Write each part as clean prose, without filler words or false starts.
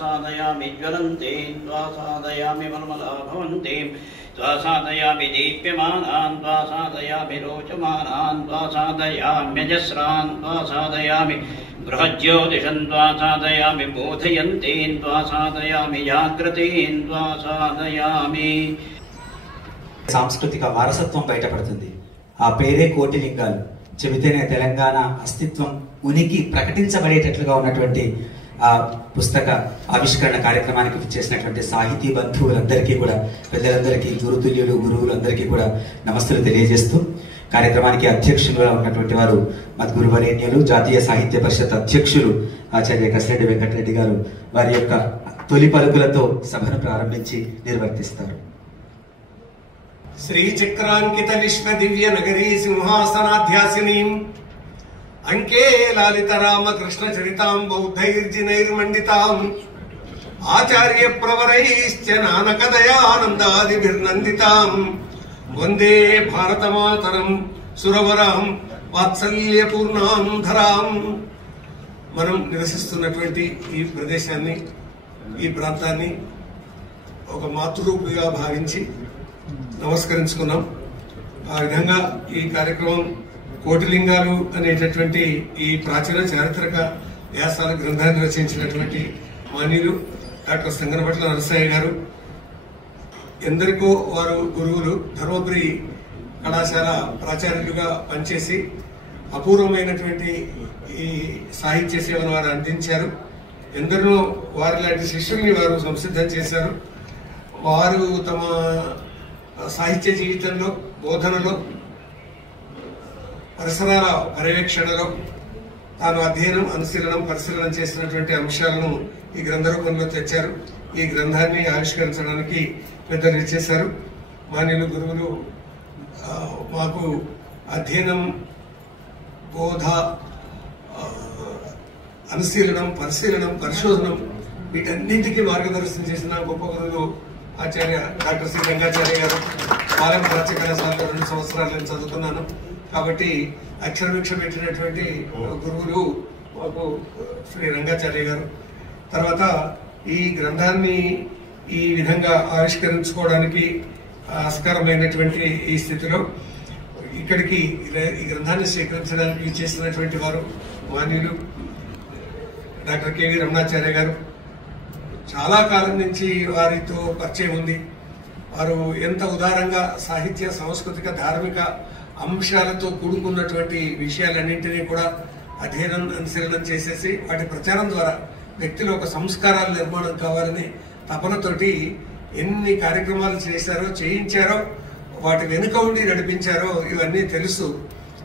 साधयामि ज्वलन्तीं त्वा साधयामि मर्मला भवन्तीं त्वा साधयामि दीप्यमानान् त्वा साधयामि रोचमानान् त्वा साधयाम्यजस्रान् त्वा साधयामि बृहज्योतिषं त्वा साधयामि बोधयन्तीं त्वा साधयामि जागृतीं त्वा साधयामि. సాంస్కృతిక వారసత్వం బయటపడుతుంది. ఆ పేరే కోటిలింగాలు. చెబితేనే తెలంగాణ అస్తిత్వం ఉనికి ప్రకటించబడేటట్లుగా ఉన్నటువంటి ఆ పుస్తక ఆవిష్కరణ కార్యక్రమానికి చేసినటువంటి సాహితీ బంధువులందరికీ కూడా, పెద్దలందరికీ, గురుతుల్యులు, గురువులందరికీ కూడా నమస్తులు తెలియజేస్తూ, కార్యక్రమానికి అధ్యక్షులుగా ఉన్నటువంటి వారు మద్గురువరేణ్యులు, జాతీయ సాహిత్య పరిషత్ అధ్యక్షులు ఆచార్య కసిరెడ్డి వెంకటరెడ్డి గారు వారి యొక్క తొలి పలుకులతో సభను ప్రారంభించి నిర్వర్తిస్తారు. శ్రీచక్రాంకిత విశ్వ దివ్య నగరీ సింహాసనాధ్యాసినీం అంకే లాలిత రామకృష్ణ చరితాం బౌద్ధైర్జినైర్మండితాం ఆచార్య ప్రవరైశ్చ నానకదయానందాదిభిర్నందితాం వందే భారతమాతరం సురవరాం వాత్సల్యపూర్ణాం ధరాం. మనం నివసిస్తున్నటువంటి ఈ ప్రదేశాన్ని, ఈ ప్రాంతాన్ని ఒక మాతృరూపిగా భావించి నమస్కరించుకున్నాం. ఆ విధంగా ఈ కార్యక్రమం కోటిలింగాలు అనేటటువంటి ఈ ప్రాచీన చారిత్రక వ్యాసాల గ్రంథాన్ని రచించినటువంటి మాన్యులు డాక్టర్ సంగనపట్ల నరసయ్య గారు, ఎందరికో వారు గురువులు, ధర్మపురి కళాశాల ప్రాచార్యులుగా పనిచేసి అపూర్వమైనటువంటి ఈ సాహిత్య సేవను వారు అందించారు. ఎందరో వారి లాంటి శిష్యుల్ని వారు సంసిద్ధం చేశారు. వారు తమ సాహిత్య జీవితంలో, బోధనలో, పరిసరాల పర్యవేక్షణలో తాను అధ్యయనం, అనుశీలనం, పరిశీలన చేసినటువంటి అంశాలను ఈ గ్రంథ రూపంలో తెచ్చారు. ఈ గ్రంథాన్ని ఆవిష్కరించడానికి పెద్దలు ఇచ్చేశారు. మాన్యులు గురువులు మాకు అధ్యయనం, బోధ, అనుశీలనం, పరిశీలనం, పరిశోధనం వీటన్నింటికీ మార్గదర్శనం చేసిన గొప్ప గురువులు ఆచార్య డాక్టర్ శ్రీ రంగాచార్య గారు. పాలెం ప్రాచ్య కళాశాలలో 2 సంవత్సరాలు నేను చదువుకున్నాను కాబట్టి అక్షరభిక్ష పెట్టినటువంటి గురువులు మాకు శ్రీ రంగాచార్య గారు. తర్వాత ఈ గ్రంథాన్ని ఈ విధంగా ఆవిష్కరించుకోవడానికి ఆస్కారమైనటువంటి ఈ స్థితిలో ఇక్కడికి ఈ గ్రంథాన్ని స్వీకరించడానికి చేసినటువంటి వారు మాన్యులు డాక్టర్ కెవి రమణాచార్య గారు. చాలా కాలం నుంచి వారితో పరిచయం ఉంది. వారు ఎంత ఉదారంగా సాహిత్య, సాంస్కృతిక, ధార్మిక అంశాలతో కూడుకున్నటువంటి విషయాలన్నింటినీ కూడా అధ్యయనం, అనుశీలనం చేసేసి వాటి ప్రచారం ద్వారా వ్యక్తిలో ఒక సంస్కారాల నిర్మాణం కావాలని తపనతోటి ఎన్ని కార్యక్రమాలు చేశారో, చేయించారో, వాటి వెనుక ఉండి నడిపించారో ఇవన్నీ తెలుసు.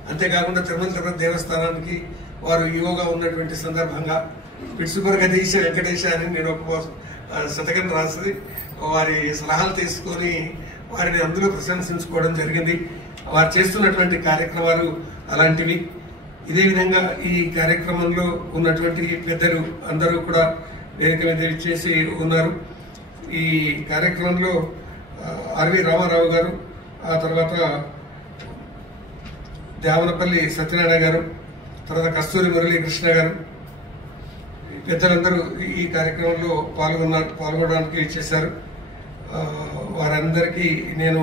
అంతేకాకుండా తిరుమల తిరుపతి దేవస్థానానికి వారు ఈవోగా ఉన్నటువంటి సందర్భంగా పిట్సుపరగదీశ వెంకటేశ అని నేను ఒక శతకం రాసి వారి సలహాలు తీసుకొని వారిని అందులో ప్రశంసించుకోవడం జరిగింది. వారు చేస్తున్నటువంటి కార్యక్రమాలు అలాంటివి. ఇదే విధంగా ఈ కార్యక్రమంలో ఉన్నటువంటి పెద్దలు అందరూ కూడా వేదిక మీద ఇచ్చేసి ఉన్నారు. ఈ కార్యక్రమంలో ఆర్వి రామారావు గారు, ఆ తర్వాత దేవనపల్లి సత్యనారాయణ గారు, తర్వాత కస్తూరి మురళీకృష్ణ గారు, పెద్దలందరూ ఈ కార్యక్రమంలో పాల్గొనడానికి ఇచ్చేశారు. వారందరికీ నేను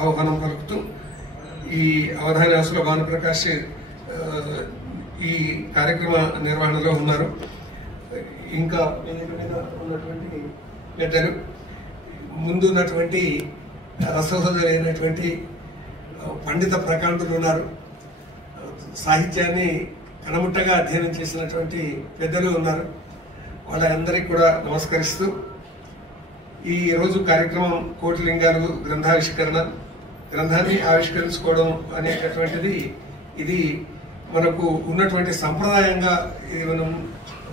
ఆహ్వానం పలుకుతూ ఈ అవధాన్యాసుల భానుప్రకాష్ ఈ కార్యక్రమ నిర్వహణలో ఉన్నారు. ఇంకా ఉన్నటువంటి పెద్దలు, ముందున్నటువంటి రసోదరైనటువంటి పండిత ప్రకాండులు ఉన్నారు. సాహిత్యాన్ని కనముట్టగా అధ్యయనం చేసినటువంటి పెద్దలు ఉన్నారు. వాళ్ళందరికీ కూడా నమస్కరిస్తూ ఈ రోజు కార్యక్రమం కోటిలింగాలు గ్రంథావిష్కరణ, గ్రంథాన్ని ఆవిష్కరించుకోవడం అనేటటువంటిది ఇది మనకు ఉన్నటువంటి సంప్రదాయంగా ఇది మనం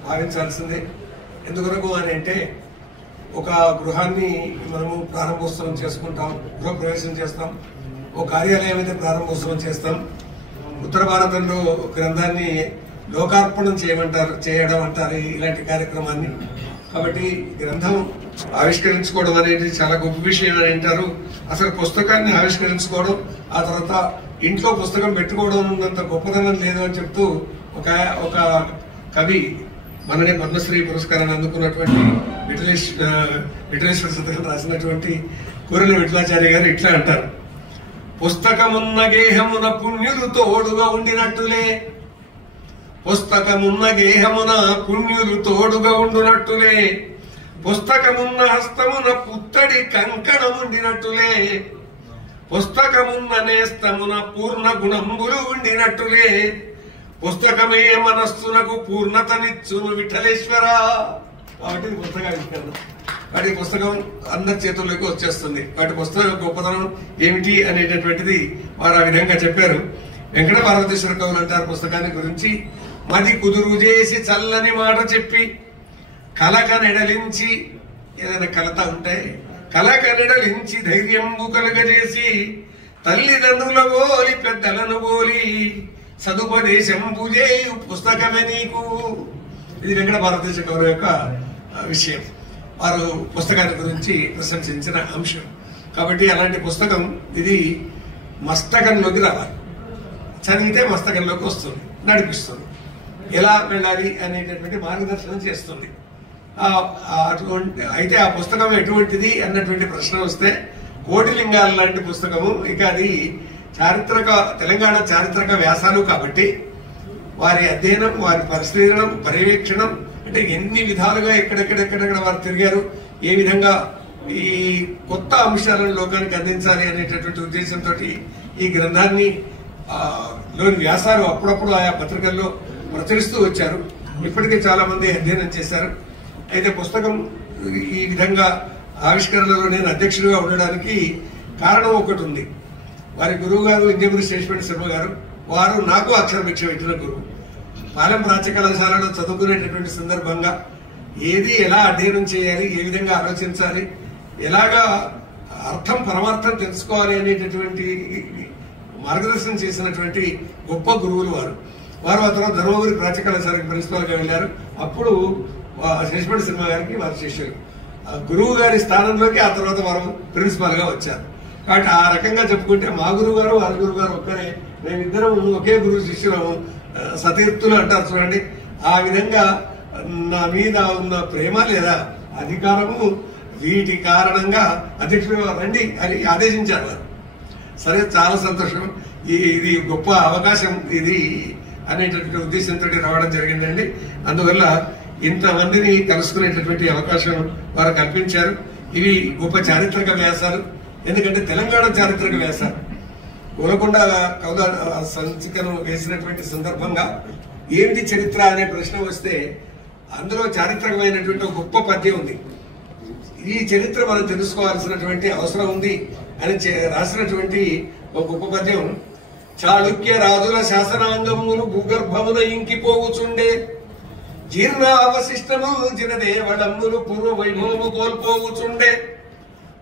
భావించాల్సిందే. ఎందుకొరకు అని అంటే ఒక గృహాన్ని మనము ప్రారంభోత్సవం చేసుకుంటాం, గృహప్రవేశం చేస్తాం, ఒక కార్యాలయం అయితే ప్రారంభోత్సవం చేస్తాం. ఉత్తర భారతంలో గ్రంథాన్ని లోకార్పణం చేయడం అంటారు ఇలాంటి కార్యక్రమాన్ని. కాబట్టి గ్రంథం ఆవిష్కరించుకోవడం అనేది చాలా గొప్ప విషయం అని అంటారు. అసలు పుస్తకాన్ని ఆవిష్కరించుకోవడం, ఆ తర్వాత ఇంట్లో పుస్తకం పెట్టుకోవడం ఉన్నంత గొప్పదనం లేదు అని చెప్తూ ఒక కవి మననే పద్మశ్రీ పురస్కారాన్ని అందుకున్నటువంటి విఠలేశ్వర శతకం రాసినటువంటి కూరల విఠలాచార్య గారు ఇట్లా అంటారు: పుస్తకమున్న గేహమున పుణ్యులు తోడుగా ఉండినట్టులే, పుస్తకమున్న గేహమున పుణ్యులు తోడుగా ఉండునట్టులే, పుస్తకమున్న హస్తమున పుత్తడి కంకణముండినట్టులే, పుస్తకమున్న నేస్తమున పూర్ణ గుణంబులు ఉండినట్టులే, పుస్తకమే మనస్సునకు పూర్ణతనిచ్చును విఠలేశ్వర. కాబట్టి పుస్తకావిష్కరణ. వాటి పుస్తకం అందరి చేతుల్లోకి వచ్చేస్తుంది. వాటి పుస్తకం గొప్పతనం ఏమిటి అనేటటువంటిది వారు ఆ విధంగా చెప్పారు. వెంకట పార్వతీశ్వర కవులు అంటారు పుస్తకాన్ని గురించి: మది కుదురు చేసి చల్లని మాట చెప్పి కలక నెడలించి, ఏదైనా కలత ఉంటే కలక నెడలించి ధైర్యంబు కలుగజేసి తల్లిదండ్రుల బోలి పెద్దలను బోలి సదుపదేశంబు చేయు పుస్తకమే నీకు. ఇది వెంకట భారతదేశ కవుల యొక్క విషయం. వారు పుస్తకాన్ని గురించి ప్రశంసించిన అంశం. కాబట్టి అలాంటి పుస్తకం ఇది మస్తకంలోకి రావాలి. చదివితే మస్తకంలోకి వస్తుంది, నడిపిస్తుంది, ఎలా వెళ్ళాలి అనేటటువంటి మార్గదర్శనం చేస్తుంది. అయితే ఆ పుస్తకం ఎటువంటిది అన్నటువంటి ప్రశ్న వస్తే కోటిలింగాల లాంటి పుస్తకము. ఇక అది తెలంగాణ చారిత్రక వ్యాసాలు కాబట్టి వారి అధ్యయనం, వారి పరిశీలనం, పర్యవేక్షణం, అంటే ఎన్ని విధాలుగా ఎక్కడెక్కడ వారు తిరిగారు, ఏ విధంగా ఈ కొత్త అంశాలను లోకానికి అందించాలి అనేటటువంటి ఉద్దేశంతో ఈ గ్రంథాన్ని లోని వ్యాసాలు అప్పుడప్పుడు ఆయా పత్రికల్లో ప్రచురిస్తూ వచ్చారు. ఇప్పటికే చాలా మంది అధ్యయనం చేశారు. అయితే పుస్తకం ఈ విధంగా ఆవిష్కరణలో నేను అధ్యక్షుడిగా ఉండడానికి కారణం ఒకటి ఉంది. వారి గురువు గారు ఇంజమూరి శేషపల్లి శర్మ గారు, వారు నాకు అక్షరభిక్ష పెట్టిన గురువు. పాలెం ప్రాచ్య కళాశాలలో చదువుకునేటటువంటి సందర్భంగా ఏది ఎలా అధ్యయనం చేయాలి, ఏ విధంగా ఆలోచించాలి, ఎలాగా అర్థం పరమార్థం తెలుసుకోవాలి అనేటటువంటి మార్గదర్శనం చేసినటువంటి గొప్ప గురువులు వారు. ఆ తర్వాత ధర్మపురి ప్రాచ్య కళాశాలకు ప్రిన్సిపాల్ గా వెళ్ళారు. అప్పుడు శేషపల్లి శర్మ గారికి వారి శిష్యులు గురువు గారి స్థానంలోకి ఆ తర్వాత వారు ప్రిన్సిపాల్ గా వచ్చారు. కాబట్టి ఆ రకంగా చెప్పుకుంటే మా గురువు గారు, వారి గురువు గారు ఒక్కరే, మేమిద్దరం ఒకే గురువు శిష్యులము, సతీర్థులు అంటారు చూడండి. ఆ విధంగా నా మీద ఉన్న ప్రేమ లేదా అధికారము వీటి కారణంగా అధ్యక్షుడు రండి అని ఆదేశించారు వారు. సరే, చాలా సంతోషం, ఇది గొప్ప అవకాశం ఇది అనేటటువంటి ఉద్దేశంతో రావడం జరిగిందండి. అందువల్ల ఇంతమందిని కలుసుకునేటటువంటి అవకాశం వారు కల్పించారు. ఇవి గొప్ప చారిత్రక వ్యాసాలు. ఎందుకంటే తెలంగాణ చారిత్రక వ్యాసాలు. గోలకొండ కవుల సంచికను వేసినటువంటి సందర్భంగా ఏంటి చరిత్ర అనే ప్రశ్న వస్తే అందులో చారిత్రకమైనటువంటి గొప్ప పద్యం ఉంది. ఈ చరిత్ర మనం తెలుసుకోవాల్సినటువంటి అవసరం ఉంది అని రాసినటువంటి ఒక గొప్ప పద్యం: చాళుక్య రాజుల శాసనాంగములు భూగర్భమున ఇంకిపోవుచుండే, జీర్ణావశిష్టము జినదేవళమ్ములు పూర్వ వైభవము కోల్పోవుచుండే,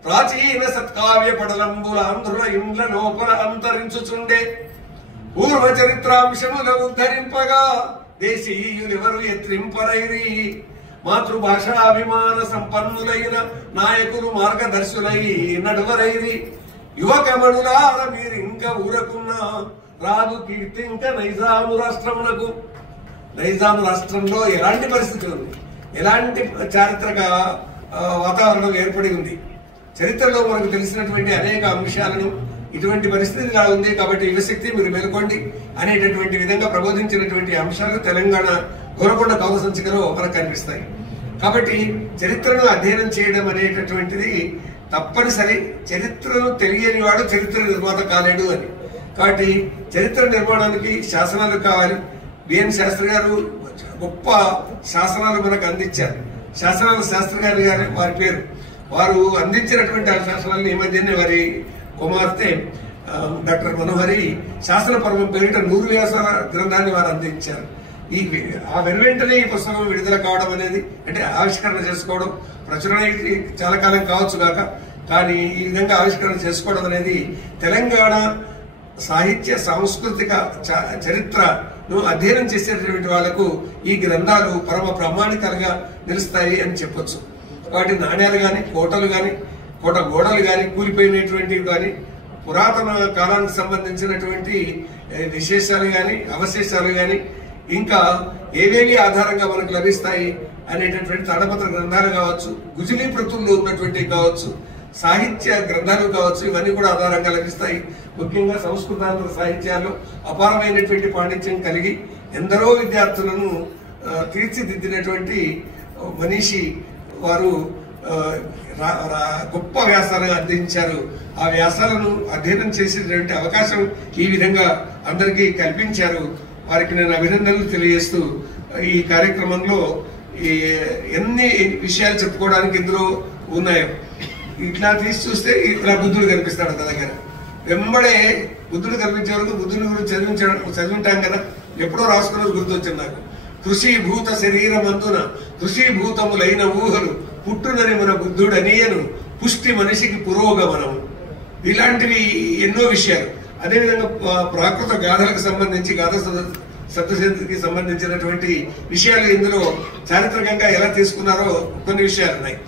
ప్రాచీన సత్కావ్య పడలంబుల ఆంధ్రుల ఇండ్ల లోపల అంతరించుచుండే, పూర్వ చరిత్రాంశముల ఉద్ధరింపగా దేశీయులెవరు ఎత్రింపరైరి, మాతృభాషాభిమాన సంపన్నులైన నాయకులు మార్గదర్శులై నడువరైరి, యువకమణులార మీరింక ఊరకున్నా రాదు కీర్తి ఇంకా నైజాము రాష్ట్రమునకు. నైజాం రాష్ట్రంలో ఎలాంటి పరిస్థితి ఉంది, ఎలాంటి చారిత్రక వాతావరణం ఏర్పడి ఉంది, చరిత్రలో మనకు తెలిసినటువంటి అనేక అంశాలను ఇటువంటి పరిస్థితి ఇలా ఉంది కాబట్టి యువశక్తి మీరు మేల్కోండి అనేటటువంటి విధంగా ప్రబోధించినటువంటి అంశాలు తెలంగాణ గోలకొండ కవుల సంచికలో మనకు కనిపిస్తాయి. కాబట్టి చరిత్రను అధ్యయనం చేయడం అనేటటువంటిది తప్పనిసరి. చరిత్రను తెలియని వాడు చరిత్ర నిర్మాత కాలేడు అని. కాబట్టి చరిత్ర నిర్మాణానికి శాసనాలు కావాలి. బిఎన్ శాస్త్రి గారు గొప్ప శాసనాలు మనకు అందించారు. శాసనాల శాస్త్రి గారి వారి పేరు. వారు అందించినటువంటి ఆ శాసనాలను ఈ మధ్యనే వారి కుమార్తె డాక్టర్ మనోహరి శాసన పర్వం పేరిట 100 వ్యాసాల గ్రంథాన్ని వారు అందించారు. ఆ వెనువెంటనే ఈ పుస్తకం విడుదల కావడం అనేది, అంటే ఆవిష్కరణ చేసుకోవడం, ప్రచురణ చాలా కాలం కావచ్చు కాక, కానీ ఈ విధంగా ఆవిష్కరణ చేసుకోవడం అనేది తెలంగాణ సాహిత్య సాంస్కృతిక చరిత్రను అధ్యయనం చేసేటటువంటి వాళ్లకు ఈ గ్రంథాలు పరమ ప్రామాణికాలుగా నిలుస్తాయి అని చెప్పొచ్చు. వాటి నాణ్యాలు కానీ, కోటలు కానీ, కోట గోడలు కానీ, కూలిపోయినటువంటివి కానీ, పురాతన కాలానికి సంబంధించినటువంటి విశేషాలు కానీ, అవశేషాలు కానీ, ఇంకా ఏవేవి ఆధారంగా మనకు లభిస్తాయి అనేటటువంటి తాళపత్ర గ్రంథాలు కావచ్చు, గుజిలీ ప్రతుల్లో ఉన్నటువంటివి కావచ్చు, సాహిత్య గ్రంథాలు కావచ్చు, ఇవన్నీ కూడా ఆధారంగా లభిస్తాయి. ముఖ్యంగా సంస్కృతాంధ్ర సాహిత్యాల్లో అపారమైనటువంటి పాండిత్యం కలిగి ఎందరో విద్యార్థులను తీర్చిదిద్దినటువంటి మనీషి వారు గొప్ప వ్యాసాలను అందించారు. ఆ వ్యాసాలను అధ్యయనం చేసేటువంటి అవకాశం ఈ విధంగా అందరికీ కల్పించారు. వారికి నేను అభినందనలు తెలియజేస్తూ ఈ కార్యక్రమంలో ఎన్ని విషయాలు చెప్పుకోవడానికి ఇందులో ఉన్నాయో ఇట్లా తీసి చూస్తే ఇలా బుద్ధుడు కనిపిస్తాడు అంత దగ్గర. వెంబడే బుద్ధుడు కనిపించే వరకు బుద్ధుని గురించి చదివింటాం కదా, ఎప్పుడో రాసుకున్నది గుర్తొచ్చింది నాకు. కృషిభూత శరీరమందున కృషిభూతములైన ఊహలు పుట్టునని మన బుద్ధుడు అనియను పుష్టి మనిషికి పురోగమనము. ఇలాంటివి ఎన్నో విషయాలు. అదేవిధంగా ప్రాకృత గాథలకు సంబంధించి గాథ సప్తశతికి సంబంధించినటువంటి విషయాలు ఇందులో చారిత్రకంగా ఎలా తీసుకున్నారో కొన్ని విషయాలు ఉన్నాయి.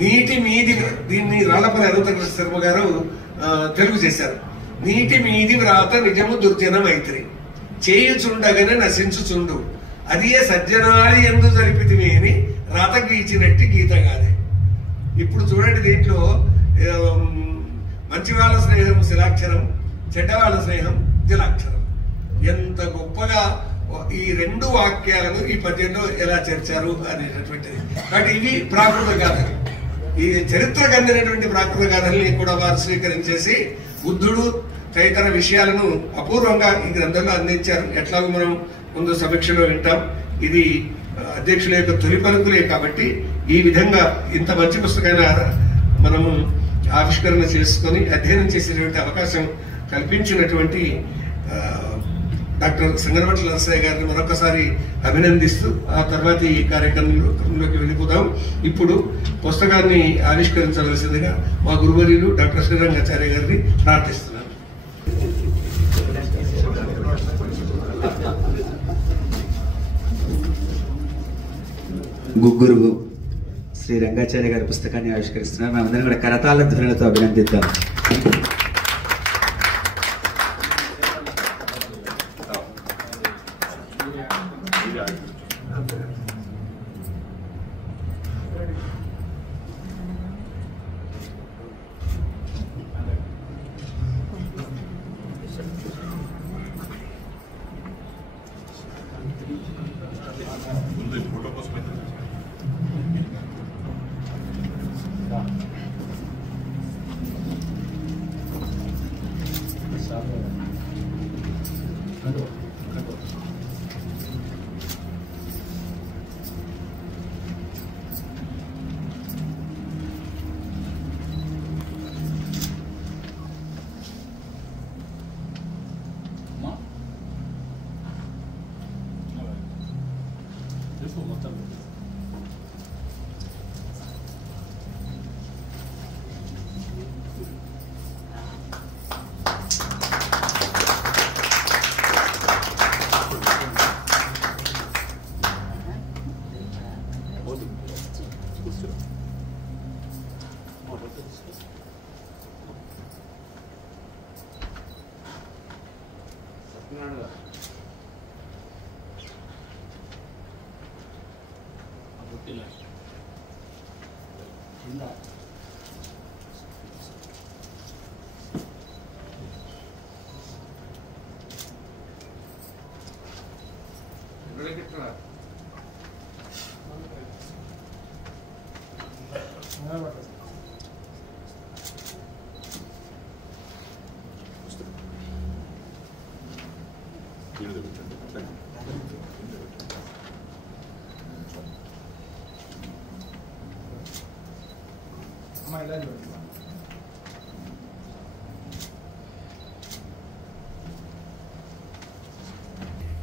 నీటి మీది, దీన్ని రాళ్లపల్లి అనంత శర్మ గారు తెలుగు చేశారు. నీటి మీది వ్రాత నిజము దుర్జన మైత్రి చేయుచుండగానే నశించుచుండు అదియే సజ్జనాలి ఎందు జరిపితివి అని రాత గీచినట్టు గీత కాదే. ఇప్పుడు చూడండి, దీంట్లో మంచి వాళ్ళ స్నేహం శిలాక్షరం, చెడ్డవాళ్ళ స్నేహం జలాక్షరం. ఎంత గొప్పగా ఈ రెండు వాక్యాలను ఈ పద్యంలో ఎలా చేర్చారు అనేటటువంటిది. కాబట్టి ఇవి ప్రాకృత గాథలు. ఈ చరిత్రకు అందినటువంటి ప్రాకృత గాథల్ని కూడా వారు స్వీకరించేసి బుద్ధుడు తదితర విషయాలను అపూర్వంగా ఈ గ్రంథంలో అందించారు. ఎట్లాగో మనం ముందు సమీక్షలో వింటాం. ఇది అధ్యక్షుల యొక్క తొలి పలుకులే కాబట్టి ఈ విధంగా ఇంత మంచి పుస్తకాన్ని మనము ఆవిష్కరణ చేసుకొని అధ్యయనం చేసేటువంటి అవకాశం కల్పించినటువంటి డాక్టర్ సంగరవట్ల నరసయ్య గారిని మరొకసారి అభినందిస్తూ ఆ తర్వాత ఈ కార్యక్రమంలోకి వెళ్ళిపోదాం. ఇప్పుడు పుస్తకాన్ని ఆవిష్కరించవలసిందిగా మా గురువర్యులు డాక్టర్ శ్రీరంగాచార్య గారిని ప్రార్థిస్తున్నాను. గుగ్గురు శ్రీ రంగాచార్య గారి పుస్తకాన్ని ఆవిష్కరిస్తున్నారు. మేమందరం కూడా కరతాళ ధ్వనులతో అభినందిద్దాం.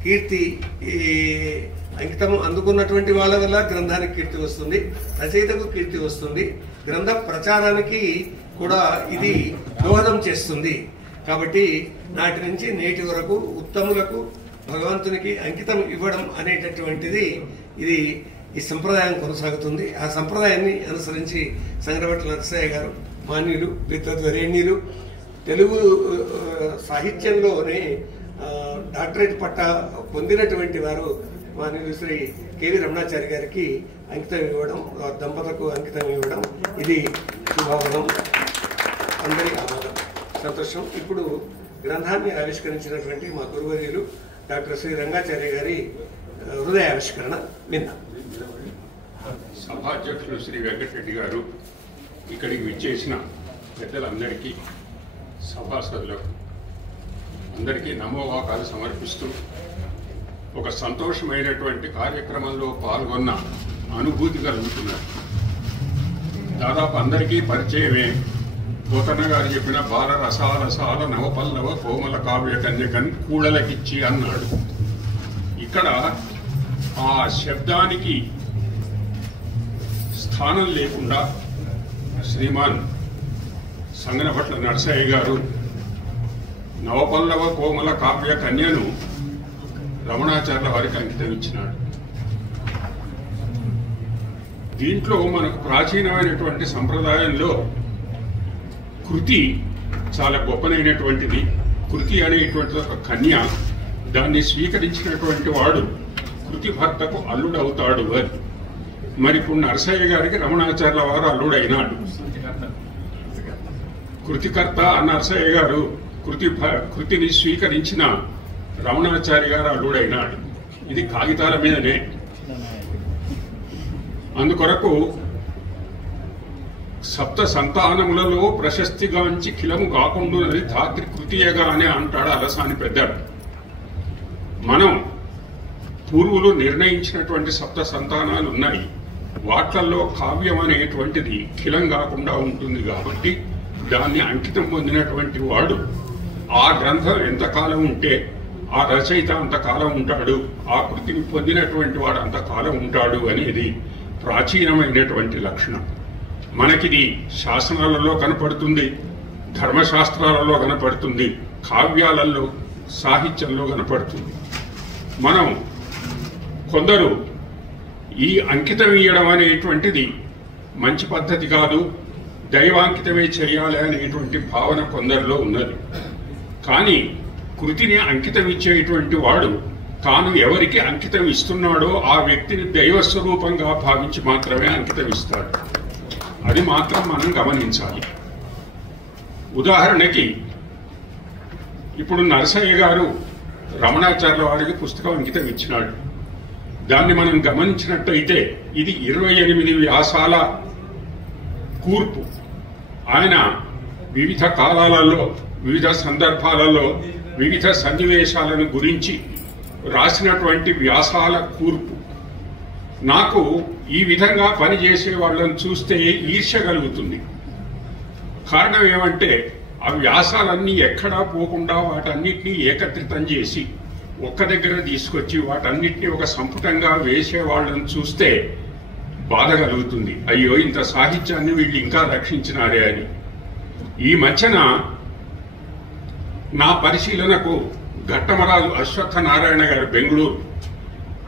కీర్తి అంకితం అందుకున్నటువంటి వాళ్ళ వల్ల గ్రంథానికి కీర్తి వస్తుంది, రచయితకు కీర్తి వస్తుంది, గ్రంథ ప్రచారానికి కూడా ఇది దోహదం చేస్తుంది. కాబట్టి నాటి నుంచి నేటి వరకు ఉత్తములకు భగవంతునికి అంకితం ఇవ్వడం అనేటటువంటిది ఇది ఈ సంప్రదాయం కొనసాగుతుంది. ఆ సంప్రదాయాన్ని అనుసరించి సంగరవట్ల నరసయ్య గారు మాన్యులు విద్వద్వరేణ్యులు తెలుగు సాహిత్యంలోనే డాక్టరేట్ పట్టా పొందినటువంటి వారు మాన్యులు శ్రీ కెవి రమణాచారి గారికి అంకితం ఇవ్వడం, దంపతులకు అంకితం ఇవ్వడం ఇది శుభావనం, అందరి ఆనందం, సంతోషం. ఇప్పుడు గ్రంథాన్ని ఆవిష్కరించినటువంటి మా గురువర్యులు డాక్టర్ శ్రీ రంగాచార్య గారి హృదయ ఆవిష్కరణ విందాం. సభాధ్యక్షులు శ్రీ వెంకటరెడ్డి గారు, ఇక్కడికి విచ్చేసిన పెద్దలందరికీ, సభాసదులకు అందరికీ నమోవాకాలు సమర్పిస్తూ ఒక సంతోషమైనటువంటి కార్యక్రమంలో పాల్గొన్న అనుభూతి కలుగుతున్నారు. దాదాపు అందరికీ పరిచయమే. పోతన్న గారు చెప్పిన బాల రసాల నవపల్లవ కోమల కావ్య కన్యకని కూడలకిచ్చి అన్నాడు. ఇక్కడ ఆ శబ్దానికి స్థానం లేకుండా శ్రీమాన్ సంగనపట్ల నరసయ్య గారు నవపల్లవ కోమల కావ్య కన్యను రమణాచార్యుల వారికి అంకితం ఇచ్చినాడు. దీంట్లో మనకు ప్రాచీనమైనటువంటి సంప్రదాయంలో కృతి చాలా గొప్పనైనటువంటిది. కృతి అనేటువంటి ఒక కన్య, దాన్ని స్వీకరించినటువంటి వాడు కృతి భర్తకు అల్లుడవుతాడు అని. మరి ఇప్పుడు నరసయ్య గారికి రమణాచార్యుల వారు అల్లుడైనాడు. కృతికర్త నరసయ్య గారు కృతిని స్వీకరించిన రమణాచార్య గారు అల్లుడైనాడు. ఇది కాగితాల మీదనే. అందుకొరకు సప్త సంతానములలో ప్రశస్తిగాంచి కిలము కాకుండానది ధాత్రి కృతియగా అనే అంటాడు అలసాని పెద్దాడు. మనం పూర్వులు నిర్ణయించినటువంటి సప్త సంతానాలు ఉన్నాయి. వాట్లల్లో కావ్యం అనేటువంటిది కిలం కాకుండా ఉంటుంది కాబట్టి దాన్ని అంకితం పొందినటువంటి వాడు ఆ గ్రంథం ఎంతకాలం ఉంటే ఆ రచయిత అంతకాలం ఉంటాడు, ఆ కృతిని పొందినటువంటి వాడు అంతకాలం ఉంటాడు అనేది ప్రాచీనమైనటువంటి లక్షణం. మనకిది శాసనాలలో కనపడుతుంది, ధర్మశాస్త్రాలలో కనపడుతుంది, కావ్యాలలో, సాహిత్యంలో కనపడుతుంది. మనం కొందరు ఈ అంకితం ఇయ్యడం అనేటువంటిది మంచి పద్ధతి కాదు, దైవాంకితమే చేయాలి అనేటువంటి భావన కొందరిలో ఉన్నది. కానీ కృతిని అంకితం ఇచ్చేటువంటి వాడు తాను ఎవరికి అంకితం ఇస్తున్నాడో ఆ వ్యక్తిని దైవస్వరూపంగా భావించి మాత్రమే అంకితం ఇస్తాడు. అది మాత్రం మనం గమనించాలి. ఉదాహరణకి ఇప్పుడు నరసయ్య గారు రమణాచార్యుల వారికి పుస్తకం అంకితం ఇచ్చినాడు. దాన్ని మనం గమనించినట్టయితే ఇది 28 వ్యాసాల కూర్పు. ఆయన వివిధ కాలాలలో, వివిధ సందర్భాలలో, వివిధ సన్నివేశాలను గురించి రాసినటువంటి వ్యాసాల కూర్పు. నాకు ఈ విధంగా పనిచేసే వాళ్ళని చూస్తే ఈర్ష్య కలుగుతుంది. కారణం ఏమంటే ఆ వ్యాసాలన్నీ ఎక్కడా పోకుండా వాటన్నిటినీ ఏకత్రితం చేసి ఒక్క దగ్గర తీసుకొచ్చి వాటన్నిటినీ ఒక సంపుటంగా వేసే వాళ్ళని చూస్తే బాధ కలుగుతుంది. అయ్యో, ఇంత సాహిత్యాన్ని వీళ్ళు ఇంకా రక్షించినారే అని. ఈ మధ్యన నా పరిశీలనకు ఘట్టమరాజు అశ్వత్థనారాయణ గారు, బెంగళూరు,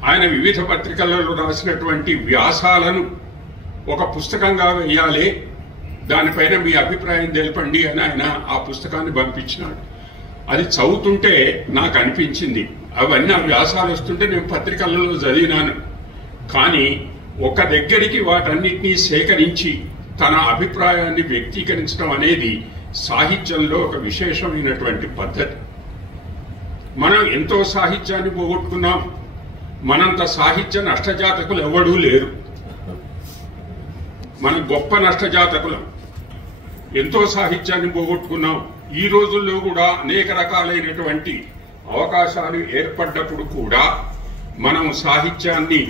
ఆయన వివిధ పత్రికలలో రాసినటువంటి వ్యాసాలను ఒక పుస్తకంగా వేయాలి, దానిపైన మీ అభిప్రాయం తెలపండి అని ఆయన ఆ పుస్తకాన్ని పంపించినాడు. అది చదువుతుంటే నాకు అనిపించింది, అవన్నీ ఆ వ్యాసాలు వస్తుంటే నేను పత్రికలలో చదివినాను. కానీ ఒక దగ్గరికి వాటన్నిటినీ సేకరించి తన అభిప్రాయాన్ని వ్యక్తీకరించడం అనేది సాహిత్యంలో ఒక విశేషమైనటువంటి పద్ధతి. మనం ఎంతో సాహిత్యాన్ని పోగొట్టుకున్నాం. మనంత సాహిత్య నష్టజాతకులు ఎవడూ లేరు. మన గొప్ప నష్టజాతకులం. ఎంతో సాహిత్యాన్ని పోగొట్టుకున్నాం. ఈ రోజుల్లో కూడా అనేక రకాలైనటువంటి అవకాశాలు ఏర్పడ్డప్పుడు కూడా మనం సాహిత్యాన్ని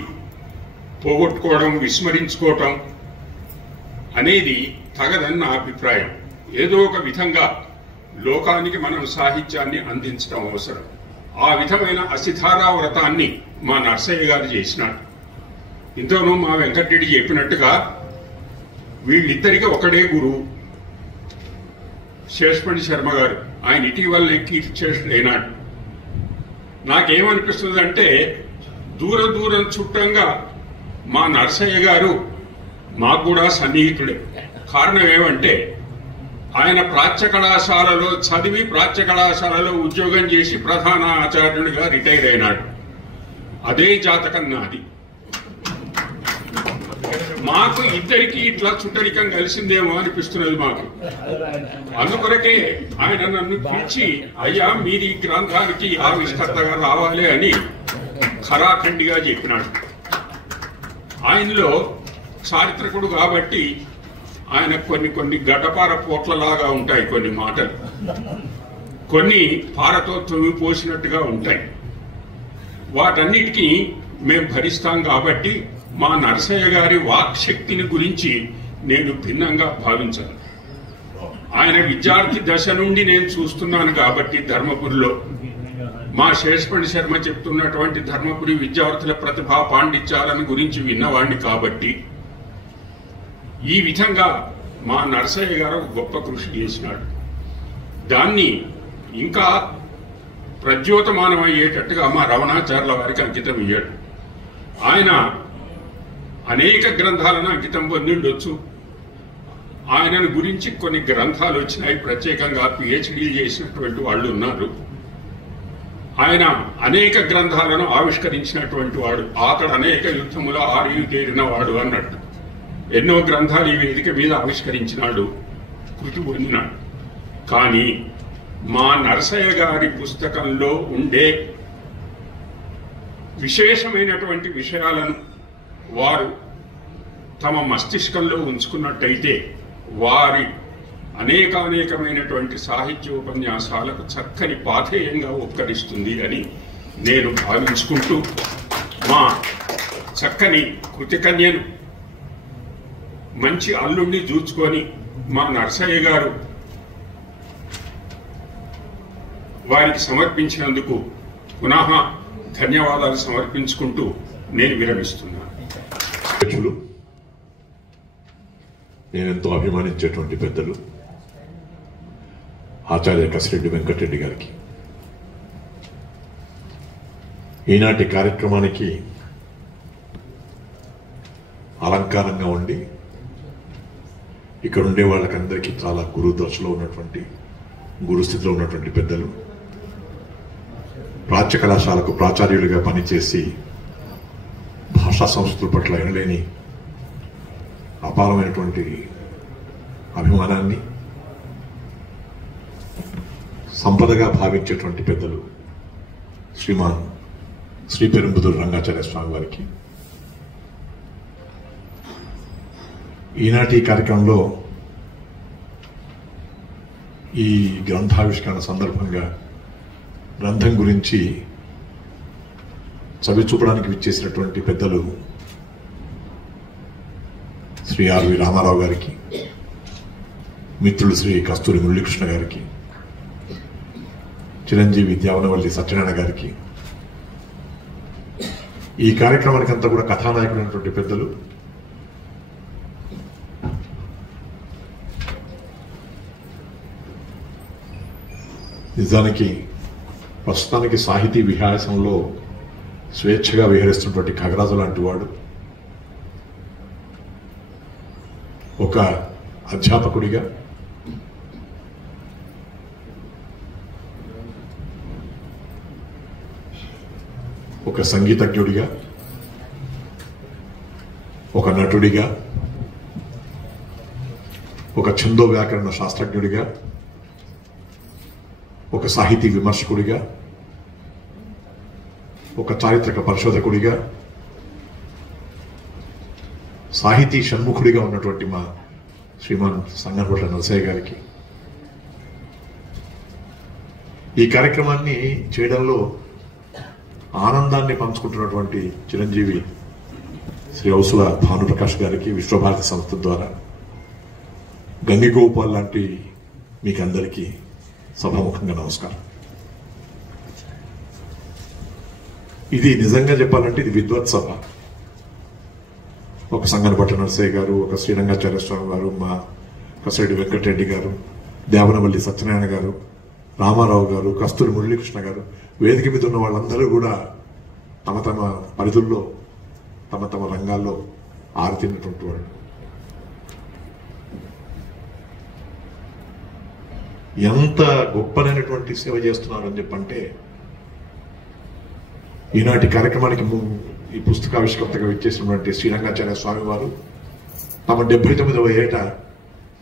పోగొట్టుకోవడం, విస్మరించుకోవటం అనేది తగదని నా అభిప్రాయం. ఏదో ఒక విధంగా లోకానికి మనం సాహిత్యాన్ని అందించడం అవసరం. ఆ విధమైన అసిధారా వ్రతాన్ని మా నరసయ్య గారు చేసినాడు. ఇంతలోనూ మా వెంకటరెడ్డి చెప్పినట్టుగా వీళ్ళిద్దరికి ఒకడే గురువు, శేషమణి శర్మ గారు. ఆయన ఇటీవలనే కీర్తిచేష్టుడైనాడు. నాకేమనిపిస్తుందంటే దూరం చుట్టంగా మా నరసయ్య గారు మాకు కూడా సన్నిహితుడే. కారణం ఏమంటే ఆయన ప్రాచ్య కళాశాలలో చదివి ప్రాచ్య కళాశాలలో ఉద్యోగం చేసి ప్రధాన ఆచార్యుడిగా రిటైర్ అయినాడు. అదే జాతకం నాది. మాకు ఇద్దరికి ఇట్లా చుట్టరికం కలిసిందేమో అనిపిస్తున్నది మాకు. అందుకొరకే ఆయన నన్ను పిలిచి, అయ్యా మీరు ఈ గ్రంథానికి ఆవిష్కర్తగా రావాలి అని ఖరాఖండిగా చెప్పినాడు. ఆయనలో చారిత్రకుడు కాబట్టి ఆయన కొన్ని గడ్డపార పోట్లలాగా ఉంటాయి, కొన్ని మాటలు కొన్ని పారతో తొమ్మి పోసినట్టుగా ఉంటాయి. వాటన్నిటికీ మేము భరిస్తాం కాబట్టి మా నరసయ్య గారి వాక్ శక్తిని గురించి నేను భిన్నంగా భావించాను. ఆయన విద్యార్థి దశ నుండి నేను చూస్తున్నాను కాబట్టి ధర్మపురిలో మా శేషపణి శర్మ చెప్తున్నటువంటి ధర్మపురి విద్యార్థుల ప్రతిభా పాండిత్యాలను గురించి విన్నవాడిని కాబట్టి ఈ విధంగా మా నరసయ్య గారు గొప్ప కృషి చేసినాడు. దాన్ని ఇంకా ప్రజ్యోతమానమయ్యేటట్టుగా మా రమణాచార్యుల వారికి అంకితం ఇయ్యాడు. ఆయన అనేక గ్రంథాలను అంకితం పొందిండొచ్చు. ఆయనను గురించి కొన్ని గ్రంథాలు వచ్చినాయి, ప్రత్యేకంగా పిహెచ్డీలు చేసినటువంటి వాళ్ళు ఉన్నారు. ఆయన అనేక గ్రంథాలను ఆవిష్కరించినటువంటి వాడు. అతడు అనేక యుద్ధములో ఆరియు తేరిన వాడు అన్నట్టు ఎన్నో గ్రంథాలు ఈ వేదిక మీద ఆవిష్కరించినాడు, కృతి పొందినాడు. కానీ మా నరసయ్య గారి పుస్తకంలో ఉండే విశేషమైనటువంటి విషయాలను వారు తమ మస్తిష్కంలో ఉంచుకున్నట్టయితే వారి అనేకమైనటువంటి సాహిత్యోపన్యాసాలకు చక్కని పాథేయంగా ఉపకరిస్తుంది అని నేను భావించుకుంటూ మా చక్కని కృతికన్యను మంచి అల్లుణ్ణి చూచుకొని మా నరసయ్య గారు వారికి సమర్పించినందుకు పునః ధన్యవాదాలు సమర్పించుకుంటూ నేను విరమిస్తున్నాను. నేనెంతో అభిమానించేటువంటి పెద్దలు ఆచార్య కసిరెడ్డి వెంకటరెడ్డి గారికి ఈనాటి కార్యక్రమానికి అలంకారంగా ఉండి ఇక్కడ ఉండే వాళ్ళకందరికీ చాలా గురుదశలో ఉన్నటువంటి గురుస్థితిలో ఉన్నటువంటి పెద్దలు, ప్రాచ్య కళాశాలకు ప్రాచార్యులుగా పనిచేసి భాషా సంస్కృతుల పట్ల ఎనలేని అపారమైనటువంటి అభిమానాన్ని సంపదగా భావించేటువంటి పెద్దలు శ్రీమాన్ శ్రీ పెరుంబుదూరు రంగాచార్య స్వామి వారికి ఈనాటి కార్యక్రమంలో ఈ గ్రంథావిష్కరణ సందర్భంగా గ్రంథం గురించి చవి చూపడానికి విచ్చేసినటువంటి పెద్దలు శ్రీ ఆర్వి రామారావు గారికి, మిత్రులు శ్రీ కస్తూరి మురళీకృష్ణ గారికి, చిరంజీవి ద్యావనవల్లి సత్యనారాయణ గారికి, ఈ కార్యక్రమానికి అంతా కూడా కథానాయకులైనటువంటి పెద్దలు నిజానికి ప్రస్తుతానికి సాహితీ విహాసంలో స్వేచ్ఛగా విహరిస్తున్నటువంటి ఖగరాజు లాంటి వాడు ఒక అధ్యాపకుడిగా, ఒక సంగీతజ్ఞుడిగా, ఒక నటుడిగా, ఒక ఛందో వ్యాకరణ శాస్త్రజ్ఞుడిగా, ఒక సాహితీ విమర్శకుడిగా, ఒక చారిత్రక పరిశోధకుడిగా, సాహితీ షణ్ముఖుడిగా ఉన్నటువంటి మా శ్రీమాన్ సంగనపట్ల నరసయ్య గారికి ఈ కార్యక్రమాన్ని చేయడంలో ఆనందాన్ని పంచుకుంటున్నటువంటి చిరంజీవి శ్రీ ఔసుల భానుప్రకాష్ గారికి విశ్వభారతి సంస్థ ద్వారా, గంగిగోపాల్ లాంటి మీకందరికీ సభాముఖంగా నమస్కారం. ఇది నిజంగా చెప్పాలంటే ఇది విద్వత్ సభ. ఒక సంగనపట్ల నరసయ్య గారు, ఒక శ్రీరంగాచార్య స్వామి గారు, మా కసిరెడ్డి వెంకటరెడ్డి గారు, దేవనవల్లి సత్యనారాయణ గారు, రామారావు గారు, కస్తూరి మురళీకృష్ణ గారు, వేదిక మీద ఉన్న వాళ్ళందరూ కూడా తమ తమ పరిధుల్లో తమ తమ రంగాల్లో ఆరితిన్నటువంటి వాళ్ళు. ఎంత గొప్పనైనటువంటి సేవ చేస్తున్నారని చెప్పంటే, ఈనాటి కార్యక్రమానికి ఈ పుస్తకావిష్కర్తగా ఇచ్చేసినటువంటి శ్రీరంగాచార్య స్వామి వారు తమ 79వ ఏట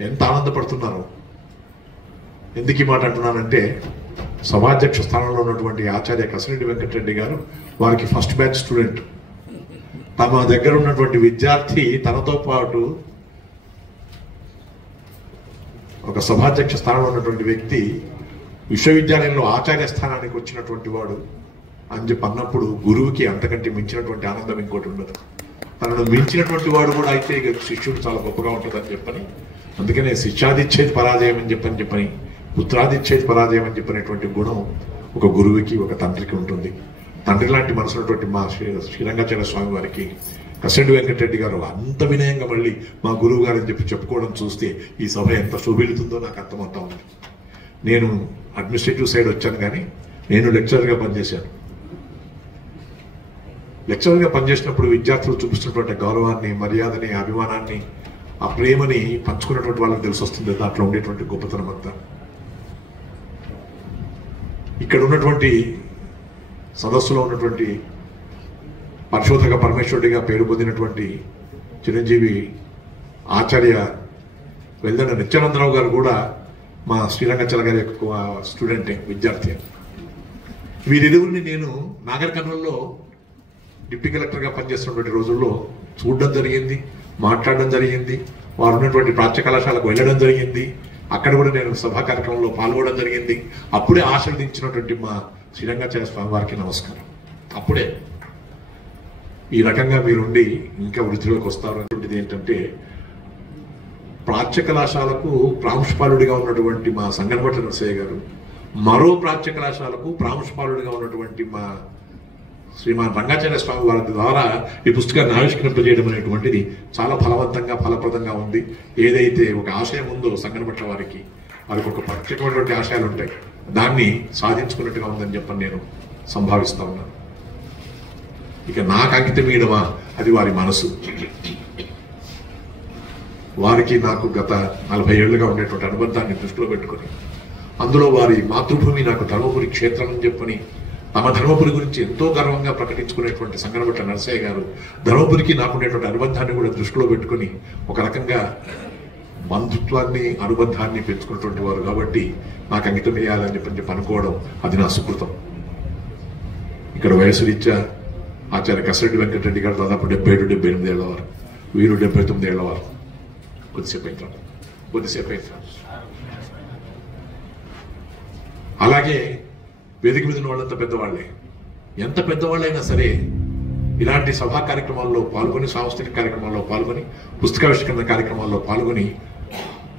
ఎంత ఆనందపడుతున్నారో. ఎందుకు ఈ మాట అంటున్నానంటే, సభాధ్యక్ష స్థానంలో ఉన్నటువంటి ఆచార్య కసిరెడ్డి వెంకటరెడ్డి గారు వారికి ఫస్ట్ బ్యాచ్ స్టూడెంట్. తమ దగ్గర ఉన్నటువంటి విద్యార్థి తనతో పాటు ఒక సభాధ్యక్ష స్థానంలో ఉన్నటువంటి వ్యక్తి విశ్వవిద్యాలయంలో ఆచార్య స్థానానికి వచ్చినటువంటి వాడు అని చెప్పి అన్నప్పుడు గురువుకి అంతకంటే మించినటువంటి ఆనందం ఇంకోటి ఉండదు. తనను మించినటువంటి వాడు కూడా అయితే శిష్యుడు చాలా గొప్పగా ఉంటుందని చెప్పని, అందుకనే శిష్యాదిచ్చేది పరాజయం అని చెప్పని పుత్రాదిచ్చేది పరాజయం అని చెప్పినటువంటి గుణం ఒక గురువుకి ఒక తండ్రికి ఉంటుంది. తండ్రి లాంటి మనసున్నటువంటి మా శ్రీరంగాచార్య స్వామి వారికి కసిరెడ్డి వెంకటరెడ్డి గారు అంత వినయంగా మళ్ళీ మా గురువు గారు అని చెప్పి చెప్పుకోవడం చూస్తే ఈ సభ ఎంత శోభిల్లుతుందో నాకు అర్థమవుతా ఉంది. నేను అడ్మినిస్ట్రేటివ్ సైడ్ వచ్చాను, కానీ నేను లెక్చరర్గా పనిచేశాను. లెక్చరర్గా పనిచేసినప్పుడు విద్యార్థులు చూపిస్తున్నటువంటి గౌరవాన్ని, మర్యాదని, అభిమానాన్ని, ఆ ప్రేమని పంచుకున్నటువంటి వాళ్ళకి తెలిసి వస్తుంది దాంట్లో ఉండేటువంటి గొప్పతనం అంతా. ఇక్కడ ఉన్నటువంటి సదస్సులో ఉన్నటువంటి పరిశోధక పరమేశ్వరుడిగా పేరు పొందినటువంటి చిరంజీవి ఆచార్య వెల్దన నిత్యానందరావు గారు కూడా మా శ్రీరంగాచార్య గారి యొక్క స్టూడెంటే, విద్యార్థి. వీరిరువురిని నేను నాగర్ కర్నూలులో డిప్యూటీ కలెక్టర్గా పనిచేస్తున్నటువంటి రోజుల్లో చూడడం జరిగింది, మాట్లాడడం జరిగింది. వారు ఉన్నటువంటి ప్రాచ్య కళాశాలకు వెళ్ళడం జరిగింది. అక్కడ కూడా నేను సభా కార్యక్రమంలో పాల్గొనడం జరిగింది. అప్పుడే ఆశీర్వదించినటువంటి మా శ్రీరంగాచార్య స్వామి వారికి నమస్కారం. అప్పుడే ఈ రకంగా మీరుండి ఇంకా వృత్తిలోకి వస్తారు అనేటువంటిది ఏంటంటే, ప్రాచ్య కళాశాలకు ప్రాంశుపాలుడిగా ఉన్నటువంటి మా సంగనపట్ల నరసయ్య గారు, మరో ప్రాచ్య కళాశాలకు ప్రాంశుపాలుడిగా ఉన్నటువంటి మా శ్రీమాన్ రంగాచార్య స్వామి వారి ద్వారా ఈ పుస్తకాన్ని ఆవిష్కరింపజేయడం అనేటువంటిది చాలా ఫలవంతంగా, ఫలప్రదంగా ఉంది. ఏదైతే ఒక ఆశయం ఉందో సంగనపట్ల వారికి ఒక ప్రత్యేకమైనటువంటి ఆశయాలు ఉంటాయి, దాన్ని సాధించుకున్నట్టుగా ఉందని చెప్పని నేను సంభావిస్తా ఉన్నాను. ఇక నాకు అంకితం ఇవ్వడమా, అది వారి మనసు. వారికి నాకు గత 40 ఏళ్లుగా ఉండేటువంటి అనుబంధాన్ని దృష్టిలో పెట్టుకొని, అందులో వారి మాతృభూమి నాకు ధర్మపురి క్షేత్రం అని చెప్పని తమ ధర్మపురి గురించి ఎంతో గర్వంగా ప్రకటించుకునేటువంటి సంగనపట్ల నరసయ్య గారు ధర్మపురికి నాకుండేటువంటి అనుబంధాన్ని కూడా దృష్టిలో పెట్టుకుని ఒక రకంగా బంధుత్వాన్ని, అనుబంధాన్ని పెంచుకున్నటువంటి వారు కాబట్టి నాకు అంకితం వేయాలని చెప్పి అనుకోవడం అది నా సుకృతం. ఇక్కడ వయసు రీత్యా ఆచార్య కసిరెడ్డి వెంకటరెడ్డి గారు దాదాపు 77-78 ఏళ్ల వారు, వీరు 79 ఏళ్ల వారు. కొద్దిసేపు అయినా అలాగే వేదిక మీద ఉన్న వాళ్ళంతా పెద్దవాళ్లే. ఎంత పెద్దవాళ్ళైనా సరే ఇలాంటి సభా కార్యక్రమాల్లో పాల్గొని, సాంస్కృతిక కార్యక్రమాల్లో పాల్గొని, పుస్తకావిష్కరణ కార్యక్రమాల్లో పాల్గొని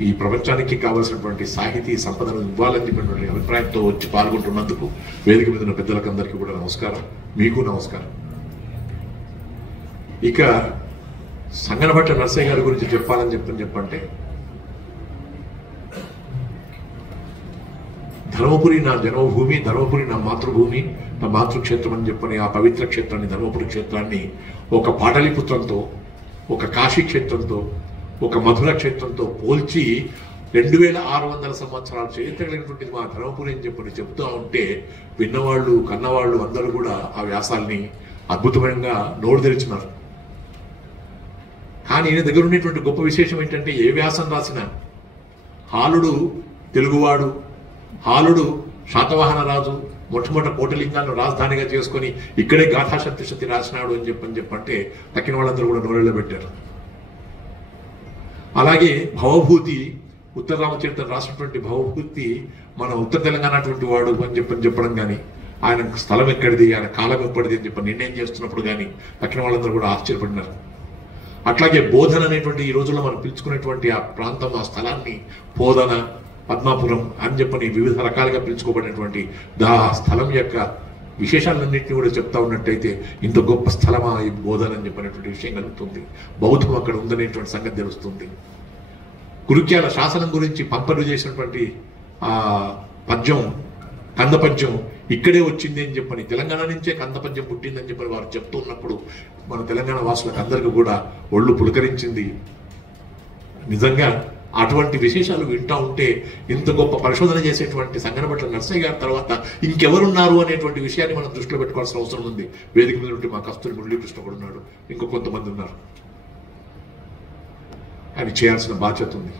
ఈ ప్రపంచానికి కావాల్సినటువంటి సాహితీ సంపదను ఇవ్వాలని చెప్పినటువంటి అభిప్రాయంతో వచ్చి పాల్గొంటున్నందుకు వేదిక మీద ఉన్న పెద్దలకందరికీ కూడా నమస్కారం. మీకు నమస్కారం. ఇక సంగనపట్ల నరసయ్య గారి గురించి చెప్పాలని చెప్పంటే, ధర్మపురి నా జన్మభూమి, ధర్మపురి నా మాతృభూమి, నా మాతృక్షేత్రం అని చెప్పని ఆ పవిత్ర క్షేత్రాన్ని, ధర్మపురి క్షేత్రాన్ని ఒక పాటలీపుత్రంతో, ఒక కాశీ క్షేత్రంతో, ఒక మధుర క్షేత్రంతో పోల్చి 2600 సంవత్సరాల చరిత్ర కలిగినటువంటిది మా ధర్మపురి అని చెప్పని చెప్తూ ఉంటే విన్నవాళ్ళు, కన్నవాళ్ళు అందరూ కూడా ఆ వ్యాసాల్ని అద్భుతమైన నోరు తెరిచినారు. కానీ ఈయన దగ్గర ఉండేటువంటి గొప్ప విశేషం ఏంటంటే, ఏ వ్యాసం రాసినా హాలుడు తెలుగువాడు, హాలుడు శాతవాహన రాజు మొట్టమొదటి కోటలింగాన్ని రాజధానిగా చేసుకొని ఇక్కడే గాథాశక్తి రాసినాడు అని చెప్పంటే తక్కిన వాళ్ళందరూ కూడా నోరెళ్ళ పెట్టారు. అలాగే భవభూతి, ఉత్తర రామచరిత్ర రాసినటువంటి భవభూతి మన ఉత్తర తెలంగాణ అటువంటి వాడు అని చెప్పడం కానీ, ఆయన స్థలం ఎక్కడిది, ఆయన కాలం ఎప్పటిది అని చెప్పి నిర్ణయం చేస్తున్నప్పుడు కానీ తక్కిన వాళ్ళందరూ కూడా ఆశ్చర్యపడినారు. అట్లాగే బోధన అనేటువంటి ఈ రోజుల్లో మనం పిలుచుకునేటువంటి ఆ ప్రాంతం, ఆ స్థలాన్ని బోధన, పద్మాపురం అని చెప్పని వివిధ రకాలుగా పిలుచుకోబడినటువంటి ఆ స్థలం యొక్క విశేషాలన్నింటినీ కూడా చెప్తా ఉన్నట్టయితే ఇంత గొప్ప స్థలమా ఈ బోధన అని చెప్పినటువంటి విషయం కలుగుతుంది. బౌద్ధం అక్కడ ఉందనేటువంటి సంగతి తెలుస్తుంది. కురుక్యాల శాసనం గురించి పంపలు చేసినటువంటి ఆ పద్యం, కందపద్యం ఇక్కడే వచ్చింది అని చెప్పని, తెలంగాణ నుంచే కందపద్యం పుట్టిందని చెప్పని వారు చెప్తూ ఉన్నప్పుడు మన తెలంగాణ వాసులకు అందరికీ కూడా ఒళ్ళు పులకరించింది. నిజంగా అటువంటి విశేషాలు వింటూ ఉంటే ఇంత గొప్ప పరిశోధన చేసేటువంటి సంగనబట్ల నర్సయ్య గారి తర్వాత ఇంకెవరున్నారు అనేటువంటి విషయాన్ని మనం దృష్టిలో పెట్టుకోవాల్సిన అవసరం ఉంది. వేదిక మీద ఉంటే మా కస్తూరి మురళీకృష్ణ కూడా ఉన్నాడు, ఇంకో కొంతమంది ఉన్నారు. ఆయన చేయాల్సిన బాధ్యత ఉంది.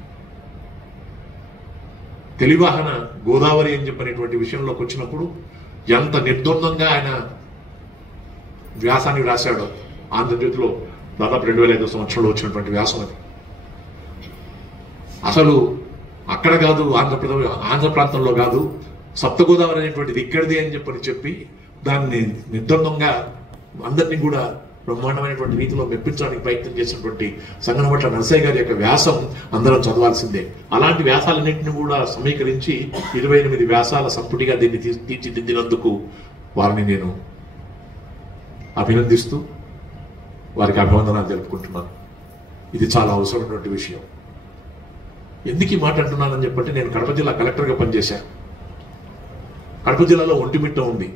తెలివాహన గోదావరి అని చెప్పినటువంటి విషయంలోకి వచ్చినప్పుడు ఎంత నిర్ద్వందంగా ఆయన వ్యాసాన్ని రాశాడో, ఆంధ్రజ్యోతిలో దాదాపు 2005 సంవత్సరంలో వచ్చినటువంటి వ్యాసం అది. అసలు అక్కడ కాదు, ఆంధ్ర ప్రాంతంలో కాదు, సప్తగోదావరి అనేటువంటిది ఇక్కడిది అని చెప్పి దాన్ని నిర్ద్వందంగా అందరినీ కూడా బ్రహ్మాండమైనటువంటి రీతిలో మెప్పించడానికి ప్రయత్నం చేసినటువంటి సంగనబట్ల నరసయ్య గారి యొక్క వ్యాసం అందరం చదవాల్సిందే. అలాంటి వ్యాసాలన్నింటినీ కూడా సమీకరించి 28 వ్యాసాల సంపుటిగా దీన్ని తీర్చిదిద్దినందుకు వారిని నేను అభినందిస్తూ వారికి అభివందనాలు తెలుపుకుంటున్నాను. ఇది చాలా అవసరమైనటువంటి విషయం. ఎందుకు ఈ మాట అంటున్నానని చెప్పంటే, నేను కడప జిల్లా కలెక్టర్గా పనిచేశాను. కడప జిల్లాలో ఒంటిమిట్ట ఉంది.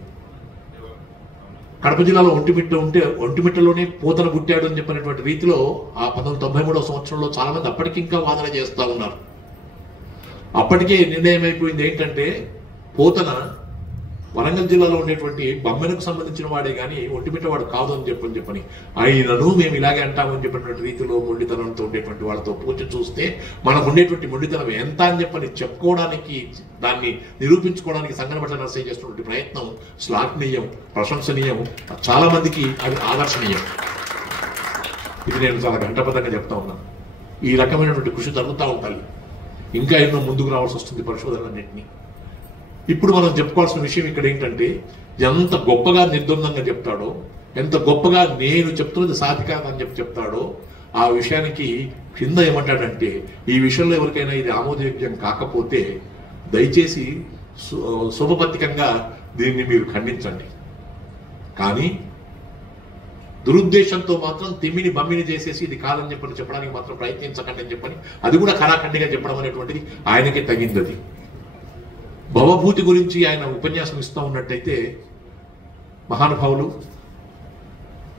కడప జిల్లాలో ఒంటిమిట్ట ఉంటే ఒంటిమిట్టలోనే పోతన పుట్టాడు అని చెప్పినటువంటి రీతిలో ఆ 1993వ సంవత్సరంలో చాలా మంది అప్పటికి ఇంకా వాదన చేస్తూ ఉన్నారు. అప్పటికే నిర్ణయం అయిపోయింది ఏంటంటే, పోతన వరంగల్ జిల్లాలో ఉండేటువంటి బొమ్మెనకు సంబంధించిన వాడే కానీ ఒంటిమిట్ట వాడు కాదు అని చెప్పని అయినను మేము ఇలాగే అంటామని చెప్పినటువంటి రీతిలో మొండితనంతో ఉండేటువంటి వాళ్ళతో పోల్చి చూస్తే మనకు ఉండేటువంటి మొండితనం ఎంత అని చెప్పని చెప్పుకోవడానికి, దాన్ని నిరూపించుకోవడానికి సంగనబట్ల నరసయ్య చేస్తున్నటువంటి ప్రయత్నం శ్లాఘనీయం, ప్రశంసనీయం, చాలా మందికి అది ఆదర్శనీయం. ఇది నేను చాలా ఘంటబద్ధంగా చెప్తా ఉన్నాను. ఈ రకమైనటువంటి కృషి జరుగుతూ ఉంటాయి. ఇంకా ఎన్నో ముందుకు రావాల్సి వస్తుంది పరిశోధనలన్నింటినీ. ఇప్పుడు మనం చెప్పుకోవాల్సిన విషయం ఇక్కడ ఏంటంటే, ఎంత గొప్పగా నిర్ద్వందంగా చెప్తాడో, ఎంత గొప్పగా నేను చెప్తున్నది సాధికారం అని చెప్తాడో, ఆ విషయానికి కింద ఏమంటాడంటే, ఈ విషయంలో ఎవరికైనా ఇది ఆమోదయోగ్యం కాకపోతే దయచేసి శుభపత్రికంగా దీన్ని మీరు ఖండించండి, కానీ దురుద్దేశంతో మాత్రం తిమ్మిని బమ్మిని చేసేసి ఇది కాదని చెప్పడానికి మాత్రం ప్రయత్నించకండి అని చెప్పని, అది కూడా ఖరాఖండిగా చెప్పడం అనేటువంటిది ఆయనకే తగింది. అది భవభూతి గురించి ఆయన ఉపన్యాసం ఇస్తూ ఉన్నట్టయితే, మహానుభావులు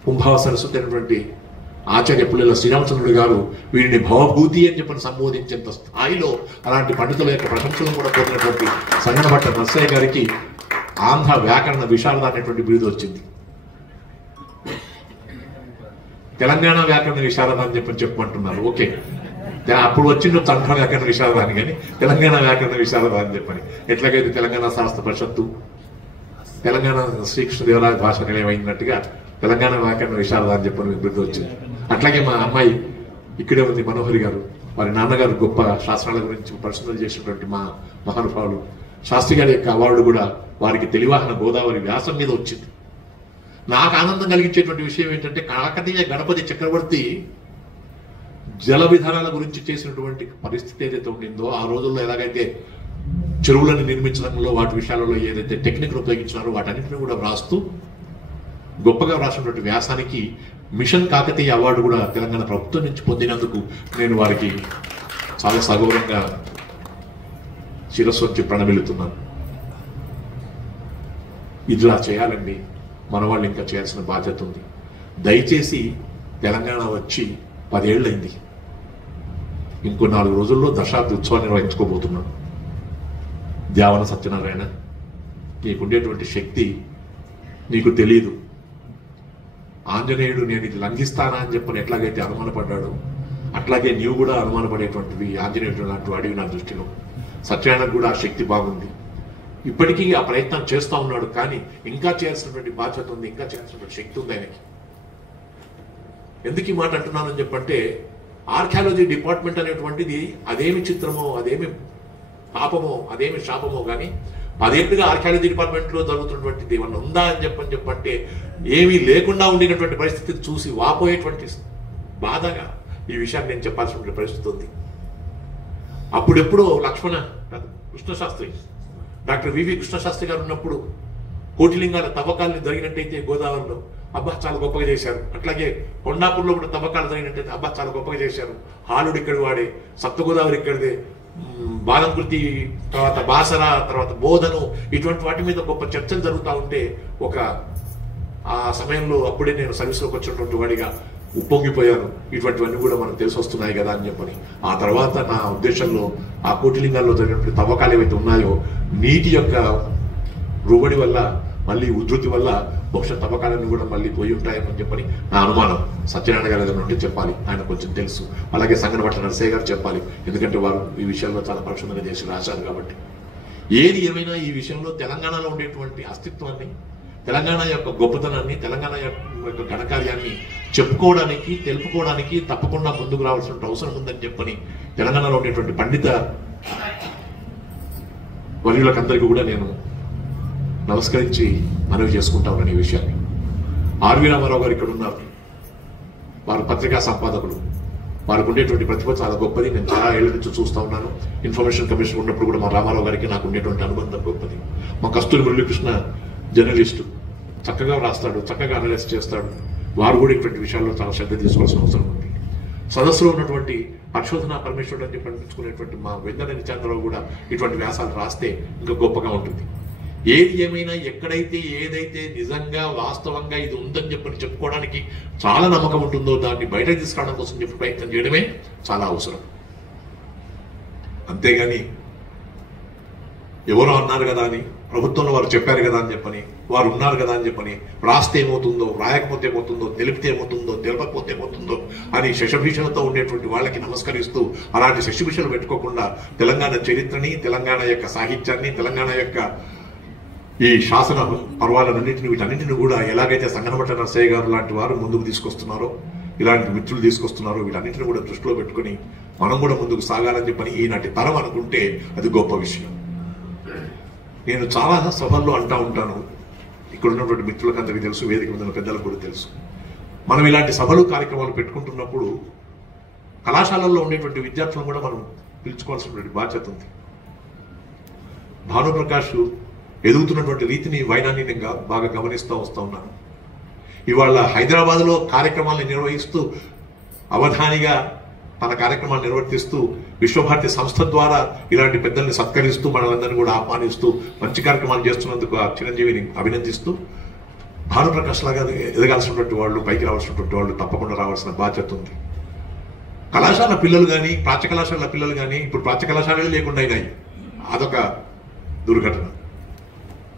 కుంభావ సరస్వతి అయినటువంటి ఆచార్య పుల్లెల శ్రీరామచంద్రుడు గారు వీరిని భవభూతి అని చెప్పని సంబోధించేంత స్థాయిలో అలాంటి పండితుల యొక్క ప్రశంసలను కూడా కోరినటువంటి సంగనబట్ల నరసయ్య గారికి ఆంధ్ర వ్యాకరణ విశారద అనేటువంటి బిరుదు వచ్చింది. తెలంగాణ వ్యాకరణ విశారద అని చెప్పమంటున్నారు. ఓకే, అప్పుడు వచ్చిండు ఆంధ్ర వ్యాకరణ విశారద అని, కానీ తెలంగాణ వ్యాకరణ విశారద అని చెప్పని ఎట్లాగైతే తెలంగాణ శాస్త్ర పరిషత్తు, తెలంగాణ శ్రీకృష్ణదేవరాయ భాష నిలయం అయినట్టుగా తెలంగాణ వ్యాకరణ విశారద అని చెప్పని బిరుదు వచ్చింది. అట్లాగే మా అమ్మాయి ఇక్కడే ఉంది, మనోహరి గారు, వారి నాన్నగారు గొప్ప శాస్త్రాల గురించి పరిశోధన చేసినటువంటి మా మహానుభావులు శాస్త్రి గారి యొక్క అవార్డు కూడా వారికి తెలివాహన గోదావరి వ్యాసం మీద వచ్చింది. నాకు ఆనందం కలిగించేటువంటి విషయం ఏంటంటే, కాకతీయ గణపతి చక్రవర్తి జల విధానాల గురించి చేసినటువంటి పరిస్థితి ఏదైతే ఉండిందో, ఆ రోజుల్లో ఎలాగైతే చెరువులను నిర్మించడంలో వాటి విషయాలలో ఏదైతే టెక్నిక్ను ఉపయోగించినారో వాటన్నింటినీ కూడా వ్రాస్తూ గొప్పగా వ్రాసినటువంటి వ్యాసానికి మిషన్ కాకతీయ అవార్డు కూడా తెలంగాణ ప్రభుత్వం నుంచి పొందినందుకు నేను వారికి చాలా సగౌరవంగా శిరస్సు వచ్చి ప్రణమిల్లుతున్నాను. ఇదిలా చేయాలండి, మన వాళ్ళు ఇంకా చేయాల్సిన బాధ్యత ఉంది. దయచేసి తెలంగాణ వచ్చి 10 ఏళ్ళైంది. ఇంకో 4 రోజుల్లో దశాబ్ది ఉత్సవాన్ని నిర్వహించుకోబోతున్నాను. ద్యావన సత్యనారాయణ, నీకుండేటువంటి శక్తి నీకు తెలియదు. ఆంజనేయుడు నేను ఇది లంఘిస్తానా అని చెప్పని ఎట్లాగైతే అనుమానపడ్డాడు, అట్లాగే నీవు కూడా అనుమానపడేటువంటివి ఆంజనేయుడు లాంటి వాడివి నా దృష్టిలో. సత్యనారాయణకు కూడా ఆ శక్తి బాగుంది. ఇప్పటికీ ఆ ప్రయత్నం చేస్తూ ఉన్నాడు, కానీ ఇంకా చేయాల్సినటువంటి బాధ్యత ఉంది, ఇంకా చేయాల్సినటువంటి శక్తి ఉంది ఆయనకి. ఎందుకు ఈ మాట అంటున్నానని చెప్పంటే, ఆర్కియాలజీ డిపార్ట్మెంట్ అనేటువంటిది అదేమి చిత్రమో, అదేమి పాపమో, అదేమి శాపమో కానీ 10 ఏళ్ళుగా ఆర్కియాలజీ డిపార్ట్మెంట్లో జరుగుతున్నటువంటిది ఏమన్నా ఉందా అని చెప్పంటే ఏమీ లేకుండా ఉండినటువంటి పరిస్థితిని చూసి వాపోయేటువంటి బాధగా ఈ విషయాన్ని నేను చెప్పాల్సినటువంటి పరిస్థితి ఉంది. అప్పుడెప్పుడో కృష్ణశాస్త్రి, డాక్టర్ వివి కృష్ణశాస్త్రి గారు ఉన్నప్పుడు కోటిలింగాల తవ్వకాలను జరిగినట్టయితే గోదావరిలో, అబ్బా చాలా గొప్పగా చేశారు. అట్లాగే కొండాపూర్లో కూడా తవ్వకాలు జరిగినట్టయితే అబ్బా చాలా గొప్పగా చేశారు. హాలుడు ఇక్కడ వాడే, సప్తగోదావరి ఇక్కడిదే, బాలంకృతి, తర్వాత బాసర, తర్వాత బోధను, ఇటువంటి వాటి మీద గొప్ప చర్చలు జరుగుతూ ఉంటే ఆ సమయంలో అప్పుడే నేను సర్వీస్లోకి వచ్చినటువంటి వాడిగా ఉప్పొంగిపోయాను. ఇటువంటివన్నీ కూడా మనకు తెలిసి వస్తున్నాయి కదా అని చెప్పని ఆ తర్వాత నా ఉద్దేశంలో ఆ కోటిలింగాల్లో జరిగినటువంటి తవ్వకాలు ఏవైతే ఉన్నాయో నీటి యొక్క రువడి వల్ల మళ్ళీ ఉధృతి వల్ల బహుశా తవ్వకాలన్నీ కూడా మళ్ళీ పోయి ఉంటాయని చెప్పని నా అనుమానం. సత్యనారాయణ గారి దగ్గర నుండి చెప్పాలి, ఆయన కొంచెం తెలుసు. అలాగే సంగనపట్ల నరసయ్య గారు చెప్పాలి, ఎందుకంటే వారు ఈ విషయంలో చాలా పరిశోధన చేసి రాశారు కాబట్టి. ఏది ఏమైనా ఈ విషయంలో తెలంగాణలో ఉండేటువంటి అస్తిత్వాన్ని, తెలంగాణ యొక్క గొప్పతనాన్ని, తెలంగాణ యొక్క ఘనకార్యాన్ని చెప్పుకోవడానికి, తెలుపుకోవడానికి తప్పకుండా ముందుకు రావాల్సిన అవసరం ఉందని చెప్పని తెలంగాణలో ఉండేటువంటి పండిత వర్యులకందరికీ కూడా నేను నమస్కరించి మనవి చేసుకుంటా ఉన్నాను ఈ విషయాన్ని. ఆర్వి రామారావు గారు ఇక్కడ ఉన్నారు. వారు పత్రికా సంపాదకులు. వారికి ఉండేటువంటి ప్రతిభ చాలా గొప్పది. నేను చాలా ఏళ్ల నుంచి చూస్తూ ఉన్నాను. ఇన్ఫర్మేషన్ కమిషన్ ఉన్నప్పుడు కూడా మా రామారావు గారికి నాకు ఉండేటువంటి అనుబంధం గొప్పది. మా కస్తూరి మురళీకృష్ణ జర్నలిస్టు, చక్కగా రాస్తాడు, చక్కగా అనలైజ్ చేస్తాడు. వారు కూడా ఇటువంటి విషయాల్లో చాలా శ్రద్ధ తీసుకోవాల్సిన అవసరం ఉంది. సదస్సులో ఉన్నటువంటి పరిశోధన పరమేశ్వరుడు అని చెప్పి అనిపించుకునేటువంటి మా వెందన నిత్యాంధ్రరావు కూడా ఇటువంటి వ్యాసాలు రాస్తే ఇంకా గొప్పగా ఉంటుంది. ఏది ఏమైనా ఎక్కడైతే ఏదైతే నిజంగా వాస్తవంగా ఇది ఉందని చెప్పని చెప్పుకోవడానికి చాలా నమ్మకం ఉంటుందో దాన్ని బయటకు తీసుకురావడం కోసం చెప్పి ప్రయత్నం చేయడమే చాలా అవసరం. అంతేగాని ఎవరో అన్నారు కదా అని, ప్రభుత్వంలో వారు చెప్పారు కదా అని చెప్పని, వారు ఉన్నారు కదా అని చెప్పని, రాస్తే ఏమవుతుందో, రాయకపోతే ఏమవుతుందో, తెలిపితే ఏమవుతుందో, తెలపకపోతే ఏమవుతుందో అని శశభీషణతో ఉండేటువంటి వాళ్ళకి నమస్కరిస్తూ అలాంటి శశభీషణలు పెట్టుకోకుండా తెలంగాణ చరిత్రని, తెలంగాణ యొక్క సాహిత్యాన్ని, తెలంగాణ యొక్క ఈ శాసన పర్వాలన్నింటినీ, వీటన్నింటినీ కూడా ఎలాగైతే సంగనపట్ల నరసయ్య గారు లాంటి వారు ముందుకు తీసుకొస్తున్నారో, ఇలాంటి మిత్రులు తీసుకొస్తున్నారో, వీటన్నింటినీ కూడా దృష్టిలో పెట్టుకుని మనం కూడా ముందుకు సాగాలని చెప్పని ఈనాటి తరం అనుకుంటే అది గొప్ప విషయం. నేను చాలా సభల్లో అంటా ఉంటాను, ఇక్కడ ఉన్నటువంటి మిత్రులకు అందరికీ తెలుసు, వేదిక మీద ఉన్న పెద్దలకు కూడా తెలుసు. మనం ఇలాంటి సభలు కార్యక్రమాలు పెట్టుకుంటున్నప్పుడు కళాశాలల్లో ఉండేటువంటి విద్యార్థులను కూడా మనం పిలుచుకోవాల్సినటువంటి బాధ్యత ఉంది. భానుప్రకాష్ ఎదుగుతున్నటువంటి రీతిని, వైనాన్ని నేను బాగా గమనిస్తూ వస్తూ ఉన్నాను. ఇవాళ హైదరాబాద్లో కార్యక్రమాలను నిర్వహిస్తూ, అవధానిగా తన కార్యక్రమాలు నిర్వర్తిస్తూ, విశ్వభారతి సంస్థ ద్వారా ఇలాంటి పెద్దల్ని సత్కరిస్తూ, మనలందరినీ కూడా ఆహ్వానిస్తూ మంచి కార్యక్రమాలు చేస్తున్నందుకు ఆ చిరంజీవిని అభినందిస్తూ, భానుప్రకాష్ లాగా ఎదగాల్సినటువంటి వాళ్ళు, పైకి రావాల్సినటువంటి వాళ్ళు తప్పకుండా రావాల్సిన బాధ్యత ఉంది. కళాశాల పిల్లలు కానీ, ప్రాచ్య కళాశాల పిల్లలు కానీ ఇప్పుడు ప్రాచ్య కళాశాలలు లేకుండా అయినాయి. అదొక దుర్ఘటన,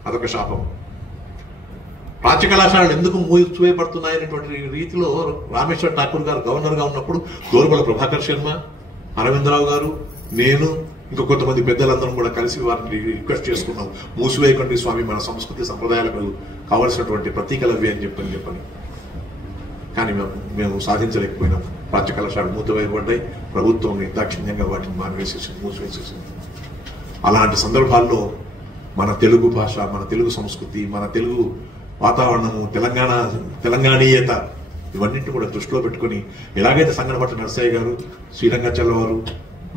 అదొక శాపం. ప్రాచ్య కళాశాలలు ఎందుకు మూసివేయబడుతున్నాయనేటువంటి రీతిలో రామేశ్వర ఠాకూర్ గారు గవర్నర్గా ఉన్నప్పుడు దోర్బల ప్రభాకర్ శర్మ, అరవిందరావు గారు, నేను, ఇంకా కొంతమంది పెద్దలందరం కూడా కలిసి వారిని రిక్వెస్ట్ చేసుకున్నాం, మూసివేయకండి స్వామి, మన సంస్కృతి సంప్రదాయాలకు కావలసినటువంటి ప్రతీకలు అవి అని చెప్పని. కానీ మేము సాధించలేకపోయినాం. ప్రాచ్య కళాశాలలు మూతవేయబడ్డాయి. ప్రభుత్వం నిర్దాక్షిణ్యంగా వాటిని మూసివేసేసింది. అలాంటి సందర్భాల్లో మన తెలుగు భాష, మన తెలుగు సంస్కృతి, మన తెలుగు వాతావరణము, తెలంగాణీయత, ఇవన్నింటినీ కూడా దృష్టిలో పెట్టుకుని ఎలాగైతే సంగనపట్ల నరసయ్య గారు, శ్రీరంగాచల వారు,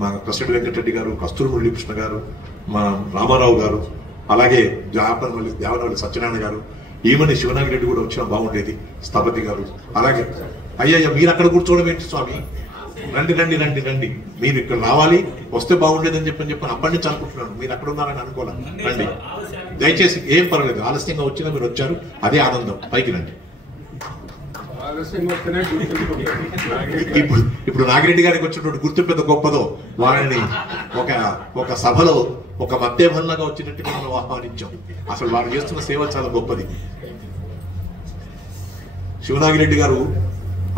మా కస్తూరి వెంకటరెడ్డి గారు, కస్తూరి మురళీకృష్ణ గారు, మా రామారావు గారు, అలాగే దేవనవల్లి సత్యనారాయణ గారు, ఈమని శివనాగిరెడ్డి కూడా వచ్చినా బాగుండేది, స్థపతి గారు, అలాగే అయ్యయ్య మీరు అక్కడ కూర్చోవడం ఏంటి స్వామి, రండి రండి రండి రండి, మీరు ఇక్కడ రావాలి, వస్తే బాగుండేదని చెప్పని అప్పటి నుంచి అనుకుంటున్నాను. మీరు అక్కడ ఉన్నారని అనుకోలే, రండి దయచేసి, ఏం పర్వాలేదు, ఆలస్యంగా వచ్చినా మీరు వచ్చారు, అదే ఆనందం, పైకి రండి. ఇప్పుడు నాగిరెడ్డి గారికి వచ్చినటువంటి గుర్తు పెద్ద గొప్పదో, వారిని ఒక సభలో ఒక మధ్యభంలాగా వచ్చినట్టుగా మనం ఆహ్వానించాం. అసలు వారు చేస్తున్న సేవ చాలా గొప్పది. శివనాగిరెడ్డి గారు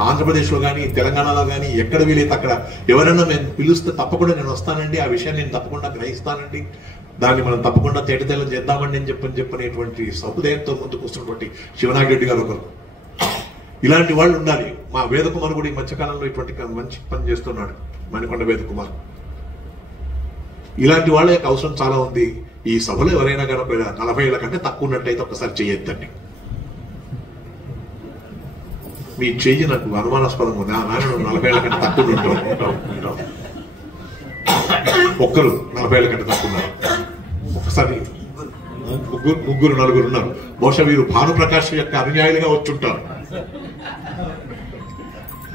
ఆంధ్రప్రదేశ్లో కానీ, తెలంగాణలో కానీ ఎక్కడ వీలైతే అక్కడ ఎవరైనా మేము పిలుస్తే తప్పకుండా నేను వస్తానండి, ఆ విషయాన్ని నేను తప్పకుండా గ్రహిస్తానండి, దాన్ని మనం తప్పకుండా తేటతెల్లం చేద్దామండి అని చెప్పనేటువంటి సహృదయంతో ముందుకు వస్తున్నటువంటి శివనాగిరెడ్డి గారు ఒకరు. ఇలాంటి వాళ్ళు ఉండాలి. మా వేదకుమార్ కూడా ఈ మధ్యకాలంలో ఇటువంటి మంచి పని చేస్తున్నాడు, మణికొండ వేదకుమార్. ఇలాంటి వాళ్ళ యొక్క అవసరం చాలా ఉంది. ఈ సభలో ఎవరైనా కనుక 40 ఏళ్ల కంటే తక్కువ ఉన్నట్టయితే ఒక్కసారి చేయొద్దండి. మీ చెయ్యి నాకు అనుమానాస్పదంగా ఉంది. ఆ నాన్న 40 ఏళ్ల కంటే తక్కువ ఉంటాం, ఒక్కరు 40 ఏళ్ల కంటే తక్కువ ఉన్నారు. ఒకసారి ముగ్గురు నలుగురు ఉన్నారు. బహుశా వీరు భానుప్రకాష్ యొక్క అనుయాయులుగా వచ్చుంటారు.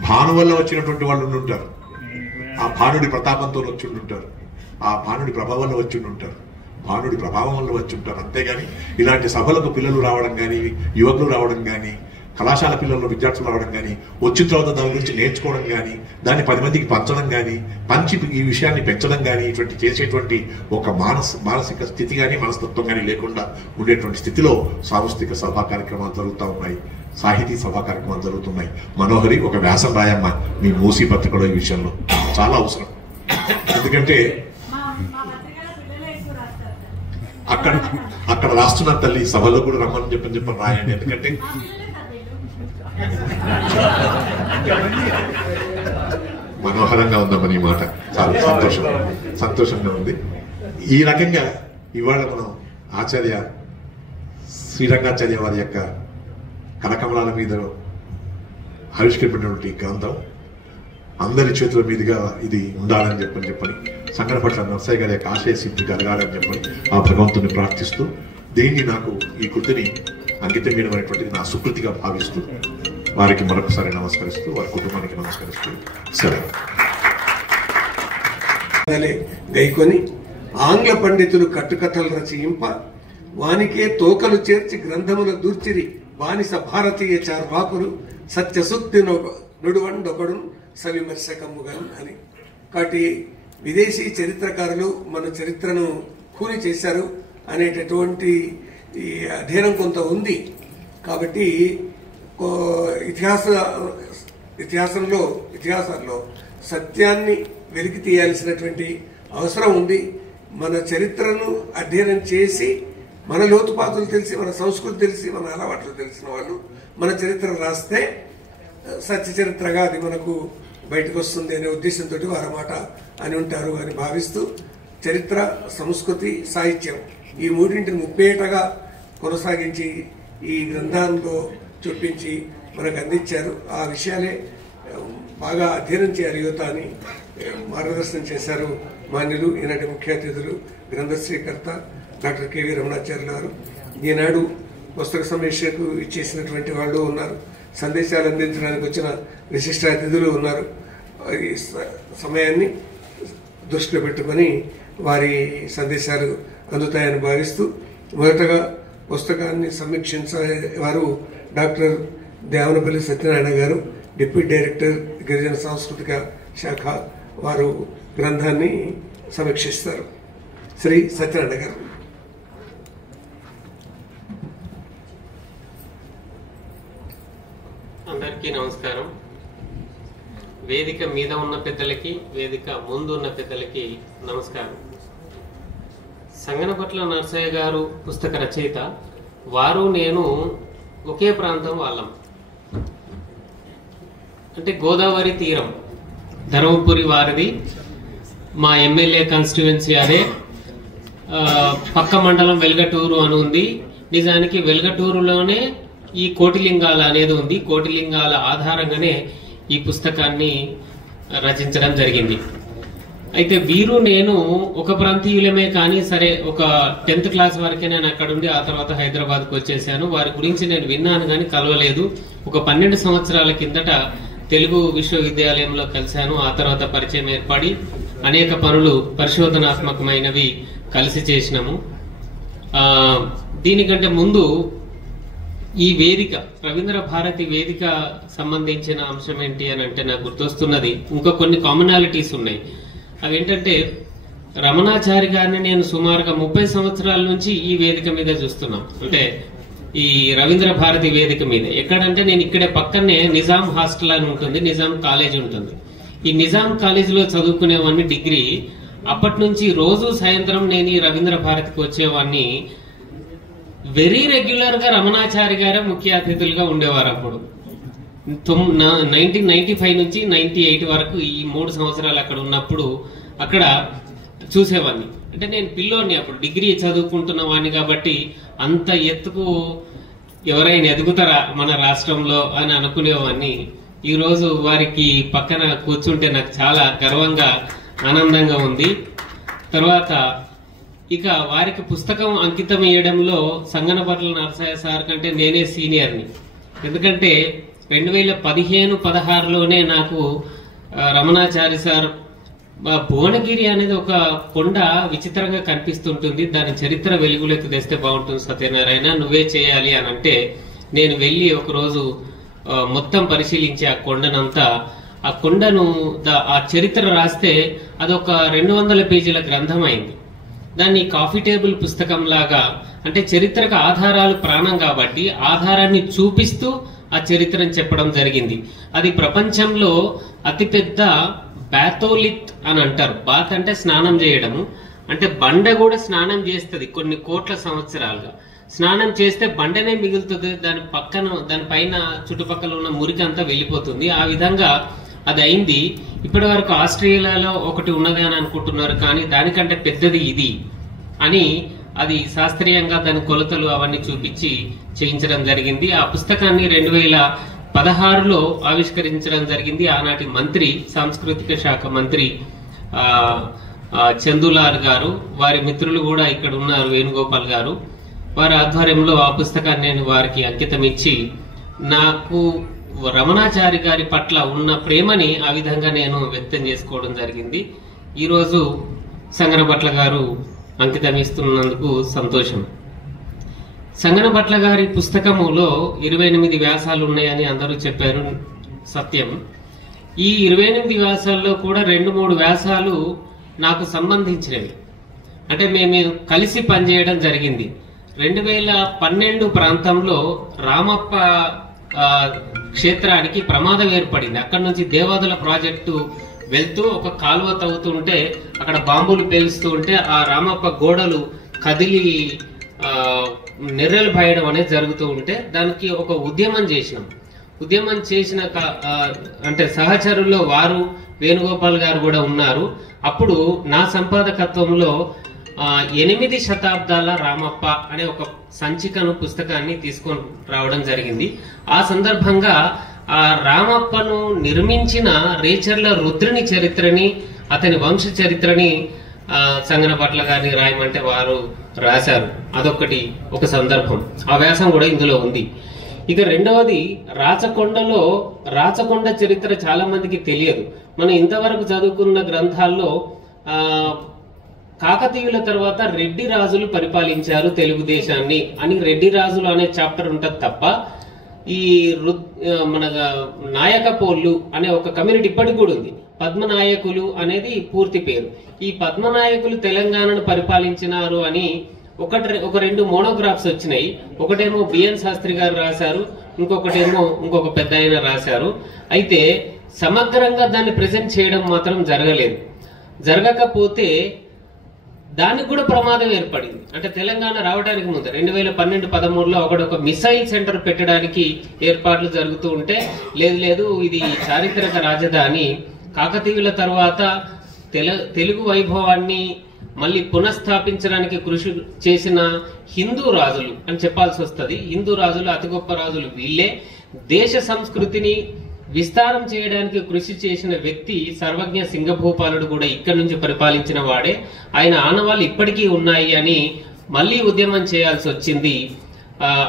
భాను వల్ల వచ్చినటువంటి వాళ్ళు ఉండుంటారు, ఆ భానుడి ప్రతాపంతో వచ్చి ఉండుంటారు, ఆ భానుడి ప్రభావంలో వచ్చి ఉండుంటారు, భానుడి ప్రభావం వల్ల వచ్చి ఉంటారు. అంతేగాని ఇలాంటి సభలకు పిల్లలు రావడం కానీ, యువకులు రావడం కానీ, కళాశాల పిల్లల్లో విద్యార్థులు రావడం కానీ, వచ్చిన తర్వాత దాని గురించి నేర్చుకోవడం కానీ, దాన్ని 10 మందికి పంచడం కానీ, పంచి ఈ విషయాన్ని పెంచడం కానీ, ఇటువంటి చేసేటువంటి ఒక మానసిక స్థితి కానీ, మనస్తత్వం కానీ లేకుండా ఉండేటువంటి స్థితిలో సాంస్కృతిక సభా కార్యక్రమాలు జరుగుతూ ఉన్నాయి, సాహితీ సభా కార్యక్రమాలు జరుగుతున్నాయి. మనోహరి ఒక వ్యాసం రాయమ్మ మీ మూసీ పత్రికలో ఈ విషయంలో చాలా అవసరం. ఎందుకంటే అక్కడ రాస్తున్న తల్లి సభలో కూడా రమ్మని చెప్పని రాయండి. ఎందుకంటే మనోహరంగా ఉందమ్మని ఈ మాట, చాలా సంతోషంగా ఉంది. ఈ రకంగా ఇవాళ మనం ఆచార్య శ్రీరంగాచార్య వారి యొక్క కనకమలాల మీద ఆవిష్కరించినటువంటి గ్రంథం అందరి చేతుల మీదుగా ఇది ఉండాలని చెప్పని సంగనపట్ల నరసయ్య గారి యొక్క ఆశయ సిద్ధి కలగాలని చెప్పని ఆ భగవంతుని ప్రార్థిస్తూ, దీన్ని నాకు ఈ కృతిని అంకితం చేయడమైనటువంటిది నా సుకృతిగా భావిస్తూ వారికి మరొకసారి నమస్కరిస్తూ, వారి కుటుంబానికి నమస్కరిస్తూ సరే గైకొని ఆంగ్ల పండితులు కట్టుకథలు రచయింప వానికే తోకలు చేర్చి గ్రంథముల దూర్చిరి బానిస భారతీయ చార్వాకులు సత్యసూక్తి నుడువండొకడు సవిమర్శకముగా అని. కాబట్టి విదేశీ చరిత్రకారులు మన చరిత్రను కూని చేశారు అనేటటువంటి ఈ అధ్యయనం కొంత ఉంది. కాబట్టి ఇతిహాసాల్లో సత్యాన్ని వెలికి తీయాల్సినటువంటి అవసరం ఉంది. మన చరిత్రను అధ్యయనం చేసి మన లోతుపాతులు తెలిసి, మన సంస్కృతి తెలిసి, మన అలవాట్లు తెలిసిన వాళ్ళు మన చరిత్ర రాస్తే సత్య చరిత్రగా అది మనకు బయటకు వస్తుంది అనే ఉద్దేశంతో వారి మాట అని ఉంటారు అని భావిస్తూ, చరిత్ర, సంస్కృతి, సాహిత్యం ఈ మూడింటిని ముప్పేటగా కొనసాగించి ఈ గ్రంథంలో చూపించి మనకు అందించారు. ఆ విషయాలే బాగా అధ్యయనం చేయాలి యువత అని మార్గదర్శనం చేశారు మాన్యులు, ఈనాటి ముఖ్య అతిథులు, గ్రంథశ్రీకర్త డాక్టర్ కెవి రమణాచార్యులు గారు. ఈనాడు పుస్తక సమీక్షకు ఇచ్చేసినటువంటి వాళ్ళు ఉన్నారు, సందేశాలు అందించడానికి వచ్చిన విశిష్ట అతిథులు ఉన్నారు. ఈ సమయాన్ని దృష్టిలో పెట్టుకొని వారి సందేశాలు అందుతాయని భావిస్తూ, మొదటగా పుస్తకాన్ని సమీక్షించేవారు డాక్టర్ దేవనపల్లి సత్యనారాయణ గారు, డిప్యూటీ డైరెక్టర్ గిరిజన సాంస్కృతిక శాఖ. వారు గ్రంథాన్ని సమీక్షిస్తారు. శ్రీ సత్యనారాయణ గారు. అందరికీ నమస్కారం. వేదిక మీద ఉన్న పెద్దలకి, వేదిక ముందు ఉన్న పెద్దలకి నమస్కారం. సంగనపట్ల నరసయ్య గారు పుస్తక రచయిత. వారు నేను ఒకే ప్రాంతం వాళ్ళం. అంటే గోదావరి తీరం, ధర్మపురి వారిది, మా ఎమ్మెల్యే కాన్స్టిట్యువెన్సీ అదే. పక్క మండలం వెల్గటూరు అని ఉంది. నిజానికి వెల్గటూరులోనే ఈ కోటిలింగాల అనేది ఉంది. కోటిలింగాల ఆధారంగానే ఈ పుస్తకాన్ని రచించడం జరిగింది. అయితే వీరు నేను ఒక ప్రాంతీయులమే, కానీ సరే ఒక 10th క్లాస్ వరకే నేను అక్కడ ఉండి ఆ తర్వాత హైదరాబాద్కు వచ్చేసాను. వారి గురించి నేను విన్నాను కానీ కలవలేదు. ఒక 12 సంవత్సరాల కిందట తెలుగు విశ్వవిద్యాలయంలో కలిశాను. ఆ తర్వాత పరిచయం ఏర్పడి అనేక పనులు పరిశోధనాత్మకమైనవి కలిసి చేసినాము. దీనికంటే ముందు ఈ వేదిక, రవీంద్ర భారతి వేదిక సంబంధించిన అంశం ఏంటి అని అంటే నాకు గుర్తొస్తున్నది ఇంకా కొన్ని కామనాలిటీస్ ఉన్నాయి. అవి ఏంటంటే, రమణాచారి గారిని నేను సుమారుగా 30 సంవత్సరాల నుంచి ఈ వేదిక మీద చూస్తున్నాం. అంటే ఈ రవీంద్ర భారతి వేదిక మీద ఎక్కడంటే, నేను ఇక్కడే పక్కనే నిజాం హాస్టల్ అని ఉంటుంది, నిజాం కాలేజ్ ఉంటుంది. ఈ నిజాం కాలేజీలో చదువుకునేవాడిని డిగ్రీ. అప్పటి నుంచి రోజు సాయంత్రం నేను ఈ రవీంద్ర భారతికి వచ్చేవాడిని. వెరీ రెగ్యులర్ గా రమణాచారి గారే ముఖ్య అతిథులుగా ఉండేవారు. అప్పుడు 1995 నుంచి 98 వరకు ఈ 3 సంవత్సరాలు అక్కడ ఉన్నప్పుడు అక్కడ చూసేవాడిని. అంటే నేను పిల్లోని, అప్పుడు డిగ్రీ చదువుకుంటున్న వాడిని కాబట్టి అంత ఎత్తుకు ఎవరైనా ఎదుగుతారా మన రాష్ట్రంలో అని అనుకునేవాడిని. ఈ రోజు వారికి పక్కన కూర్చుంటే నాకు చాలా గర్వంగా, ఆనందంగా ఉంది. తర్వాత ఇక వారికి పుస్తకం అంకితం ఇవ్వడంలో సంగనపట్ల నరసయ్య సార్ కంటే నేనే సీనియర్ని. ఎందుకంటే 2015-16లోనే నాకు రమణాచారి సార్, భువనగిరి అనేది ఒక కొండ విచిత్రంగా కనిపిస్తుంటుంది, దాని చరిత్ర వెలుగులోకి తెస్తే బాగుంటుంది సత్యనారాయణ, నువ్వే చేయాలి అని అంటే నేను వెళ్ళి ఒకరోజు మొత్తం పరిశీలించి ఆ కొండనంతా, ఆ కొండను ఆ చరిత్ర రాస్తే అదొక 200 పేజీల గ్రంథం అయింది. దాన్ని కాఫీ టేబుల్ పుస్తకం లాగా, అంటే చరిత్రకు ఆధారాలు ప్రాణం కాబట్టి ఆధారాన్ని చూపిస్తూ ఆ చరిత్రను చెప్పడం జరిగింది. అది ప్రపంచంలో అతిపెద్ద బాథోలిత్ అని అంటారు. బాత్ అంటే స్నానం చేయడము, అంటే బండ కూడా స్నానం చేస్తుంది కొన్ని కోట్ల సంవత్సరాలుగా. స్నానం చేస్తే బండనే మిగులుతుంది, దానిపైన చుట్టుపక్కల ఉన్న మురికి అంతా వెళ్ళిపోతుంది. ఆ విధంగా అది అయింది. ఇప్పటి వరకు ఆస్ట్రేలియాలో ఒకటి ఉన్నది అని అనుకుంటున్నారు, కానీ దానికంటే పెద్దది ఇది అని అది శాస్త్రీయంగా దాని కొలతలు అవన్నీ చూపించి చేయించడం జరిగింది. ఆ పుస్తకాన్ని 2016లో ఆవిష్కరించడం జరిగింది. ఆనాటి మంత్రి, సాంస్కృతిక శాఖ మంత్రి చందులాల్ గారు, వారి మిత్రులు కూడా ఇక్కడ ఉన్నారు, వేణుగోపాల్ గారు, వారి ఆధ్వర్యంలో ఆ పుస్తకాన్ని నేను వారికి అంకితం ఇచ్చి, నాకు రమణాచారి గారి పట్ల ఉన్న ప్రేమని ఆ విధంగా నేను వ్యక్తం చేసుకోవడం జరిగింది. ఈరోజు సంగనపట్ల గారు అంకితం ఇస్తున్నందుకు సంతోషం. సంగనపట్ల గారి పుస్తకములో 28 వ్యాసాలు ఉన్నాయని అందరూ చెప్పారు, సత్యం. ఈ 28 వ్యాసాల్లో కూడా 2-3 వ్యాసాలు నాకు సంబంధించినవి, అంటే మేము కలిసి పనిచేయడం జరిగింది. 2012 ప్రాంతంలో రామప్ప క్షేత్రానికి ప్రమాదం ఏర్పడింది. అక్కడ నుంచి దేవాదుల ప్రాజెక్టు వెళ్తూ ఒక కాలువ తవ్వుతుంటే అక్కడ బాంబులు పేలుస్తూ ఉంటే ఆ రామప్ప గోడలు కదిలి నెర్రెలు పాయడం అనేది జరుగుతూ ఉంటే దానికి ఒక ఉద్యమం చేసినాం. ఉద్యమం చేసిన అంటే సహచరుల్లో వారు, వేణుగోపాల్ గారు కూడా ఉన్నారు. అప్పుడు నా సంపాదకత్వంలో 8 శతాబ్దాల రామప్ప అనే ఒక సంచికను, పుస్తకాన్ని తీసుకొని రావడం జరిగింది. ఆ సందర్భంగా ఆ రామప్పను నిర్మించిన రేచర్ల రుద్రుని చరిత్రని, అతని వంశ చరిత్రని సంగనపట్ల గారిని రాయమంటే వారు రాశారు. అదొకటి ఒక సందర్భం. ఆ వ్యాసం కూడా ఇందులో ఉంది. ఇక రెండవది, రాచకొండ చరిత్ర చాలా మందికి తెలియదు. మనం ఇంతవరకు చదువుకున్న గ్రంథాల్లో కాకతీయుల తర్వాత రెడ్డి రాజులు పరిపాలించారు తెలుగుదేశాన్ని అని రెడ్డి రాజులు అనే చాప్టర్ ఉంటది తప్ప, ఈ మన నాయకపోళ్ళు అనే ఒక కమ్యూనిటీ ఇప్పటికి కూడా ఉంది. పద్మనాయకులు అనేది పూర్తి పేరు. ఈ పద్మనాయకులు తెలంగాణను పరిపాలించినారు అని ఒక 2 మోనోగ్రాఫ్స్ వచ్చినాయి. ఒకటేమో బిఎన్ శాస్త్రి గారు రాశారు, ఇంకొకటేమో ఇంకొక పెద్ద ఆయన రాశారు. అయితే సమగ్రంగా దాన్ని ప్రెజెంట్ చేయడం మాత్రం జరగకపోతే దానికి కూడా ప్రమాదం ఏర్పడింది. అంటే తెలంగాణ రావడానికి ముందు 2012-13లో ఒక మిసైల్ సెంటర్ పెట్టడానికి ఏర్పాట్లు జరుగుతూ ఉంటే, లేదు ఇది చారిత్రక రాజధాని, కాకతీయుల తర్వాత తెలుగు వైభవాన్ని మళ్ళీ పునఃస్థాపించడానికి కృషి చేసిన హిందూ రాజులు అని చెప్పాల్సి వస్తుంది. హిందూ రాజులు, అతి గొప్ప రాజులు వీళ్ళే. దేశ సంస్కృతిని విస్తారం చేయడానికి కృషి చేసిన వ్యక్తి సర్వజ్ఞ సింగభూపాలుడు కూడా ఇక్కడ నుంచి పరిపాలించిన వాడే. ఆయన ఆనవాళ్ళు ఇప్పటికీ ఉన్నాయి అని మళ్ళీ ఉద్యమం చేయాల్సి వచ్చింది.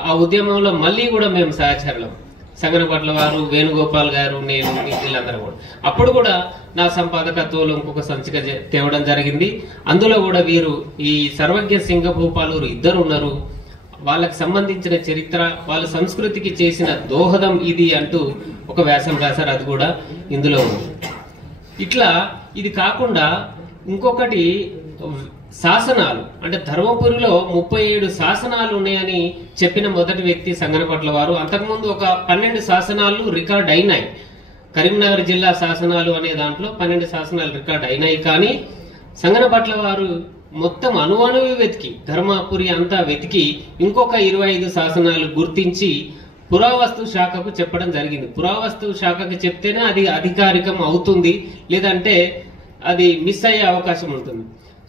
ఆ ఉద్యమంలో మళ్ళీ కూడా మేము సహచరులం, సంగనపట్ల వారు, వేణుగోపాల్ గారు, నేను, వీళ్ళందరూ కూడా. అప్పుడు కూడా నా సంపాదకత్వంలో ఇంకొక సంచిక తేవడం జరిగింది. అందులో కూడా వీరు, ఈ సర్వజ్ఞ సింగభూపాలూరు ఇద్దరు ఉన్నారు. వాళ్ళకి సంబంధించిన చరిత్ర, వాళ్ళ సంస్కృతికి చేసిన దోహదం ఇది అంటూ ఒక వ్యాసం రాశారు. అది కూడా ఇందులో ఉంది. ఇట్లా ఇది కాకుండా ఇంకొకటి శాసనాలు, అంటే ధర్మపురిలో 37 శాసనాలు ఉన్నాయని చెప్పిన మొదటి వ్యక్తి సంగనపట్ల వారు. అంతకుముందు ఒక 12 శాసనాలు రికార్డ్ అయినాయి. కరీంనగర్ జిల్లా శాసనాలు అనే దాంట్లో 12 శాసనాలు రికార్డ్ అయినాయి. కానీ సంగనపట్ల వారు మొత్తం అణువణువు వెతికి, ధర్మపురి అంతా వెతికి ఇంకొక 25 శాసనాలు గుర్తించి పురావస్తు శాఖకు చెప్పడం జరిగింది. పురావస్తు శాఖకు చెప్తేనే అది అధికారికం అవుతుంది, లేదంటే అది మిస్ అయ్యే అవకాశం ఉంటుంది.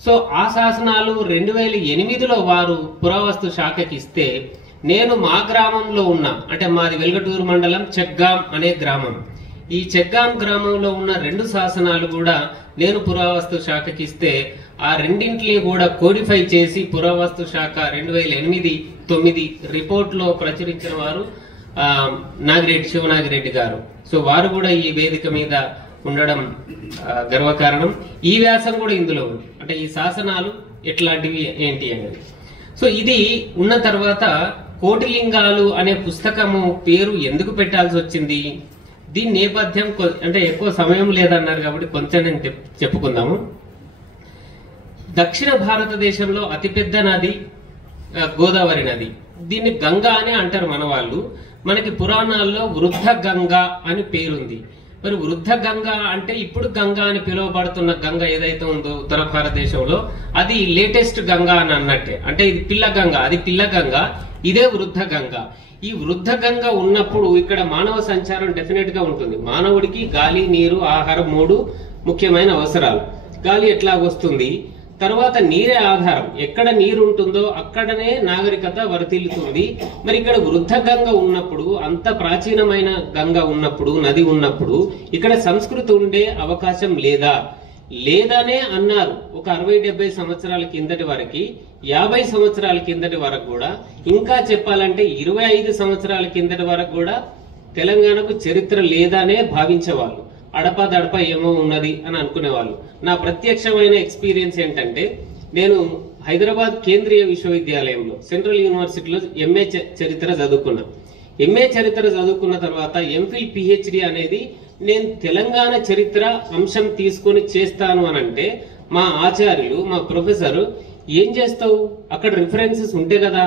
సో ఆ శాసనాలు 2008లో వారు పురావస్తు శాఖకి ఇస్తే, నేను మా గ్రామంలో ఉన్న, అంటే మాది వెల్గటూరు మండలం చెగ్గాం అనే గ్రామం, ఈ చెగ్గాం గ్రామంలో ఉన్న 2 శాసనాలు కూడా నేను పురావస్తు శాఖకి ఇస్తే, ఆ రెండింటిని కూడా కోడిఫై చేసి పురావస్తు శాఖ 2008-9 రిపోర్ట్ లో ప్రచురించిన వారు శివనాగిరెడ్డి గారు. సో వారు కూడా ఈ వేదిక మీద ఉండడం గర్వకారణం. ఈ వ్యాసం కూడా ఇందులో ఉంది, అంటే ఈ శాసనాలు ఎట్లాంటివి ఏంటి అనేది. సో ఇది ఉన్న తర్వాత కోటిలింగాలు అనే పుస్తకము పేరు ఎందుకు పెట్టాల్సి వచ్చింది? దీని నేపథ్యం అంటే ఎక్కువ సమయం లేదన్నారు కాబట్టి కొంచెం నేను చెప్పుకుందాము. దక్షిణ భారతదేశంలో అతిపెద్ద నది గోదావరి నది. దీన్ని గంగా అని అంటారు మన వాళ్ళు. మనకి పురాణాల్లో వృద్ధ గంగా అని పేరుంది. మరి వృద్ధ గంగా అంటే ఇప్పుడు గంగా అని పిలువబడుతున్న గంగ ఏదైతే ఉందో ఉత్తర భారతదేశంలో అది లేటెస్ట్ గంగా అని అన్నట్టే. అంటే ఇది పిల్ల గంగా, అది పిల్ల గంగా, ఇదే వృద్ధ గంగా. ఈ వృద్ధ గంగ ఉన్నప్పుడు ఇక్కడ మానవ సంచారం డెఫినెట్ గా ఉంటుంది. మానవుడికి గాలి, నీరు, ఆహారం 3 ముఖ్యమైన అవసరాలు. గాలి ఎట్లా వస్తుంది, తర్వాత నీరే ఆధారం. ఎక్కడ నీరు ఉంటుందో అక్కడనే నాగరికత వరతిల్లుతుంది. మరి ఇక్కడ వృద్ధ గంగ ఉన్నప్పుడు, అంత ప్రాచీనమైన గంగ ఉన్నప్పుడు, నది ఉన్నప్పుడు ఇక్కడ సంస్కృతి ఉండే అవకాశం లేదనే అన్నారు. ఒక 60-70 సంవత్సరాల కిందటి వరకు, 50 సంవత్సరాల కిందటి వరకు కూడా, ఇంకా చెప్పాలంటే 25 సంవత్సరాల కిందటి వరకు కూడా తెలంగాణకు చరిత్ర లేదనే భావించేవాళ్ళు. అడపదడప ఏమో ఉన్నది అని అనుకునేవాళ్ళు. నా ప్రత్యక్షమైన ఎక్స్పీరియన్స్ ఏంటంటే, నేను హైదరాబాద్ కేంద్రీయ విశ్వవిద్యాలయంలో సెంట్రల్ యూనివర్సిటీలో ఎంఏ చరిత్ర చదువుకున్నా. ఎంఏ చరిత్ర చదువుకున్న తర్వాత ఎంఫిల్ పిహెచ్డి అనేది నేను తెలంగాణ చరిత్ర అంశం తీసుకొని చేస్తాను అనంటే మా ఆచార్యులు, మా ప్రొఫెసర్, ఏం చేస్తావు, అక్కడ రిఫరెన్సెస్ ఉంటే కదా,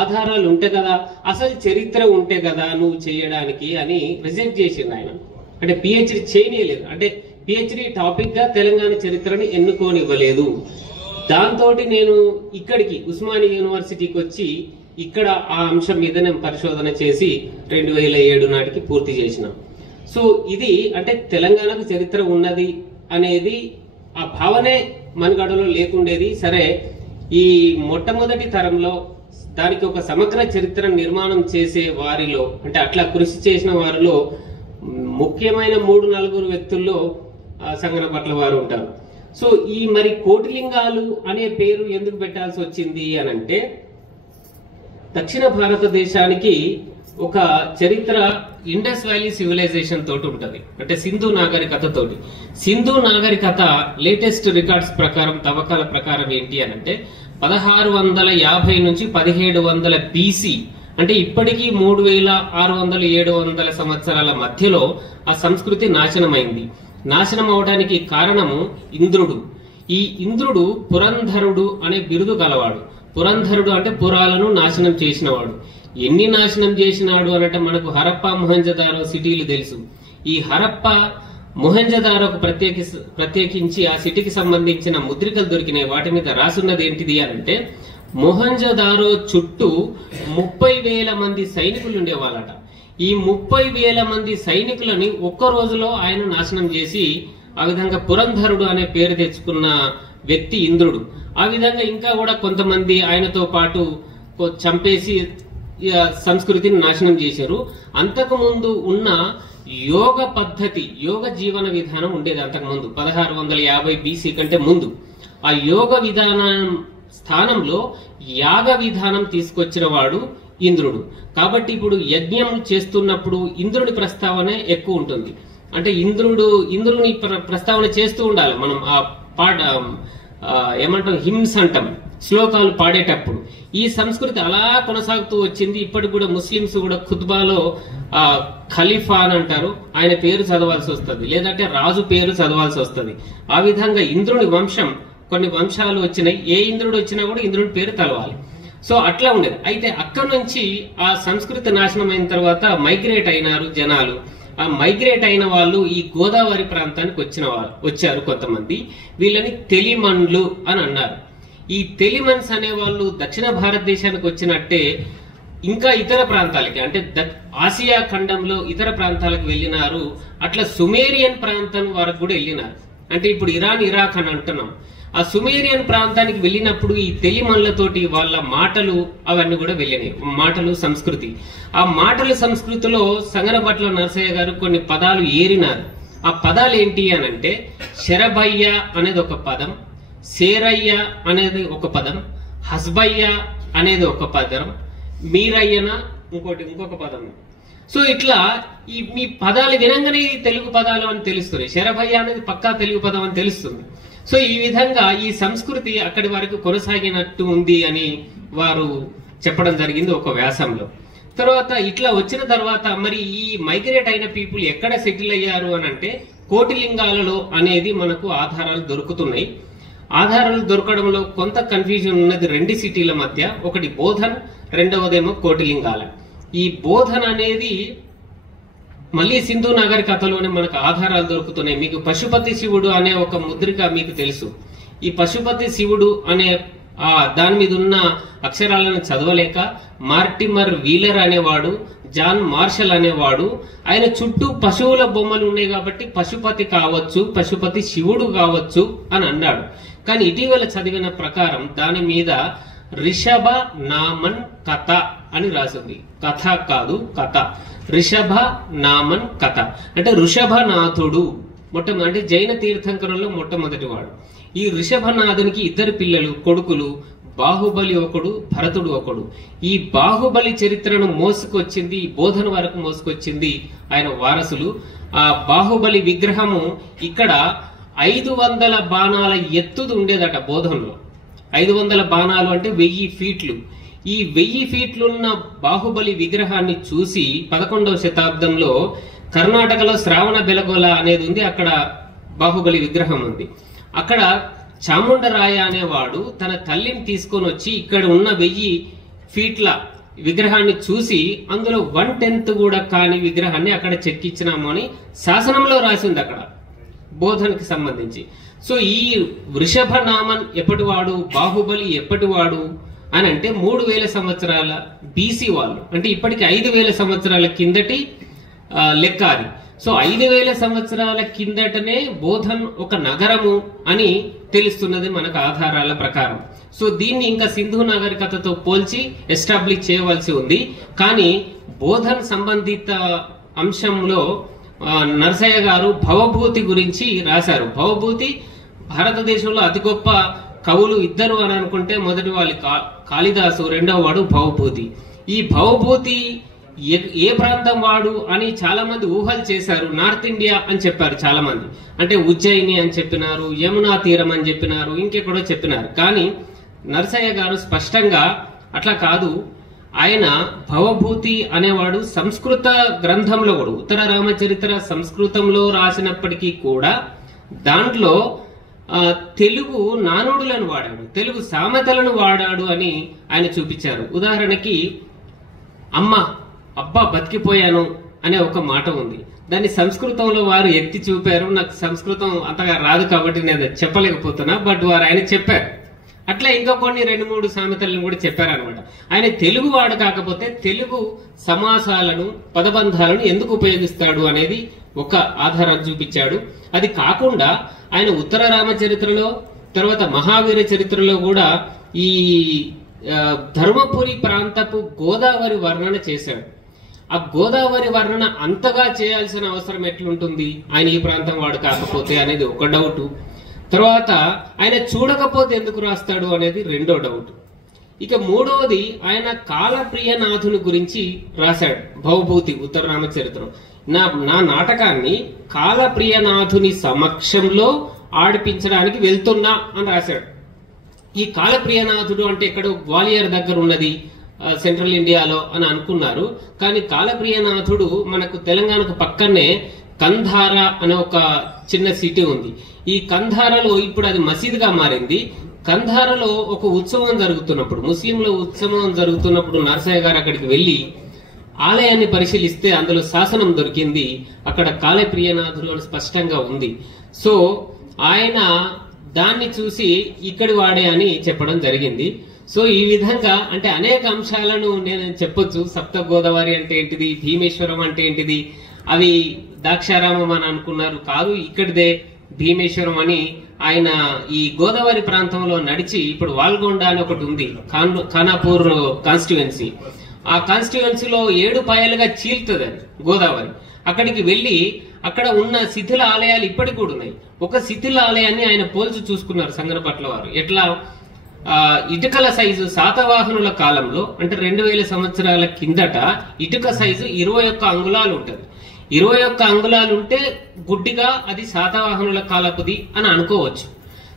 ఆధారాలు ఉంటే కదా, అసలు చరిత్ర ఉంటే కదా నువ్వు చేయడానికి అని రిజెక్ట్ చేసిండు ఆయన. అంటే పిహెచ్డి చేయలేదు, అంటే పిహెచ్డి టాపిక్ గా తెలంగాణ చరిత్రని ఎన్నుకోనివ్వలేదు. దాంతో నేను ఇక్కడికి ఉస్మానియా యూనివర్సిటీకి వచ్చి ఇక్కడ ఆ అంశం మీద నేను పరిశోధన చేసి 2007 నాటికి పూర్తి చేసిన. సో ఇది అంటే తెలంగాణకు చరిత్ర ఉన్నది అనేది ఆ భావనే మనగడలో లేకుండేది. సరే, ఈ మొట్టమొదటి తరంలో దానికి ఒక సమగ్ర చరిత్ర నిర్మాణం చేసే వారిలో, అంటే అట్లా కృషి చేసిన వారిలో ముఖ్యమైన 3-4 వ్యక్తుల్లో సంగనపట్ల వారు ఉంటారు. సో ఈ మరి కోటిలింగాలు అనే పేరు ఎందుకు పెట్టాల్సి వచ్చింది అని అంటే, దక్షిణ భారతదేశానికి ఒక చరిత్ర ఇండస్ వ్యాలీ సివిలైజేషన్ తోటి ఉంటది, అంటే సింధు నాగరికత తోటి. సింధు నాగరికత లేటెస్ట్ రికార్డ్స్ ప్రకారం, తవ్వకాల ప్రకారం ఏంటి అని అంటే 1650 నుంచి 1700 బీసీ, అంటే ఇప్పటికీ 3600-700 సంవత్సరాల మధ్యలో ఆ సంస్కృతి నాశనమైంది. నాశనం అవడానికి కారణము ఇంద్రుడు. ఈ ఇంద్రుడు పురంధరుడు అనే బిరుదు గలవాడు. పురంధరుడు అంటే పురాలను నాశనం చేసినవాడు. ఎన్ని నాశనం చేసినాడు అనంటే మనకు హరప్ప, మొహంజదారో సిటీలు తెలుసు. ఈ హరప్ప, మొహంజదారోకు ప్రత్యేకించి ఆ సిటీకి సంబంధించిన ముద్రికలు దొరికినాయి. వాటి మీద రాసున్నది ఏంటిది అనంటే, మొహంజదారో చుట్టూ 30,000 మంది సైనికులు ఉండేవాళ్ళట. ఈ 30,000 మంది సైనికులని ఒక్క రోజులో ఆయన నాశనం చేసి, ఆ విధంగా పురంధరుడు అనే పేరు తెచ్చుకున్న వ్యక్తి ఇంద్రుడు. ఆ విధంగా ఇంకా కూడా కొంతమంది ఆయనతో పాటు చంపేసి సంస్కృతిని నాశనం చేశారు. అంతకు ముందు ఉన్న యోగ పద్ధతి, యోగ జీవన విధానం ఉండేది అంతకుముందు 1650 బీసీ కంటే ముందు. ఆ యోగ విధానం స్థానంలో యాగ విధానం తీసుకొచ్చిన వాడు ఇంద్రుడు. కాబట్టి ఇప్పుడు యజ్ఞం చేస్తున్నప్పుడు ఇంద్రుడి ప్రస్తావన ఎక్కువ ఉంటుంది. అంటే ఇంద్రుని ప్రస్తావన చేస్తూ ఉండాలి. మనం ఆ పాట ఏమంటాం, హిమ్స్ అంటాం, శ్లోకాలు పాడేటప్పుడు. ఈ సంస్కృతి అలా కొనసాగుతూ వచ్చింది. ఇప్పటికి కూడా ముస్లింస్ కూడా ఖుత్బాలో ఖలీఫా అని అంటారు, ఆయన పేరు చదవాల్సి వస్తుంది, లేదంటే రాజు పేరు చదవాల్సి వస్తుంది. ఆ విధంగా ఇంద్రుని వంశం, కొన్ని వంశాలు వచ్చినాయి. ఏ ఇంద్రుడు వచ్చినా కూడా ఇంద్రుడి పేరు తలవాలి. సో అట్లా ఉండేది. అయితే అక్కడ నుంచి ఆ సంస్కృతి నాశనం అయిన తర్వాత మైగ్రేట్ అయినారు జనాలు. ఆ మైగ్రేట్ అయిన వాళ్ళు ఈ గోదావరి ప్రాంతానికి వచ్చారు కొంతమంది. వీళ్ళని తెలిమన్లు అని అన్నారు. ఈ తెలిమన్స్ అనే వాళ్ళు దక్షిణ భారతదేశానికి వచ్చినట్టే ఇంకా ఇతర ప్రాంతాలకి, అంటే ఆసియా ఖండంలో ఇతర ప్రాంతాలకు వెళ్ళినారు. అట్లా సుమేరియన్ ప్రాంతం వరకు కూడా వెళ్ళినారు. అంటే ఇప్పుడు ఇరాన్, ఇరాక్ అని అంటున్నాం. ఆ సుమేరియన్ ప్రాంతానికి వెళ్ళినప్పుడు ఈ తెలిమన్లతోటి వాళ్ళ మాటలు అవన్నీ కూడా వెళ్ళినాయి. మాటలు, సంస్కృతి. ఆ మాటల సంస్కృతిలో సంగనపట్ల నరసయ్య గారు కొన్ని పదాలు ఏరినారు. ఆ పదాలు ఏంటి అనంటే, శరభయ్య అనేది ఒక పదం, సేరయ్య అనేది ఒక పదం, హస్బయ్య అనేది ఒక పదం, మీరయ్యన ఇంకొక పదం. సో ఇట్లా మీ పదాలు వినంగానే ఇది తెలుగు పదాలు అని తెలుస్తుంది. శరభయ్య అనేది పక్కా తెలుగు పదం అని తెలుస్తుంది. సో ఈ విధంగా ఈ సంస్కృతి అక్కడి వరకు కొనసాగినట్టు ఉంది అని వారు చెప్పడం జరిగింది ఒక వ్యాసంలో. తర్వాత ఇట్లా వచ్చిన తర్వాత మరి ఈ మైగ్రేట్ అయిన పీపుల్ ఎక్కడ సెటిల్ అయ్యారు అని అంటే కోటిలింగాలలో అనేది మనకు ఆధారాలు దొరుకుతున్నాయి. ఆధారాలు దొరకడంలో కొంత కన్ఫ్యూజన్ ఉన్నది 2 సిటీల మధ్య. ఒకటి బోధన్, రెండవదేమో కోటిలింగాల. ఈ బోధన్ అనేది మళ్ళీ సింధు నాగరికతలోనే మనకు ఆధారాలు దొరుకుతున్నాయి. మీకు పశుపతి శివుడు అనే ఒక ముద్రిక మీకు తెలుసు. ఈ పశుపతి శివుడు అనే దాని మీద ఉన్న అక్షరాలను చదవలేక మార్టిమర్ వీలర్ అనేవాడు, జాన్ మార్షల్ అనేవాడు ఆయన చుట్టూ పశువుల బొమ్మలు ఉన్నాయి కాబట్టి పశుపతి కావచ్చు, పశుపతి శివుడు కావచ్చు అని అన్నాడు. కానీ ఇటీవల చదివిన ప్రకారం దాని మీద రిషభ నామన్ కథ అని రాసింది. కథ కాదు, కథ. రిషభ నామన్ కథ అంటే ఋషభనాథుడు అంటే జైన తీర్థంకరంలో మొట్టమొదటి వాడు. ఈ ఋషభనాథునికి 2 పిల్లలు, కొడుకులు. బాహుబలి ఒకడు, భరతుడు ఒకడు. ఈ బాహుబలి చరిత్రను మోసుకొచ్చింది, బోధన వరకు మోసుకొచ్చింది ఆయన వారసులు. ఆ బాహుబలి విగ్రహము ఇక్కడ 500 బాణాల ఎత్తుది ఉండేదట బోధనలో. 500 బాణాలు అంటే 1000 ఫీట్లు. ఈ 1000 ఫీట్లున్న బాహుబలి విగ్రహాన్ని చూసి 11వ శతాబ్దంలో కర్ణాటకలో శ్రావణ బెలగొల అనేది ఉంది, అక్కడ బాహుబలి విగ్రహం ఉంది. అక్కడ చాముండరాయ అనేవాడు తన తల్లిని తీసుకొని వచ్చి ఇక్కడ ఉన్న 1000 ఫీట్ల విగ్రహాన్ని చూసి అందులో 1/10 కూడా కాని విగ్రహాన్ని అక్కడ చెక్కించినాము అని శాసనంలో రాసింది అక్కడ బోధనకి సంబంధించి. సో ఈ వృషభనామన్ ఎప్పటివాడు, బాహుబలి ఎప్పటివాడు అని అంటే 3000 సంవత్సరాల బీసీ వాళ్ళు, అంటే ఇప్పటికి 5000 సంవత్సరాల కిందటి లెక్క అది. సో 5000 సంవత్సరాల కిందటనే బోధన్ ఒక నగరము అని తెలుస్తున్నది మనకు ఆధారాల ప్రకారం. సో దీన్ని ఇంకా సింధు నాగరికతతో పోల్చి ఎస్టాబ్లిష్ చేయవలసి ఉంది. కానీ బోధన్ సంబంధిత అంశంలో నరసయ్య గారు భవభూతి గురించి రాశారు. భవభూతి భారతదేశంలో అతి గొప్ప కవులు 2 అని అనుకుంటే మొదటి వాళ్ళు కాళిదాసు, రెండవ వాడు భవభూతి. ఈ భవభూతి ఏ ప్రాంతం వాడు అని చాలా మంది ఊహలు చేశారు. నార్త్ ఇండియా అని చెప్పారు చాలా మంది, అంటే ఉజ్జయిని అని చెప్పినారు, యమునా తీరం అని చెప్పినారు, ఇంకెక్కడో చెప్పినారు. కానీ నరసయ్య గారు స్పష్టంగా అట్లా కాదు, ఆయన భవభూతి అనేవాడు సంస్కృత గ్రంథంలో కూడా, ఉత్తర రామచరిత్ర సంస్కృతంలో రాసినప్పటికీ కూడా దాంట్లో తెలుగు నానుడులను వాడాడు, తెలుగు సామెతలను వాడాడు అని ఆయన చూపించారు. ఉదాహరణకి అమ్మ అబ్బా బతికిపోయాను అనే ఒక మాట ఉంది. దాన్ని సంస్కృతంలో వారు ఎత్తి చూపారు. నాకు సంస్కృతం అంతగా రాదు కాబట్టి నేను చెప్పలేకపోతున్నా, బట్ వారు ఆయన చెప్పారు. అట్లా ఇంకా కొన్ని 2-3 సామెతలను కూడా చెప్పారనమాట. ఆయన తెలుగు వాడు కాకపోతే తెలుగు సమాసాలను, పదబంధాలను ఎందుకు ఉపయోగిస్తాడు అనేది ఒక ఆధారం చూపించాడు. అది కాకుండా ఆయన ఉత్తర రామచరిత్రలో, తర్వాత మహావీర చరిత్రలో కూడా ఈ ధర్మపురి ప్రాంతపు గోదావరి వర్ణన చేశాడు. ఆ గోదావరి వర్ణన అంతగా చేయాల్సిన అవసరం ఎట్లుంటుంది ఆయన ఈ ప్రాంతం వాడు కాకపోతే అనేది ఒక డౌట్. తర్వాత ఆయన చూడకపోతే ఎందుకు రాస్తాడు అనేది రెండో డౌట్. ఇక మూడవది ఆయన కాలప్రియనాథుని గురించి రాశాడు భవభూతి ఉత్తర రామచరిత్రం. నా నాటకాన్ని కాలప్రియనాథుని సమక్షంలో ఆడిపించడానికి వెళ్తున్నా అని రాశాడు. ఈ కాలప్రియనాథుడు అంటే ఇక్కడ గ్వాలియర్ దగ్గర ఉన్నది సెంట్రల్ ఇండియాలో అని అనుకున్నారు. కానీ కాలప్రియనాథుడు మనకు తెలంగాణకు పక్కనే కంధార అనే ఒక చిన్న సిటీ ఉంది. ఈ కంధారలో ఇప్పుడు అది మసీదుగా మారింది. కంధారలో ఒక ఉత్సవం జరుగుతున్నప్పుడు, ముస్లింల ఉత్సవం జరుగుతున్నప్పుడు నరసయ్య గారు అక్కడికి వెళ్లి ఆలయాన్ని పరిశీలిస్తే అందులో శాసనం దొరికింది. అక్కడ కాలప్రియనాథుడు స్పష్టంగా ఉంది. సో ఆయన దాన్ని చూసి ఇక్కడి వాడే అని చెప్పడం జరిగింది. సో ఈ విధంగా అంటే అనేక అంశాలను నేను చెప్పొచ్చు. సప్త గోదావరి అంటే ఏంటిది, భీమేశ్వరం అంటే ఏంటిది, అవి దాక్షారామం అని అనుకున్నారు, కాదు ఇక్కడిదే భీమేశ్వరం అని. ఆయన ఈ గోదావరి ప్రాంతంలో నడిచి, ఇప్పుడు వాల్గొండ అని ఒకటి ఉంది ఖానాపూర్ కాన్స్టిట్యుయెన్సీ, ఆ కాన్స్టిట్యుయెన్సీలో 7 పాయలుగా చీల్తుంది అది గోదావరి. అక్కడికి వెళ్లి అక్కడ ఉన్న శిథిల ఆలయాలు ఇప్పటికి కూడా ఉన్నాయి. ఒక శిథిల ఆలయాన్ని ఆయన పోల్చి చూసుకున్నారు సంగనపట్ల వారు. ఎట్లా ఇటుకల సైజు శాతవాహనుల కాలంలో అంటే 2000 సంవత్సరాల కిందట ఇటుక సైజు 21 అంగుళాలు ఉంటుంది. 21 అంగుళాలు ఉంటే గుడ్డిగా అది శాతవాహనుల కాలపుది అని అనుకోవచ్చు.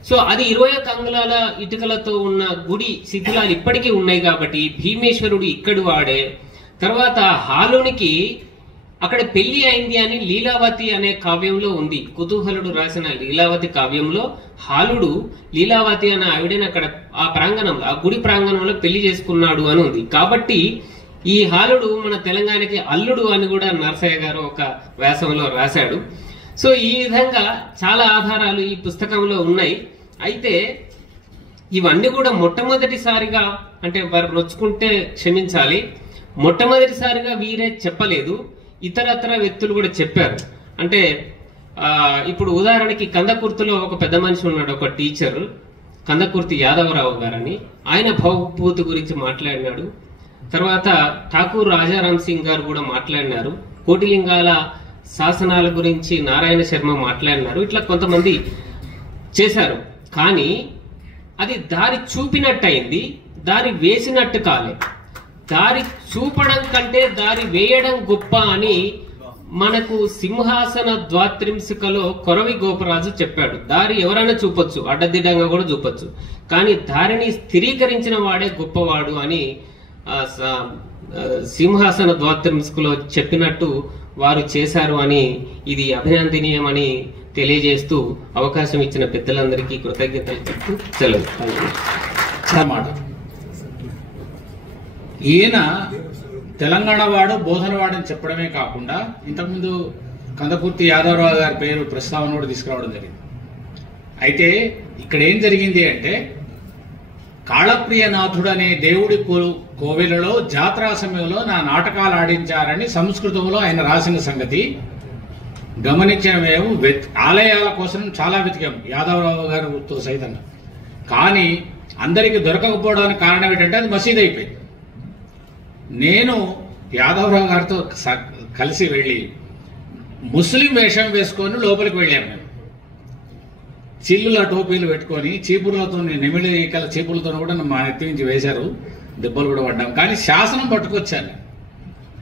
సో అది 21 అంగుళాల ఇటుకలతో ఉన్న గుడి శిథిలాలు ఇప్పటికీ ఉన్నాయి కాబట్టి భీమేశ్వరుడు ఇక్కడి వాడే. తర్వాత హాలునికి అక్కడ పెళ్లి అయింది అని లీలావతి అనే కావ్యంలో ఉంది. కుతూహలుడు రాసిన లీలావతి కావ్యంలో హాలుడు లీలావతి అనే ఆవిడని అక్కడ ఆ ప్రాంగణంలో, ఆ గుడి ప్రాంగణంలో పెళ్లి చేసుకున్నాడు అని ఉంది. కాబట్టి ఈ హాలుడు మన తెలంగాణకి అల్లుడు అని కూడా నరసయ్య గారు ఒక వ్యాసంలో రాశాడు. సో ఈ విధంగా చాలా ఆధారాలు ఈ పుస్తకంలో ఉన్నాయి. అయితే ఇవన్నీ కూడా మొట్టమొదటిసారిగా, అంటే వారు నొచ్చుకుంటే క్షమించాలి, మొట్టమొదటిసారిగా వీరే చెప్పలేదు, ఇతరత్ర వ్యక్తులు కూడా చెప్పారు. అంటే ఇప్పుడు ఉదాహరణకి కందకుర్తిలో ఒక పెద్ద మనిషి ఉన్నాడు, ఒక టీచర్, కందకుర్తి యాదవరావు గారని. ఆయన భవభూతి గురించి మాట్లాడినాడు. తర్వాత ఠాకూర్ రాజారాం సింగ్ గారు కూడా మాట్లాడినారు. కోటిలింగాల శాసనాల గురించి నారాయణ శర్మ మాట్లాడినారు. ఇట్లా కొంతమంది చేశారు. కానీ అది దారి చూపినట్టు అయింది, దారి వేసినట్టు కాలే. దారి చూపడం కంటే దారి వేయడం గొప్ప అని మనకు సింహాసన ద్వాత్రింశికలో కొరవి గోపరాజు చెప్పాడు. దారి ఎవరైనా చూపొచ్చు, అడ్డదిడ్డంగా కూడా చూపొచ్చు, కానీ దారిని స్థిరీకరించిన వాడే గొప్పవాడు అని సింహాసన ద్వాత్రింశికలో చెప్పినట్టు వారు చేశారు అని, ఇది అభినందనీయం అని తెలియజేస్తూ అవకాశం ఇచ్చిన పెద్దలందరికీ కృతజ్ఞతలు చెప్తూ సెలవు. మాట ఈయన తెలంగాణ వాడు, బోధనవాడని చెప్పడమే కాకుండా ఇంతకుముందు కందకుర్తి యాదవరావు గారి పేరు ప్రస్తావన కూడా తీసుకురావడం జరిగింది. అయితే ఇక్కడ ఏం జరిగింది అంటే, కాళప్రియనాథుడు అనే దేవుడి కోవెలలో జాతరా సమయంలో నా నాటకాలు ఆడించారని సంస్కృతంలో ఆయన రాసిన సంగతి గమనించిన మేము ఆలయాల కోసం చాలా వెతికాం, యాదవరావు గారితో సైతంగా. కానీ అందరికీ దొరకకపోవడానికి కారణం ఏంటంటే అది మసీదు అయిపోయింది. నేను యాదవరావు గారితో కలిసి వెళ్ళి ముస్లిం వేషం వేసుకొని లోపలికి వెళ్ళాను. మేము చిల్లుల టోపీలు పెట్టుకొని చీపుర్లతో, నెమిలికల చీపుర్లతో కూడా మా నెత్తి నుంచి వేశారు, దెబ్బలు కూడా పడ్డాం. కానీ శాసనం పట్టుకొచ్చాను.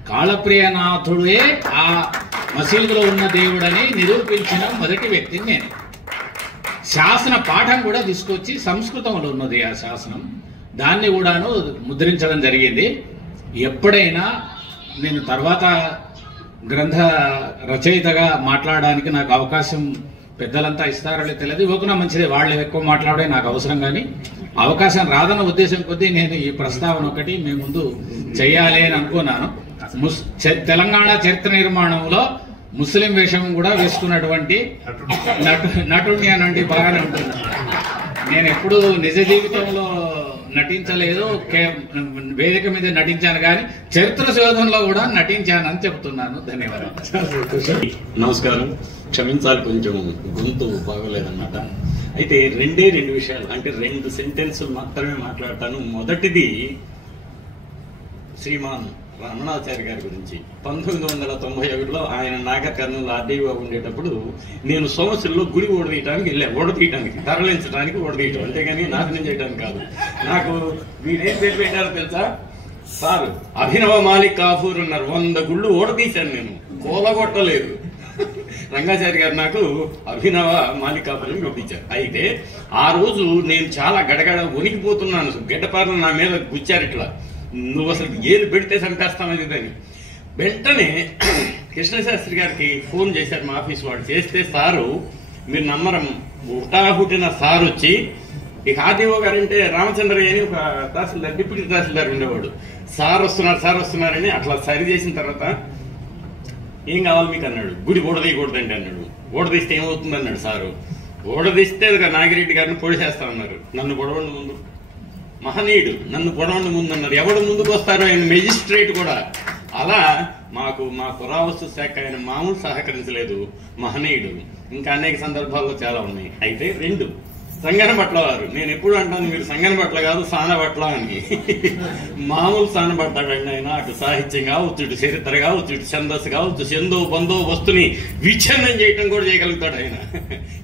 కాళప్రియనాథుడే ఆ మసీదులో ఉన్న దేవుడని నిరూపించిన మొదటి వ్యక్తిని నేను. శాసన పాఠం కూడా తీసుకొచ్చి సంస్కృతంలో ఉన్నది ఆ శాసనం, దాన్ని కూడాను ముద్రించడం జరిగింది. ఎప్పుడైనా నేను తర్వాత గ్రంథ రచయితగా మాట్లాడడానికి నాకు అవకాశం పెద్దలంతా ఇస్తారో తెలియదు, ఇవ్వకున్నా మంచిదే, వాళ్ళు ఎక్కువ మాట్లాడే నాకు అవసరం. కానీ అవకాశం రాదన్న ఉద్దేశం కొద్దీ నేను ఈ ప్రస్తావన ఒకటి మీ ముందు చెయ్యాలి అని అనుకున్నాను. తెలంగాణ చరిత్ర నిర్మాణంలో ముస్లిం వేషం కూడా వేసుకున్నటువంటి నటుడిని అనండి, బాగానే ఉంటుంది. నేను ఎప్పుడు నిజ జీవితంలో నటించలేదు, వేదిక మీద నటించాను, కానీ చరిత్ర శోధనలో కూడా నటించానని చెప్తున్నాను. ధన్యవాదాలు. నమస్కారం. క్షమించాలి, కొంచెం గొంతు బాగోలేదన్నమాట. అయితే రెండు విషయాలు, అంటే 2 సెంటెన్సులు మాత్రమే మాట్లాడతాను. మొదటిది శ్రీమాన్ రమణాచారి గారి గురించి. 1991లో ఆయన నాగర్ కర్నూలు ఆర్డీఓ ఉండేటప్పుడు నేను సోమశిలలో గుడి ఓడదీయడానికి వెళ్ళాను. ఓడదీయడానికి, తరలించడానికి ఓడదీయటం, అంతేగాని నాశనం చేయడానికి కాదు. నాకు వీరేం పేరు పెట్టారో తెలుసా? సార్ అభినవ మాలిక్ కాఫూర్ ఉన్నారు. 100 గుళ్ళు ఓడదీశాను నేను, కూలగొట్టలేదు. రంగాచారి గారు నాకు అభినవ మాలిక్ కాఫూర్ని పంపించారు. అయితే ఆ రోజు నేను చాలా గడగడ వణికిపోతున్నాను. గడ్డపారలు నా మీద గుచ్చారు, ఇట్లా నువ్వు అసలు ఏది పెడితే చంపేస్తామని. వెంటనే కృష్ణశాస్త్రి గారికి ఫోన్ చేశారు మా ఆఫీస్ వాడు. చేస్తే సారు, మీరు నమ్మరం, హుటాహుటిన సార్ వచ్చి, ఇక ఆర్డీఓ గారంటే రామచంద్రయ్య అని ఒక తహసీల్దార్, డిప్యూటీ తహసీల్దార్ ఉండేవాడు. సార్ వస్తున్నారని అట్లా సరి చేసిన తర్వాత, ఏం కావాలి మీకు అన్నాడు. గుడి ఓడదీయకూడదండి అన్నాడు. ఓడదీస్తే ఏమవుతుంది అన్నాడు సారు. ఓడదీస్తే నాగిరెడ్డి గారిని పొడి చేస్తామన్నారు. నన్ను పొడవండి ముందు, మహనీయుడు, నన్ను పొడవండి ముందు అన్నారు. ఎవడు ముందుకు వస్తారో ఆయన మెజిస్ట్రేట్ కూడా. అలా మాకు మా పురావస్తు శాఖ ఆయన మామూలు సహకరించలేదు, మహనీయుడు. ఇంకా అనేక సందర్భాల్లో చాలా ఉన్నాయి. అయితే 2 సంగనబట్ల వారు. నేను ఎప్పుడు అంటాను, మీరు సంగనబట్ల కాదు సానబట్ల అని. మామూలు సానబడతాడండి ఆయన. అటు సాహిత్యం కావచ్చు, ఇటు చరిత్ర కావచ్చు, ఇటు ఛందస్సు కావచ్చు, చందో బందో వస్తుని విచ్ఛిన్నం చేయటం కూడా చేయగలుగుతాడు ఆయన.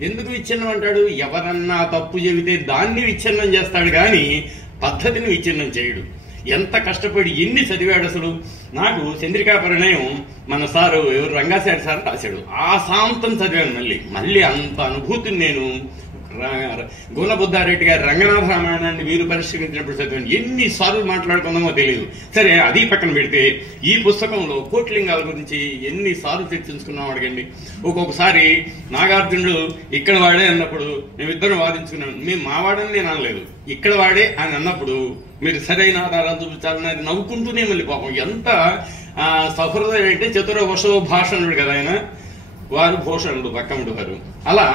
ఎందుకు విచ్ఛిన్నం అంటాడు? ఎవరన్నా తప్పు చెబితే దాన్ని విచ్ఛిన్నం చేస్తాడు, కానీ పద్ధతిని విచ్ఛిన్నం చేయడు. ఎంత కష్టపడి ఎన్ని చదివాడు అసలు. నాకు చంద్రికా పరిణయం మన సారు ఎవరు రంగాచారి సార్ రాశాడు. ఆ సాంతం చదివాను. మళ్ళీ అంత అనుభూతిని నేను గోనబుద్ధారెడ్డి గారి రంగనాథ రామాయణాన్ని వీరు పరిష్కరించినప్పుడు చదివాను. ఎన్నిసార్లు మాట్లాడుకుందామో తెలియదు. సరే, అది పక్కన పెడితే ఈ పుస్తకంలో కోట్లింగాల గురించి ఎన్నిసార్లు చర్చించుకున్నాం అడగండి. ఒక్కొక్కసారి నాగార్జునుడు ఇక్కడ వాడే అన్నప్పుడు మేమిద్దరం వాదించుకున్నాం. మేము మావాడని నేను అనలేదు, ఇక్కడ వాడే అని అన్నప్పుడు మీరు సరైన ఆధారాలు చూపించాలని నవ్వుకుంటూనే మళ్ళీ పాపం ఎంత సహృదయం అంటే చతురవశో భాషణుడు కదా ఆయన, వారు భూషణుడు పక్కముడు గారు. అలా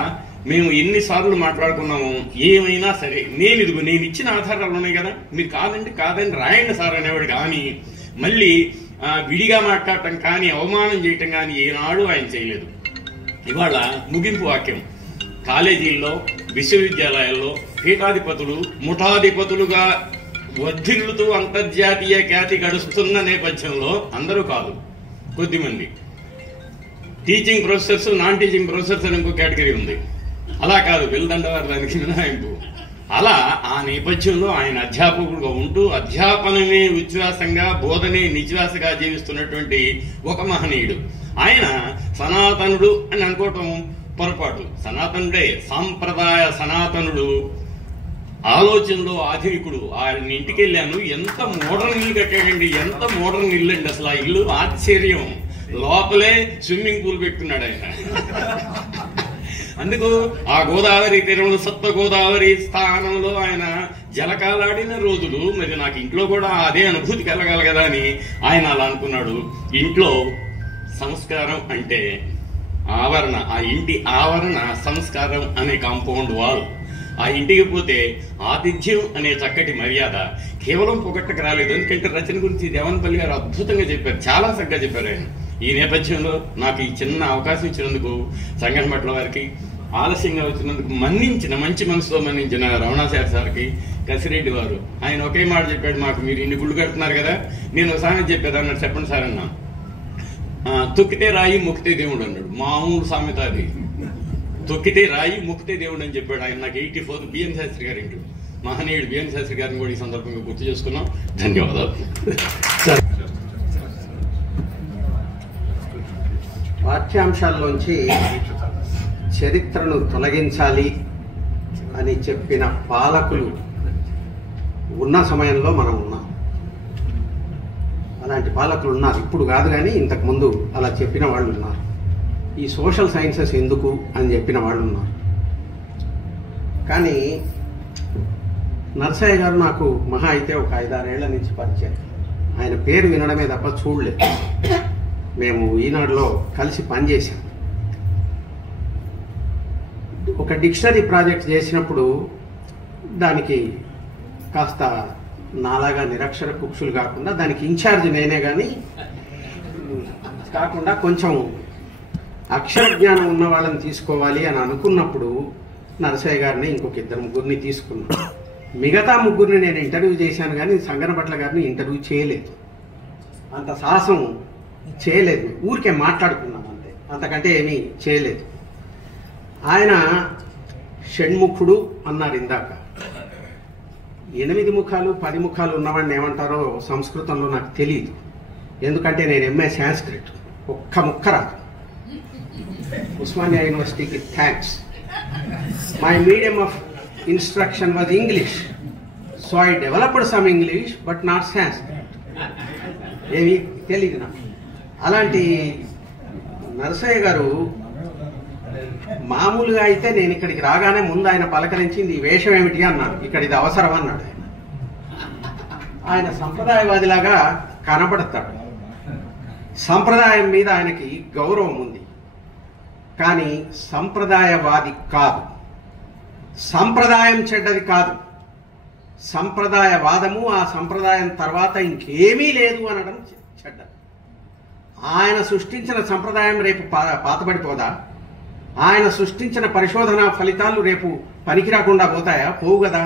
మేము ఎన్నిసార్లు మాట్లాడుకున్నాము. ఏమైనా సరే నేను ఇచ్చిన ఆధారాలు ఉన్నాయి కదా, మీరు కాదని రాయండి సార్ అనేవాడు. కానీ మళ్ళీ విడిగా మాట్లాడటం కానీ అవమానం చేయటం కానీ ఏనాడు ఆయన చేయలేదు. ఇవాళ ముగింపు వాక్యం, కాలేజీల్లో విశ్వవిద్యాలయాల్లో పీఠాధిపతులు ముఠాధిపతులుగా వర్ధిల్లుతూ అంతర్జాతీయ ఖ్యాతి గడుస్తున్న నేపథ్యంలో అందరూ కాదు, కొద్దిమంది teaching professors, non teaching professors అని ఇంకో కేటగిరీ ఉంది. అలా కాదు, వెల్దండవారు దానికి మినహాయింపు. అలా ఆ నేపథ్యంలో ఆయన అధ్యాపకుడుగా ఉంటూ అధ్యాపనమే ఉచ్ఛ్వాసంగా, బోధనే నిశ్వాసగా జీవిస్తున్నటువంటి ఒక మహనీయుడు. ఆయన సనాతనుడు అని అనుకోవటం పొరపాటు. సనాతనుడే, సాంప్రదాయ సనాతనుడు, ఆలోచనలో ఆధునికుడు. ఆయన ఇంటికి వెళ్ళాను, ఎంత మోడర్న్ ఇల్లు కట్టాడండి, ఎంత మోడర్న్ ఇల్లు అండి అసలు. ఆ ఇల్లు ఆశ్చర్యం. లోపలే స్విమ్మింగ్ పూల్ పెట్టుకున్నాడు ఆయన. అందుకు ఆ గోదావరి తీరంలో సత్వ గోదావరి స్థానంలో ఆయన జలకాలాడిన రోజులు. మరి నాకు ఇంట్లో కూడా అదే అనుభూతి కలగాలి కదా అని ఆయన అలా అనుకున్నాడు. ఇంట్లో సంస్కారం అంటే ఆవరణ, ఆ ఇంటి ఆవరణ సంస్కారం అనే కాంపౌండ్ వాల్. ఆ ఇంటికి పోతే ఆతిథ్యం అనే చక్కటి మర్యాద కేవలం పొగట్టకు రాలేదు. ఎందుకంటే రచన గురించి దేవనపల్లి గారు అద్భుతంగా చెప్పారు, చాలా చక్కగా చెప్పారు ఆయన. ఈ నేపథ్యంలో నాకు ఈ చిన్న అవకాశం ఇచ్చినందుకు సంగనపట్ల వారికి, ఆలస్యంగా వచ్చినందుకు మన్నించిన, మంచి మనసుతో మన్నించిన రమణాచారి సార్కి, కసిరెడ్డి వారు, ఆయన ఒకే మాట చెప్పాడు, మాకు మీరు ఇన్ని గుళ్ళు కడుతున్నారు కదా, నేను ఒకసారి చెప్పేది అన్నాడు. చెప్పండి సార్ అన్నా. తొక్కితే రాయి మొక్కితే దేవుడు అన్నాడు. మామూలు సామెత అది. తొక్కితే రాయి మొక్కితే దేవుడు అని చెప్పాడు ఆయన. నాకు 84 బిఎన్ శాస్త్రి గారు ఇంటి మహనీయుడు బిఎన్ శాస్త్రి గారిని కూడా ఈ సందర్భంగా గుర్తు చేసుకున్నాం. ధన్యవాదాలు. పాఠ్యాంశాల్లోంచి చరిత్రను తొలగించాలి అని చెప్పిన పాలకులు ఉన్న సమయంలో మనం ఉన్నాం. అలాంటి పాలకులు ఉన్నారు. ఇప్పుడు కాదు కానీ ఇంతకుముందు అలా చెప్పిన వాళ్ళు ఉన్నారు. ఈ సోషల్ సైన్సెస్ ఎందుకు అని చెప్పిన వాళ్ళు ఉన్నారు. కానీ నరసయ్య గారు నాకు మహా అయితే ఒక 5-6 ఏళ్ల నుంచి పరిచయం. ఆయన పేరు వినడమే తప్ప చూడలేదు. మేము ఈనాడులో కలిసి పనిచేసాం. ఒక డిక్షనరీ ప్రాజెక్ట్ చేసినప్పుడు దానికి కాస్త నాలాగా నిరక్షర కుక్షులు కాకుండా దానికి ఇన్ఛార్జ్ నేనే, కానీ కాకుండా కొంచెం అక్షర జ్ఞానం ఉన్న వాళ్ళని తీసుకోవాలి అని అనుకున్నప్పుడు నరసయ్య గారిని ఇంకొక 2-3 తీసుకున్నాను. మిగతా 3 నేను ఇంటర్వ్యూ చేశాను, కానీ సంగనపట్ల గారిని ఇంటర్వ్యూ చేయలేదు. అంత సాహసం చేయలేదు. ఊరికే మాట్లాడుకున్నాం అంతే, అంతకంటే ఏమీ చేయలేదు. ఆయన షణ్ముఖుడు అన్నారు ఇందాక. 8 ముఖాలు 10 ముఖాలు ఉన్నవాడిని ఏమంటారో సంస్కృతంలో నాకు తెలియదు. ఎందుకంటే నేను ఎంఏ సాంస్క్రిట్, ఒక్క ముక్క రాదు. ఉస్మానియా యూనివర్సిటీకి thanks. My medium of instruction was English, so I developed some English but not Sanskrit. ఏమీ తెలియదు నాకు. అలాంటి నరసయ్య గారు మామూలుగా అయితే నేను ఇక్కడికి రాగానే ముందు ఆయన పలకరించింది ఈ వేషం ఏమిటి అన్నాడు. ఇక్కడ ఇది అవసరం అన్నాడు. ఆయన సంప్రదాయవాదిలాగా కనబడతాడు. సంప్రదాయం మీద ఆయనకి గౌరవం ఉంది, కానీ సంప్రదాయవాది కాదు. సంప్రదాయం చెడ్డది కాదు, సంప్రదాయవాదము ఆ సంప్రదాయం తర్వాత ఇంకేమీ లేదు అనడం చెడ్డది. ఆయన సృష్టించిన సంప్రదాయం రేపు పాతబడిపోదా? ఆయన సృష్టించిన పరిశోధన ఫలితాలు రేపు పనికి రాకుండా పోతాయా? పోవు కదా.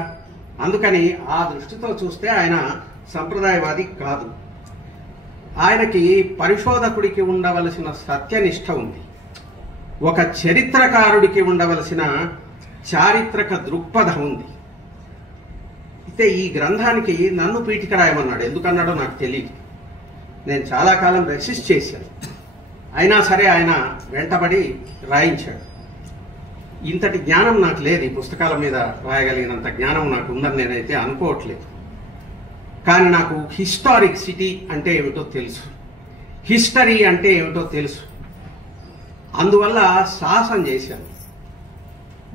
అందుకని ఆ దృష్టితో చూస్తే ఆయన సంప్రదాయవాది కాదు. ఆయనకి పరిశోధకుడికి ఉండవలసిన సత్యనిష్ట ఉంది, ఒక చరిత్రకారుడికి ఉండవలసిన చారిత్రక దృక్పథం ఉంది. అయితే ఈ గ్రంథానికి నన్ను పీఠిక రాయమన్నాడు. ఎందుకన్నాడో నాకు తెలియదు. నేను చాలా కాలం రెసిస్ట్ చేశాను. అయినా సరే ఆయన వెంటబడి రాయించాడు. ఇంతటి జ్ఞానం నాకు లేదు, ఈ పుస్తకాల మీద రాయగలిగినంత జ్ఞానం నాకు ఉందని నేనైతే అనుకోవట్లేదు. కానీ నాకు హిస్టారిక్ సిటీ అంటే ఏమిటో తెలుసు, హిస్టరీ అంటే ఏమిటో తెలుసు. అందువల్ల సాహసం చేశాను.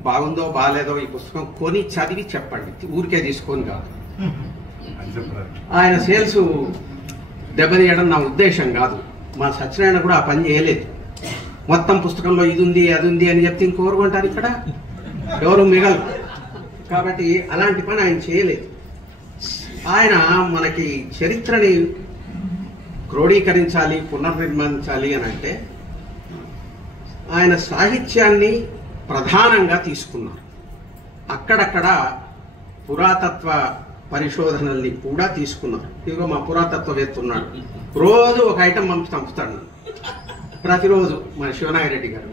బాగుందో బాగాలేదో ఈ పుస్తకం కొని చదివి చెప్పండి, ఊరికే తీసుకొని కాదు. ఆయన సేల్స్ దెబ్బతీయడం నా ఉద్దేశం కాదు. మా సత్యనారాయణ కూడా ఆ పని చేయలేదు. మొత్తం పుస్తకంలో ఇది ఉంది అది ఉంది అని చెప్తే ఇంకోరు కొంటారు, ఇక్కడ ఎవరు మిగలరు. కాబట్టి అలాంటి పని ఆయన చేయలేదు. ఆయన మనకి చరిత్రని క్రోడీకరించాలి, పునర్నిర్మించాలి అని అంటే ఆయన సాహిత్యాన్ని ప్రధానంగా తీసుకున్నారు. అక్కడక్కడ పురాతత్వ పరిశోధనల్ని కూడా తీసుకున్నారు. ఇదిగో మా పురాతత్వవేత్త ఉన్నాడు, రోజు ఒక ఐటమ్ పంపుతాడు ప్రతిరోజు. మన శివనాగిరెడ్డి గారు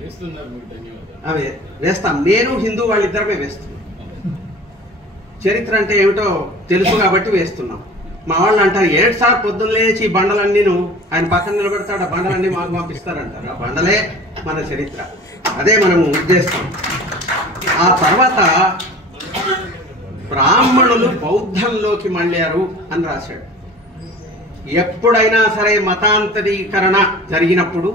అవే వేస్తాం, నేను హిందూ వాళ్ళిద్దరమే వేస్తున్నాం. చరిత్ర అంటే ఏమిటో తెలుసు కాబట్టి వేస్తున్నాం. మా వాళ్ళు అంటారు, ఏడు సార్ పొద్దున్న లేచి బండలన్నీ ఆయన పక్కన నిలబెడతాడు, ఆ బండలన్నీ మాకు పంపిస్తారంటారు. ఆ బండలే మన చరిత్ర, అదే మనము ఉద్దేశం. ఆ తర్వాత బ్రాహ్మణులు బౌద్ధంలోకి మళ్ళారు అని రాశాడు. ఎప్పుడైనా సరే మతాంతరీకరణ జరిగినప్పుడు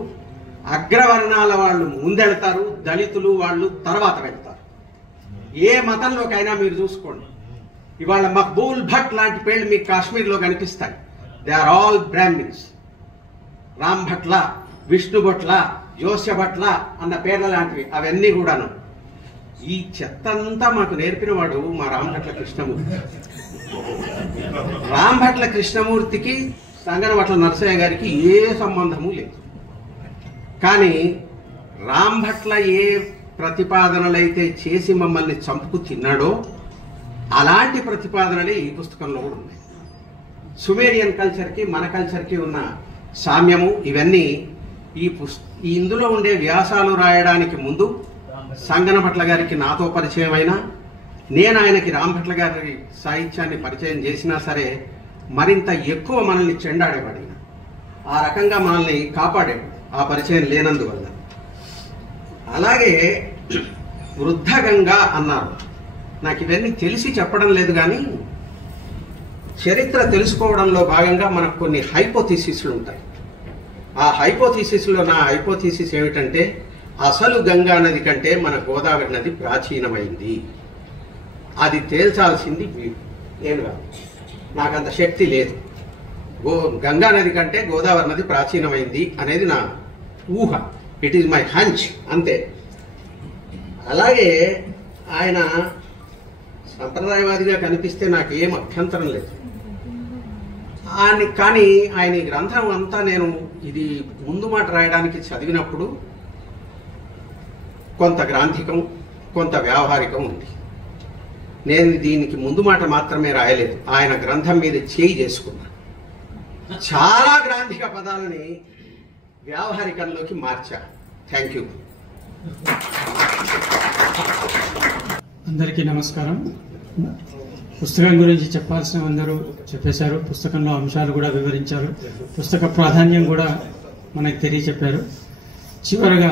అగ్రవర్ణాల వాళ్ళు ముందెళ్తారు, దళితులు వాళ్ళు తర్వాత వెళ్తారు. ఏ మతంలోకైనా మీరు చూసుకోండి. ఇవాళ మక్బూల్ భట్ లాంటి పేర్లు మీకు కాశ్మీర్లో కనిపిస్తాయి. They are all Brahmins. Ram Bhatla, Vishnu Bhatla, Josya Bhatla అన్న పేర్ల లాంటివి అవన్నీ కూడాను. ఈ చెత్తంతా మాకు నేర్పిన వాడు మా రామభట్ల కృష్ణమూర్తి. రామభట్ల కృష్ణమూర్తికి సంగనభట్ల నరసయ్య గారికి ఏ సంబంధము లేదు. కానీ రామభట్ల ఏ ప్రతిపాదనలైతే చేసి మమ్మల్ని చంపుకు తిన్నాడో అలాంటి ప్రతిపాదనలే ఈ పుస్తకంలో కూడా ఉన్నాయి. సుమేరియన్ కల్చర్కి మన కల్చర్కి ఉన్న సామ్యము ఇవన్నీ ఇందులో ఉండే వ్యాసాలు రాయడానికి ముందు సంగనభట్ల గారికి నాతో పరిచయం అయినా, నేను ఆయనకి రామభట్ల గారి సాహిత్యాన్ని పరిచయం చేసినా సరే మరింత ఎక్కువ మనల్ని చెండాడేవాడు. ఆ రకంగా మనల్ని కాపాడాడు ఆ పరిచయం లేనందువల్ల. అలాగే వృద్ధగంగా అన్నారు. నాకు ఇవన్నీ తెలిసి చెప్పడం లేదు, కానీ చరిత్ర తెలుసుకోవడంలో భాగంగా మనకు కొన్ని హైపోథీసిస్లు ఉంటాయి. ఆ హైపోథీసిస్లో నా హైపోథీసిస్ ఏమిటంటే, అసలు గంగా నది కంటే మన గోదావరి నది ప్రాచీనమైంది. అది తేల్చాల్సింది నేను కాదు, నాకంత శక్తి లేదు. గంగా నది కంటే గోదావరి నది ప్రాచీనమైంది అనేది నా ఊహ. ఇట్ ఈజ్ మై హంచ్, అంతే. అలాగే ఆయన సంప్రదాయవాదిగా కనిపిస్తే నాకు ఏం అభ్యంతరం లేదు. కానీ ఆయన ఈ గ్రంథం అంతా నేను ఇది ముందు మాట రాయడానికి చదివినప్పుడు కొంత గ్రాంధికం, కొంత వ్యావహారికం ఉంది. నేను దీనికి ముందు మాట మాత్రమే రాయలేదు, ఆయన గ్రంథం మీద చేయి చేసుకున్నా. చాలా గ్రాంధిక పదాలని వ్యావహారికంలోకి మార్చా. Thank you. అందరికీ నమస్కారం. పుస్తకం గురించి చెప్పాల్సిన అందరూ చెప్పేశారు. పుస్తకంలో అంశాలు కూడా వివరించారు. పుస్తక ప్రాధాన్యం కూడా మనకు తెలియచెప్పారు. చివరగా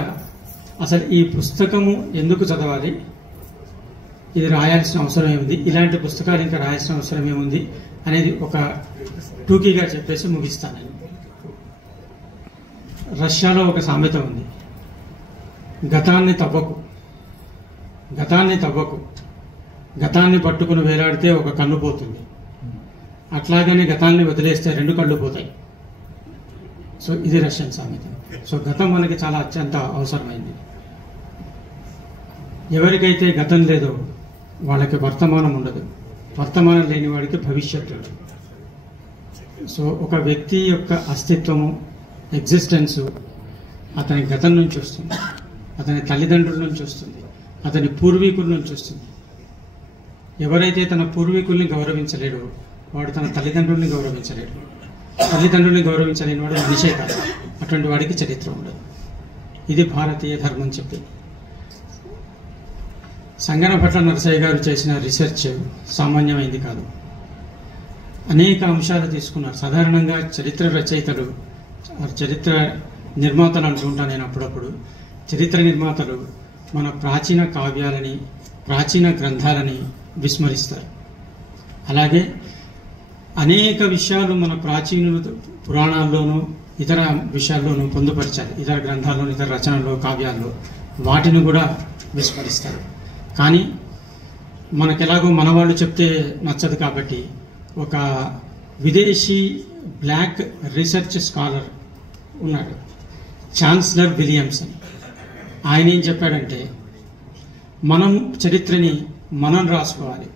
అసలు ఈ పుస్తకము ఎందుకు చదవాలి, ఇది రాయాల్సిన అవసరం ఏముంది, ఇలాంటి పుస్తకాలు ఇంకా రాయాల్సిన అవసరం ఏముంది అనేది ఒక టూకీగా చెప్పేసి ముగిస్తాను. రష్యాలో ఒక సామెత ఉంది, గతాన్ని తవ్వకు, గతాన్ని తవ్వకు, గతాన్ని పట్టుకుని వేలాడితే ఒక కన్ను పోతుంది, అట్లాగనే గతాన్ని వదిలేస్తే రెండు కళ్ళు పోతాయి. సో ఇది రష్యన్ సామెత. సో గతం మనకి చాలా అత్యంత అవసరమైంది. ఎవరికైతే గతం లేదో వాళ్ళకి వర్తమానం ఉండదు, వర్తమానం లేని వాడికి భవిష్యత్తు. సో ఒక వ్యక్తి యొక్క అస్తిత్వము, ఎగ్జిస్టెన్సు అతని గతం నుంచి వస్తుంది, అతని తల్లిదండ్రుల నుంచి వస్తుంది, అతని పూర్వీకుల నుంచి వస్తుంది. ఎవరైతే తన పూర్వీకుల్ని గౌరవించలేడో వాడు తన తల్లిదండ్రుల్ని గౌరవించలేడు. తల్లిదండ్రుల్ని గౌరవించలేని వాడు మనిషే కాదు, అటువంటి వాడికి చరిత్ర ఉండదు. ఇది భారతీయ ధర్మం చెప్పింది. సంగనభట్ల నరసయ్య గారు చేసిన రీసెర్చ్ సామాన్యమైంది కాదు. అనేక అంశాలు తీసుకున్నారు. సాధారణంగా చరిత్ర రచయితలు, చరిత్ర నిర్మాతలు అంటుంటా నేను అప్పుడప్పుడు, చరిత్ర నిర్మాతలు మన ప్రాచీన కావ్యాలని, ప్రాచీన గ్రంథాలని విస్మరిస్తారు. అలాగే అనేక విషయాలు మన ప్రాచీనులు పురాణాల్లోనూ ఇతర విషయాల్లోనూ పొందుపరిచారు, ఇతర గ్రంథాల్లోనూ, ఇతర రచనల్లో, కావ్యాల్లో. వాటిని కూడా విస్మరిస్తారు. కానీ మనకెలాగో మన వాళ్ళు చెప్తే నచ్చదు కాబట్టి ఒక విదేశీ బ్లాక్ రీసెర్చ్ స్కాలర్ ఉన్నాడు, ఛాన్సలర్ విలియమ్సన్. ఆయన ఏం చెప్పాడంటే, మనం చరిత్రని మనం రాసుకోవాలి,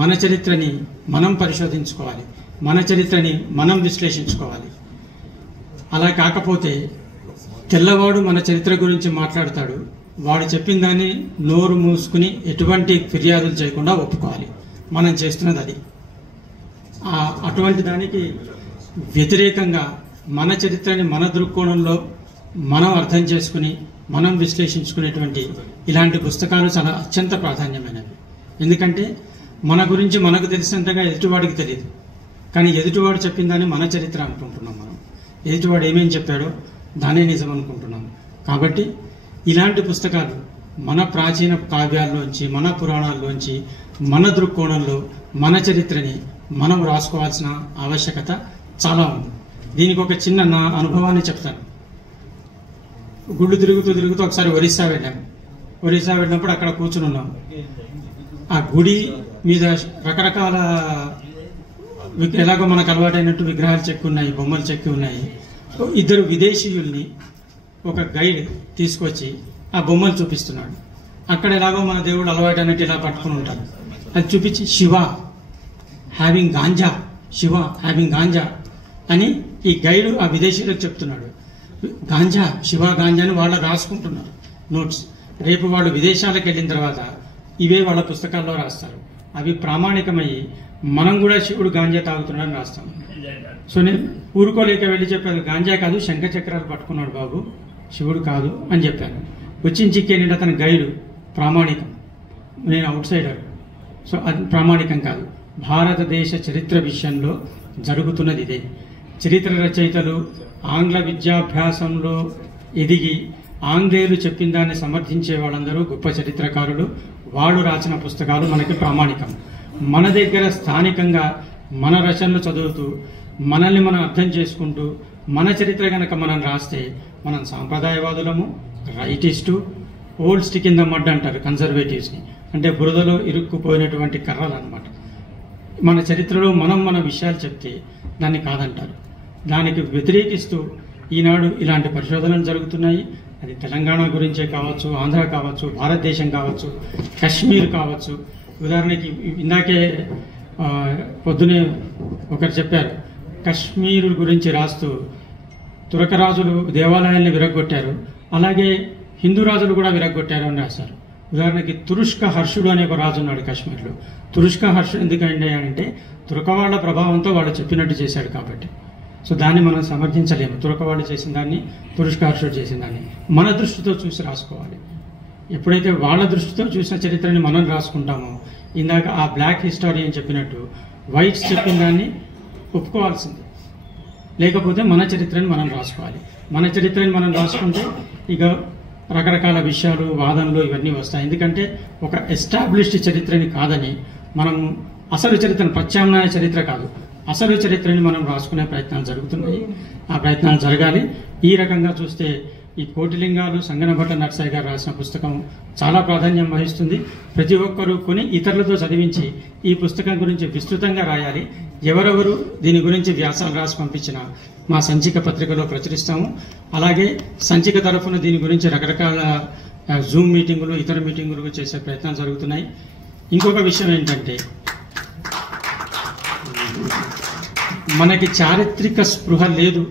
మన చరిత్రని మనం పరిశోధించుకోవాలి, మన చరిత్రని మనం విశ్లేషించుకోవాలి. అలా కాకపోతే తెల్లవాడు మన చరిత్ర గురించి మాట్లాడతాడు, వాడు చెప్పిన దాన్ని నోరు మూసుకుని ఎటువంటి ఫిర్యాదులు చేయకుండా ఒప్పుకోవాలి. మనం చేస్తున్నది అది. అటువంటి దానికి వ్యతిరేకంగా మన చరిత్రని మన దృక్కోణంలో మనం అర్థం చేసుకుని మనం విశ్లేషించుకునేటువంటి ఇలాంటి పుస్తకాలు చాలా అత్యంత ప్రాధాన్యమైనవి. ఎందుకంటే మన గురించి మనకు తెలిసినంతగా ఎదుటివాడికి తెలియదు, కానీ ఎదుటివాడు చెప్పిన దాన్ని మన చరిత్ర అనుకుంటున్నాం. మనం ఎదుటివాడు ఏమేం చెప్పాడో దానే నిజం అనుకుంటున్నాం. కాబట్టి ఇలాంటి పుస్తకాలు మన ప్రాచీన కావ్యాల్లోంచి, మన పురాణాల్లోంచి, మన దృక్కోణంలో మన చరిత్రని మనం రాసుకోవాల్సిన ఆవశ్యకత చాలా ఉంది. దీనికి ఒక చిన్న నా అనుభవాన్ని చెప్తాను. గుళ్ళు తిరుగుతూ ఒకసారి ఒరిస్సా వెళ్ళాము. ఒరిస్సా వెళ్ళినప్పుడు అక్కడ కూర్చుని ఉన్నాం. ఆ గుడి మీద రకరకాల ఎలాగో మనకు అలవాటైనట్టు విగ్రహాలు చెక్కి ఉన్నాయి, బొమ్మలు చెక్కి ఉన్నాయి. ఇద్దరు విదేశీయుల్ని ఒక గైడ్ తీసుకొచ్చి ఆ బొమ్మలు చూపిస్తున్నాడు. అక్కడ ఎలాగో మన దేవుడు అలవాటైనట్టు ఇలా పట్టుకుని ఉంటారు. అది చూపించి శివ హ్యావింగ్ గాంజా, శివ హ్యావింగ్ గాంజా అని ఈ గైడు ఆ విదేశీయులకు చెప్తున్నాడు. గాంజా, శివ గాంజా అని వాళ్ళు రాసుకుంటున్నారు నోట్స్. రేపు వాళ్ళు విదేశాలకు వెళ్ళిన తర్వాత ఇవే వాళ్ళ పుస్తకాల్లో రాస్తారు. అవి ప్రామాణికమయ్యి మనం కూడా శివుడు గాంజా తాగుతున్నాడని రాస్తాం. సో నేను ఊరుకోలేక వెళ్ళి చెప్పాను, గాంజా కాదు శంఖ చక్రాలు పట్టుకున్నాడు బాబు, శివుడు కాదు అని చెప్పాను. వచ్చిన చిక్కేంటి అతని గైడు ప్రామాణికం, నేను అవుట్ సైడర్. సో అది ప్రామాణికం కాదు. భారతదేశ చరిత్ర విషయంలో జరుగుతున్నది ఇదే. చరిత్ర రచయితలు ఆంగ్ల విద్యాభ్యాసంలో ఎదిగి ఆంగ్లేయులు చెప్పిన దాన్ని సమర్థించే వాళ్ళందరూ గొప్ప చరిత్రకారులు. వాళ్ళు రాసిన పుస్తకాలు మనకి ప్రామాణికం. మన దగ్గర స్థానికంగా మన రచనలు చదువుతూ మనల్ని మనం అర్థం చేసుకుంటూ మన చరిత్ర కనుక మనం రాస్తే మనం సాంప్రదాయవాదులము, rightist, old stick in the mud అంటారు కన్జర్వేటివ్స్ని. అంటే బురదలో ఇరుక్కుపోయినటువంటి కర్రలు అనమాట. మన చరిత్రలో మనం మన విషయాలు చెప్తే దాన్ని కాదంటారు. దానికి వ్యతిరేకిస్తూ ఈనాడు ఇలాంటి పరిశోధనలు జరుగుతున్నాయి. అది తెలంగాణ గురించే కావచ్చు, ఆంధ్ర కావచ్చు, భారతదేశం కావచ్చు, కశ్మీర్ కావచ్చు. ఉదాహరణకి ఇందాకే పొద్దునే ఒకరు చెప్పారు, కశ్మీర్ గురించి రాస్తూ తురకరాజులు దేవాలయాల్ని విరగొట్టారు, అలాగే హిందూ రాజులు కూడా విరగొట్టారు అని రాశారు. ఉదాహరణకి తురుష్క హర్షుడు అనే ఒక రాజు ఉన్నాడు కాశ్మీర్లో. తురుష్క హర్షుడు ఎందుకంటే అంటే తురకవాళ్ల ప్రభావంతో వాడు చెప్పినట్టు చేశాడు కాబట్టి. సో దాన్ని మనం సమర్థించలేము. తురకవాళ్ళు చేసిన దాన్ని, తురుష్క హర్షుడు చేసిన దాన్ని మన దృష్టితో చూసి రాసుకోవాలి. ఎప్పుడైతే వాళ్ళ దృష్టితో చూసిన చరిత్రని మనం రాసుకుంటామో, ఇందాక ఆ బ్లాక్ హిస్టారియన్ చెప్పినట్టు వైట్స్ చెప్పిన దాన్ని ఒప్పుకోవాల్సింది. లేకపోతే మన చరిత్రని మనం రాసుకోవాలి. మన చరిత్రని మనం రాసుకుంటే ఇక రకరకాల విషయాలు, వాదనలు ఇవన్నీ వస్తాయి. ఎందుకంటే ఒక ఎస్టాబ్లిష్డ్ చరిత్రని కాదని మనం అసలు చరిత్రను, ప్రత్యామ్నాయ చరిత్ర కాదు, అసలు చరిత్రని మనం రాసుకునే ప్రయత్నాలు జరుగుతున్నాయి. ఆ ప్రయత్నాలు జరగాలి. ఈ రకంగా చూస్తే ఈ కోటిలింగాలు సంగనభట్ట నరసయ్య గారు రాసిన పుస్తకం చాలా ప్రాధాన్యం వహిస్తుంది. ప్రతి ఒక్కరూ కొని ఇతరులతో చదివించి ఈ పుస్తకం గురించి విస్తృతంగా రాయాలి. ఎవరెవరు దీని గురించి వ్యాసాలు రాసి పంపించినా మా సంచిక పత్రికలో ప్రచురిస్తాము. అలాగే సంచిక తరఫున దీని గురించి రకరకాల జూమ్ మీటింగులు, ఇతర మీటింగులు చేసే ప్రయత్నాలు జరుగుతున్నాయి. ఇంకొక విషయం ఏంటంటే, మనకి చారిత్రక స్పృహ లేదు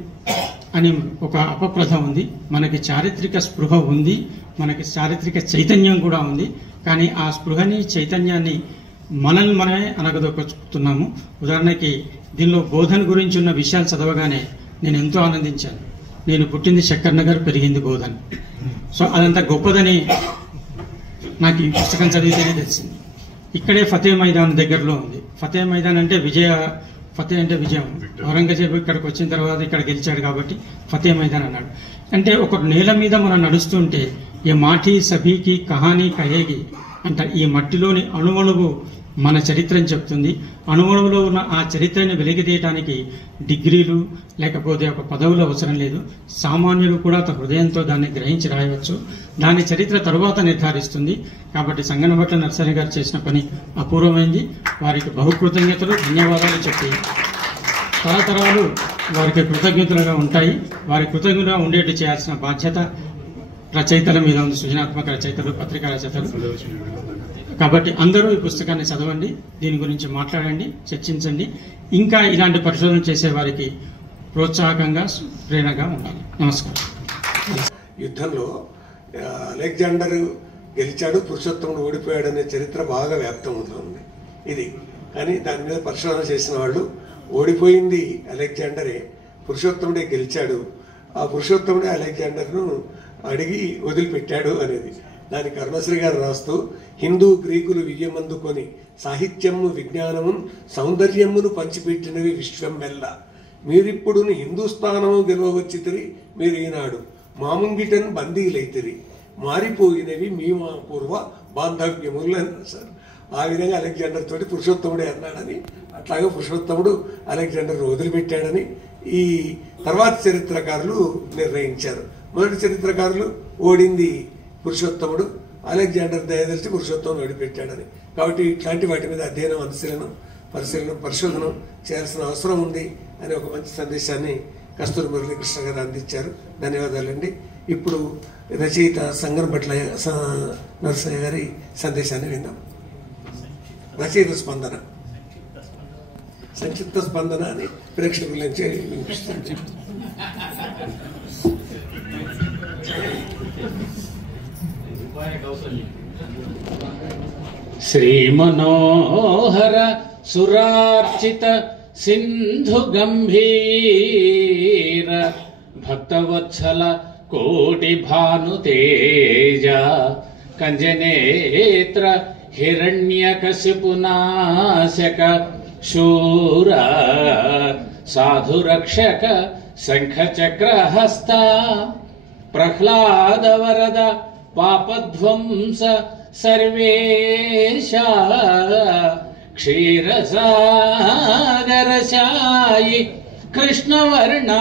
అని ఒక అపప్రథ ఉంది. మనకి చారిత్రక స్పృహ ఉంది, మనకి చారిత్రక చైతన్యం కూడా ఉంది. కానీ ఆ స్పృహని, చైతన్యాన్ని మనల్ని మనమే అనగదొక్కుతున్నాము. ఉదాహరణకి దీనిలో బోధన గురించి ఉన్న విషయాలు చదవగానే నేను ఎంతో ఆనందించాను. నేను పుట్టింది శక్కర్ నగర్, పెరిగింది బోధన్. సో అదంతా గొప్పదని నాకు ఈ పుస్తకం చదివితేనే తెలిసింది. ఇక్కడే ఫతే మైదాన్ దగ్గరలో ఉంది. ఫతే మైదాన్ అంటే ఫతే అంటే విజయం. ఔరంగజేబు ఇక్కడికి వచ్చిన తర్వాత ఇక్కడ గెలిచాడు కాబట్టి ఫతే మైదాన్ అన్నాడు. అంటే ఒక నేల మీద మనం నడుస్తుంటే ఏ మాటి సభీకి కహానీ కహేగి అంట. ఈ మట్టిలోని అణువణువు మన చరిత్రని చెప్తుంది. అణువణువులో ఉన్న ఆ చరిత్రని వెలికితీయటానికి డిగ్రీలు లేకపోతే ఒక పదవులు అవసరం లేదు. సామాన్యుడు కూడా తన హృదయంతో దాన్ని గ్రహించి రాయవచ్చు. దాని చరిత్ర తరువాత నిర్ధారిస్తుంది. కాబట్టి సంగనభట్ల నరసయ్య గారు చేసిన పని అపూర్వమైంది. వారికి బహుకృతజ్ఞతలు, ధన్యవాదాలు చెప్పి తరతరాలు వారికి కృతజ్ఞతలుగా ఉంటాయి. వారి కృతజ్ఞతగా ఉండేట్టు చేయాల్సిన బాధ్యత రచయితల మీద ఉంది, సృజనాత్మక రచయితలు, పత్రికా రచయితలు. కాబట్టి అందరూ ఈ పుస్తకాన్ని చదవండి, దీని గురించి మాట్లాడండి, చర్చించండి. ఇంకా ఇలాంటి పరిశోధన చేసే వారికి ప్రోత్సాహకంగా, ప్రేరణగా ఉండాలి. నమస్కారం. యుద్ధంలో అలెగ్జాండర్ గెలిచాడు, పురుషోత్తముడు ఓడిపోయాడు అనే చరిత్ర బాగా వ్యాప్తం అవుతుంది ఇది. కానీ దాని మీద పరిశోధన చేసిన వాళ్ళు ఓడిపోయింది అలెగ్జాండరే, పురుషోత్తముడే గెలిచాడు, ఆ పురుషోత్తముడే అలెగ్జాండర్ను అడిగి వదిలిపెట్టాడు అనేది. దానికి అరుణశ్రీ గారు రాస్తూ, హిందూ గ్రీకులు వియ్యమందుకొని సాహిత్యము విజ్ఞానము సౌందర్యమును పంచిపెట్టినవి విశ్వం మెల్ల, మీరిప్పుడు హిందూస్థానము గెలవచ్చితిరి, మీరు ఈనాడు మాముంగిటన్ బందీలైతిరి, మారిపోయినవి మీ మా పూర్వ బాంధవ్యములు అన్నారు సార్. ఆ విధంగా అలెగ్జాండర్ తోటి పురుషోత్తముడే అన్నాడని, అట్లాగే పురుషోత్తముడు అలెగ్జాండర్ వదిలిపెట్టాడని ఈ తర్వాత చరిత్రకారులు నిర్ణయించారు. మొదటి చరిత్రకారులు ఓడింది పురుషోత్తముడు, అలెగ్జాండర్ దయదలిచి పురుషోత్తముడు ఓడిపెట్టాడని. కాబట్టి ఇట్లాంటి వాటి మీద అధ్యయనం, పరిశోధన చేయాల్సిన అవసరం ఉంది అనే ఒక మంచి సందేశాన్ని కస్తూరి మురళీకృష్ణ గారు అందించారు. ధన్యవాదాలండి. ఇప్పుడు రచయిత సంగనభట్ల నరసయ్య గారి సందేశాన్ని విందాం. రచయిత స్పందన, సంక్షిప్త స్పందన అని ప్రేక్షకుల నుంచి వినిపిస్తాను. శ్రీ మనోహర సురార్చిత సింధు గంభీర భక్తవత్సల కోటి భాను తేజ కంజనేత్ర హిరణ్యకశిపునాశక శూర సాధురక్షక శంఖచక్రహస్త ప్రహ్లాద వరద పాపధ్వంస సర్వేశ క్షీరసాగరశాయి కృష్ణవర్ణ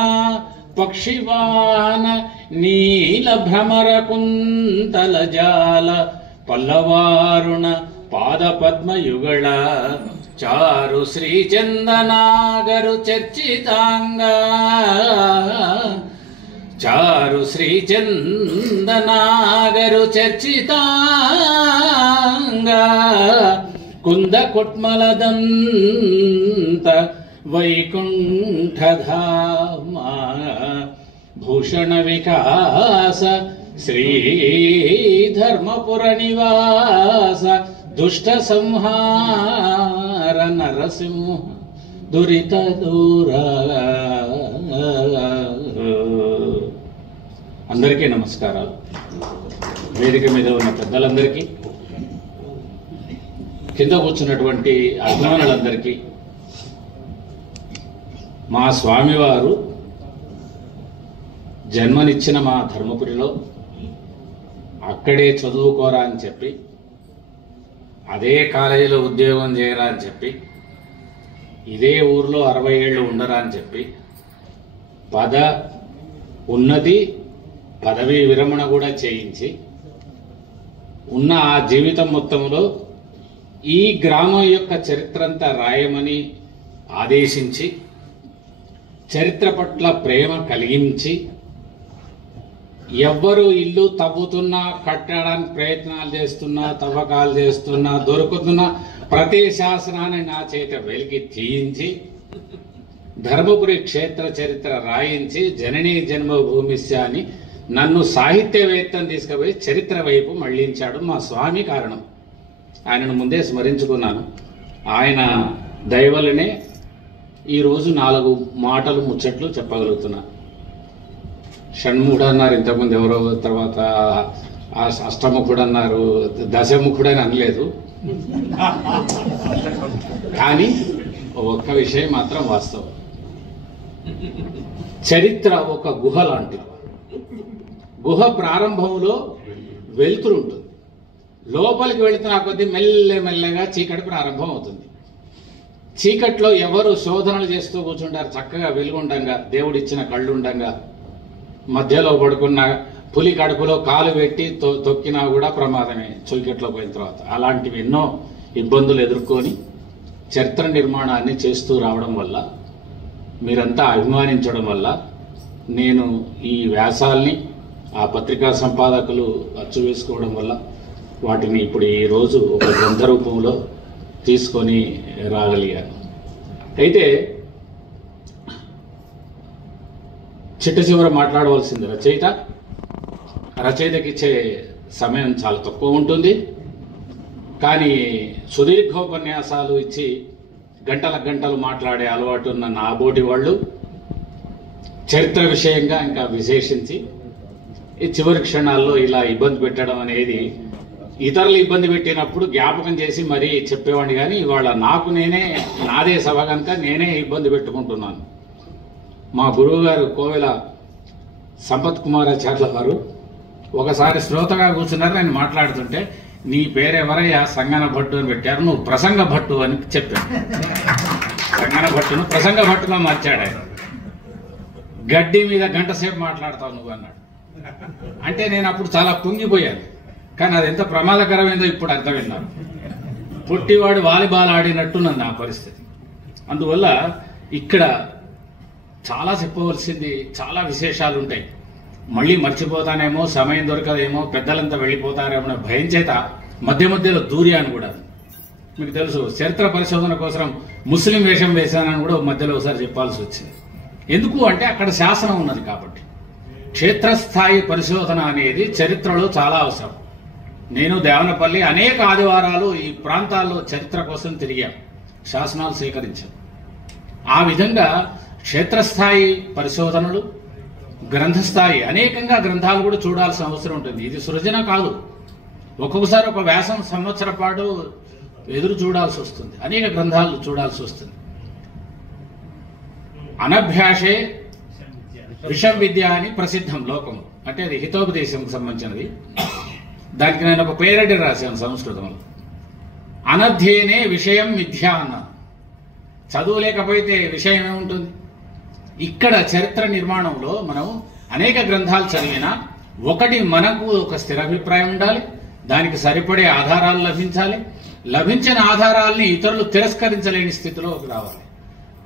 పక్షివాన నీలభ్రమర కుంతలజాల పల్లవారుణ పాదపద్మయుగళ చారు శ్రీచందనాగరు చర్చితాంగా చారు శ్రీచందనాగరు చర్చితాంగా కుంద కొట్మలదంత వైకుంఠధామ భూషణ వికాస శ్రీధర్మపుర నివాస దుష్ట సంహార నరసింహ దురిత దూర. అందరికీ నమస్కారాలు. వేదిక మీద ఉన్న పెద్దలందరికీ, కింద కూర్చున్నటువంటి అభిమానులందరికీ, మా స్వామివారు జన్మనిచ్చిన మా ధర్మపురిలో అక్కడే చదువుకోరా అని చెప్పి, అదే కాలేజీలో ఉద్యోగం చేయరా అని చెప్పి, ఇదే ఊర్లో 60 ఏళ్ళు ఉండరా అని చెప్పి, ఉన్నది పదవీ విరమణ కూడా చేయించి ఉన్న ఆ జీవితం మొత్తంలో ఈ గ్రామం యొక్క చరిత్ర అంతా రాయమని ఆదేశించి, చరిత్ర పట్ల ప్రేమ కలిగించి, ఎవ్వరు ఇల్లు తవ్వుతున్నా, కట్టడానికి ప్రయత్నాలు చేస్తున్నా, తవ్వకాలు చేస్తున్నా, దొరుకుతున్న ప్రతి శాసనాన్ని నా చేత వెలికి తీయించి, ధర్మపురి క్షేత్ర చరిత్ర రాయించి, జననీ జన్మభూమిస్య అని నన్ను సాహిత్యవేత్తను తీసుకుపోయి చరిత్ర వైపు మళ్లించాడు మా స్వామి కారణం. ఆయనను ముందే స్మరించుకున్నాను. ఆయన దయవల్లనే ఈరోజు 4 మాటలు ముచ్చట్లు చెప్పగలుగుతున్నా. షణ్ముఖుడు అన్నారు ఇంతకుముందు, ఎవరో తర్వాత అష్టముఖుడు అన్నారు, దశముఖుడు అని అనలేదు. కానీ ఒక్క విషయం మాత్రం వాస్తవం, చరిత్ర ఒక గుహ లాంటిది. గుహ ప్రారంభంలో వెలుతురు ఉంటుంది. లోపలికి వెళుతున్న కొద్దీ మెల్లగా చీకటి ప్రారంభం అవుతుంది. చీకట్లో ఎవరు శోధనలు చేస్తూ కూర్చుంటారు? చక్కగా వెలుగుండంగా, దేవుడిచ్చిన కళ్ళుండంగా, మధ్యలో పడుకున్న పులి కడుపులో కాలు పెట్టి తొక్కినా కూడా ప్రమాదమే చీకట్లో పోయిన తర్వాత. అలాంటివి ఎన్నో ఇబ్బందులు ఎదుర్కొని చరిత్ర నిర్మాణాన్ని చేస్తూ రావడం వల్ల, మీరంతా అభిమానించడం వల్ల, నేను ఈ వ్యాసాల్ని ఆ పత్రికా సంపాదకులు అచ్చు వేసుకోవడం వల్ల వాటిని ఇప్పుడు ఈ రోజు ఒక గ్రంథ రూపంలో తీసుకొని రాగలిగాను. అయితే చిట్ట చివర మాట్లాడవలసింది రచయితకి ఇచ్చే సమయం చాలా తక్కువ ఉంటుంది. కానీ సుదీర్ఘోపన్యాసాలు ఇచ్చి గంటలు మాట్లాడే అలవాటు ఉన్న నా బోటి వాళ్ళు చరిత్ర విషయంగా ఇంకా విశేషించి ఈ చివరి క్షణాల్లో ఇలా ఇబ్బంది పెట్టడం అనేది, ఇతరులు ఇబ్బంది పెట్టినప్పుడు జ్ఞాపకం చేసి మరీ చెప్పేవాడిని. కానీ ఇవాళ నాకు నాదే సభ కనుక నేనే ఇబ్బంది పెట్టుకుంటున్నాను. మా గురువు గారు కోవెల సంపత్ కుమారాచార్యుల వారు ఒకసారి శ్రోతగా కూర్చున్నారు. నేను మాట్లాడుతుంటే, నీ పేరెవరయ్యా సంగన భట్టు అని పెట్టారు, నువ్వు ప్రసంగ భట్టు అని చెప్పాను. సంగన భట్టును ప్రసంగ భట్టుగా మార్చాడు ఆయన. గడ్డి మీద గంట సేపు మాట్లాడతావు నువ్వు అన్నాడు. అంటే నేను అప్పుడు చాలా కుంగిపోయాను. కానీ అది ఎంత ప్రమాదకరమైందో ఇప్పుడు అర్థమైనాను. పుట్టివాడు వాలీబాల్ ఆడినట్టున్నది నా పరిస్థితి. అందువల్ల ఇక్కడ చాలా చెప్పవలసింది, చాలా విశేషాలు ఉంటాయి. మళ్ళీ మర్చిపోతానేమో, సమయం దొరకదేమో, పెద్దలంతా వెళ్ళిపోతారేమో అనే భయం చేత మధ్యలో దూర్యాను కూడా. మీకు తెలుసు, చరిత్ర పరిశోధన కోసం ముస్లిం వేషం వేశానని కూడా మధ్యలో ఒకసారి చెప్పాల్సి వచ్చింది. ఎందుకు అంటే అక్కడ శాసనం ఉన్నది కాబట్టి. క్షేత్రస్థాయి పరిశోధన అనేది చరిత్రలో చాలా అవసరం. నేను దేవనపల్లి అనేక ఆదివారాలు ఈ ప్రాంతాల్లో చరిత్ర కోసం తిరిగాను, శాసనాలు సేకరించాను. ఆ విధంగా క్షేత్రస్థాయి పరిశోధనలు, గ్రంథస్థాయి అనేకంగా గ్రంథాలు కూడా చూడాల్సిన అవసరం ఉంటుంది. ఇది సృజన కాదు. ఒక్కొక్కసారి ఒక వ్యాసం సంవత్సర పాటు ఎదురు చూడాల్సి వస్తుంది, అనేక గ్రంథాలు చూడాల్సి వస్తుంది. అనభ్యాసే విషం విద్య అని ప్రసిద్ధం లోకం. అంటే అది హితోపదేశంకి సంబంధించినది. దానికి నేను ఒక పేరడి రాశాను సంస్కృతంలో. అనధ్యేనే విషయం మిథ్య అన్నాను. చదువు లేకపోతే విషయం ఏముంటుంది? ఇక్కడ చరిత్ర నిర్మాణంలో మనం అనేక గ్రంథాలు చదివినా ఒకటి మనకు ఒక స్థిరాభిప్రాయం ఉండాలి, దానికి సరిపడే ఆధారాలు లభించాలి. లభించిన ఆధారాలని ఇతరులు తిరస్కరించలేని స్థితిలోకి రావాలి.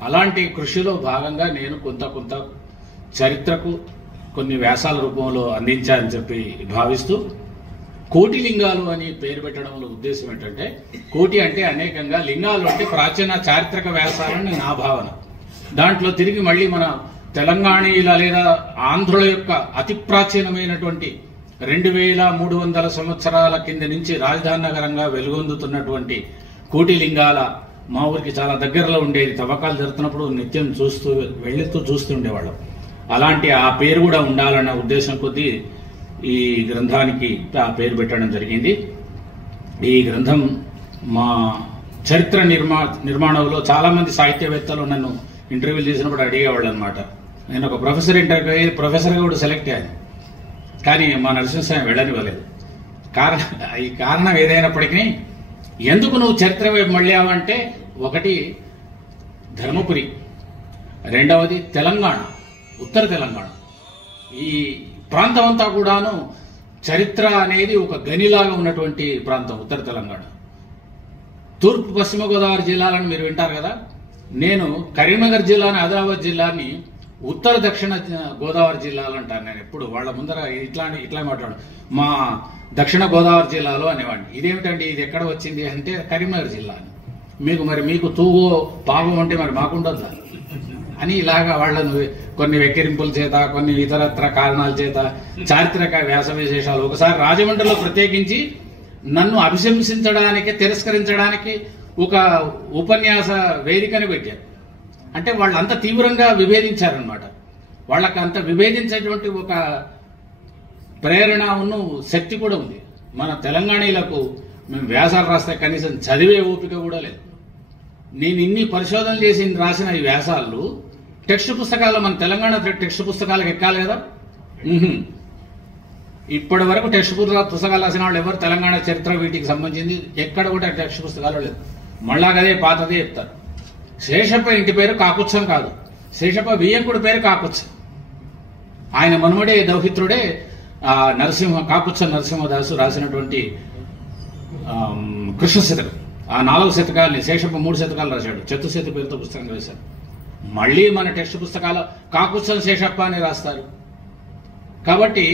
అలాంటి కృషిలో భాగంగా నేను కొంత చరిత్రకు కొన్ని వ్యాసాల రూపంలో అందించాలని చెప్పి భావిస్తూ, కోటి లింగాలు అని పేరు పెట్టడంలో ఉద్దేశం ఏంటంటే, కోటి అంటే అనేకంగా, లింగాలు అంటే ప్రాచీన చారిత్రక వ్యాసాలని నా భావన. దాంట్లో తిరిగి మళ్ళీ మన తెలంగాణీల లేదా ఆంధ్రుల యొక్క అతి ప్రాచీనమైనటువంటి 2300 సంవత్సరాల కింద నుంచి రాజధాని నగరంగా వెలుగొందుతున్నటువంటి కోటి లింగాల, మా ఊరికి చాలా దగ్గరలో ఉండేది. తవ్వకాలు జరుగుతున్నప్పుడు నిత్యం వెళ్తూ చూస్తుండేవాళ్ళం. అలాంటి ఆ పేరు కూడా ఉండాలన్న ఉద్దేశం కొద్దీ ఈ గ్రంథానికి ఆ పేరు పెట్టడం జరిగింది. ఈ గ్రంథం మా చరిత్ర నిర్మాణంలో చాలా మంది సాహిత్యవేత్తలు నన్ను ఇంటర్వ్యూలు చేసినప్పుడు అడిగేవాళ్ళు అనమాట. నేను ఒక ప్రొఫెసర్గా కూడా సెలెక్ట్ అయ్యాను, కానీ మా నరసింహస్వామి వెళ్ళనివ్వలేదు. ఈ కారణం ఏదైనప్పటికీ, ఎందుకు నువ్వు చరిత్ర వైపు మళ్ళావంటే, ఒకటి ధర్మపురి, రెండవది తెలంగాణ, ఉత్తర తెలంగాణ. ఈ ప్రాంతం అంతా కూడాను చరిత్ర అనేది ఒక గనిలాగా ఉన్నటువంటి ప్రాంతం ఉత్తర తెలంగాణ. తూర్పు పశ్చిమ గోదావరి జిల్లాలను మీరు వింటారు కదా. నేను కరీంనగర్ జిల్లాని, ఆదిలాబాద్ జిల్లాని ఉత్తర దక్షిణ గోదావరి జిల్లాలు అంటాను. నేను ఎప్పుడు వాళ్ళ ముందర ఇట్లా మాట్లాడు, మా దక్షిణ గోదావరి జిల్లాలో అనేవాడిని. ఇదేమిటండి, ఇది ఎక్కడ వచ్చింది అంటే కరీంనగర్ జిల్లా అని. మీకు తూగో పాపం అంటే మరి మాకుండదు అని ఇలాగా వాళ్ళను కొన్ని వెక్కిరింపుల చేత, కొన్ని ఇతరత్ర కారణాల చేత చారిత్రక వ్యాస విశేషాలు. ఒకసారి రాజమండ్రిలో ప్రత్యేకించి నన్ను అభిశంసించడానికి, తిరస్కరించడానికి ఒక ఉపన్యాస వేదికని పెట్టారు. అంటే వాళ్ళు అంత తీవ్రంగా విభేదించారనమాట. వాళ్ళకి అంత విభేదించేటువంటి ఒక ప్రేరణ శక్తి కూడా ఉంది. మన తెలంగాణీలకు మేము వ్యాసాలు రాస్తే కనీసం చదివే ఓపిక కూడా లేదు. నేను ఇన్ని పరిశోధనలు చేసి రాసిన ఈ వ్యాసాలు టెక్స్ట్ పుస్తకాలు, మన తెలంగాణ టెక్స్ట్ పుస్తకాలకు ఎక్కాలి కదా. ఇప్పటి వరకు టెక్స్ట్ పుస్తకాలు రాసిన వాళ్ళు ఎవరు తెలంగాణ చరిత్ర వీటికి సంబంధించింది ఎక్కడ కూడా టెక్స్ట్ పుస్తకాలు లేదు. మళ్ళా అదే పాతదే చెప్తారు. శేషప్ప ఇంటి పేరు కాకుత్సం కాదు, శేషప్ప వియ్యంకుడి పేరు కాకుత్సం. ఆయన మనుమడే దౌహిత్రుడే కాకుత్సం నరసింహదాసు రాసినటువంటి కృష్ణ శతకం. ఆ 4 శతకాలని శేషప్ప 3 శతకాలు రాశాడు. చతుశతి పేరుతో పుస్తకం రాశాడు. మళ్ళీ మన టెక్స్ట్ పుస్తకాలు కాకుత్సం శేషప్ప అని రాస్తారు. కాబట్టి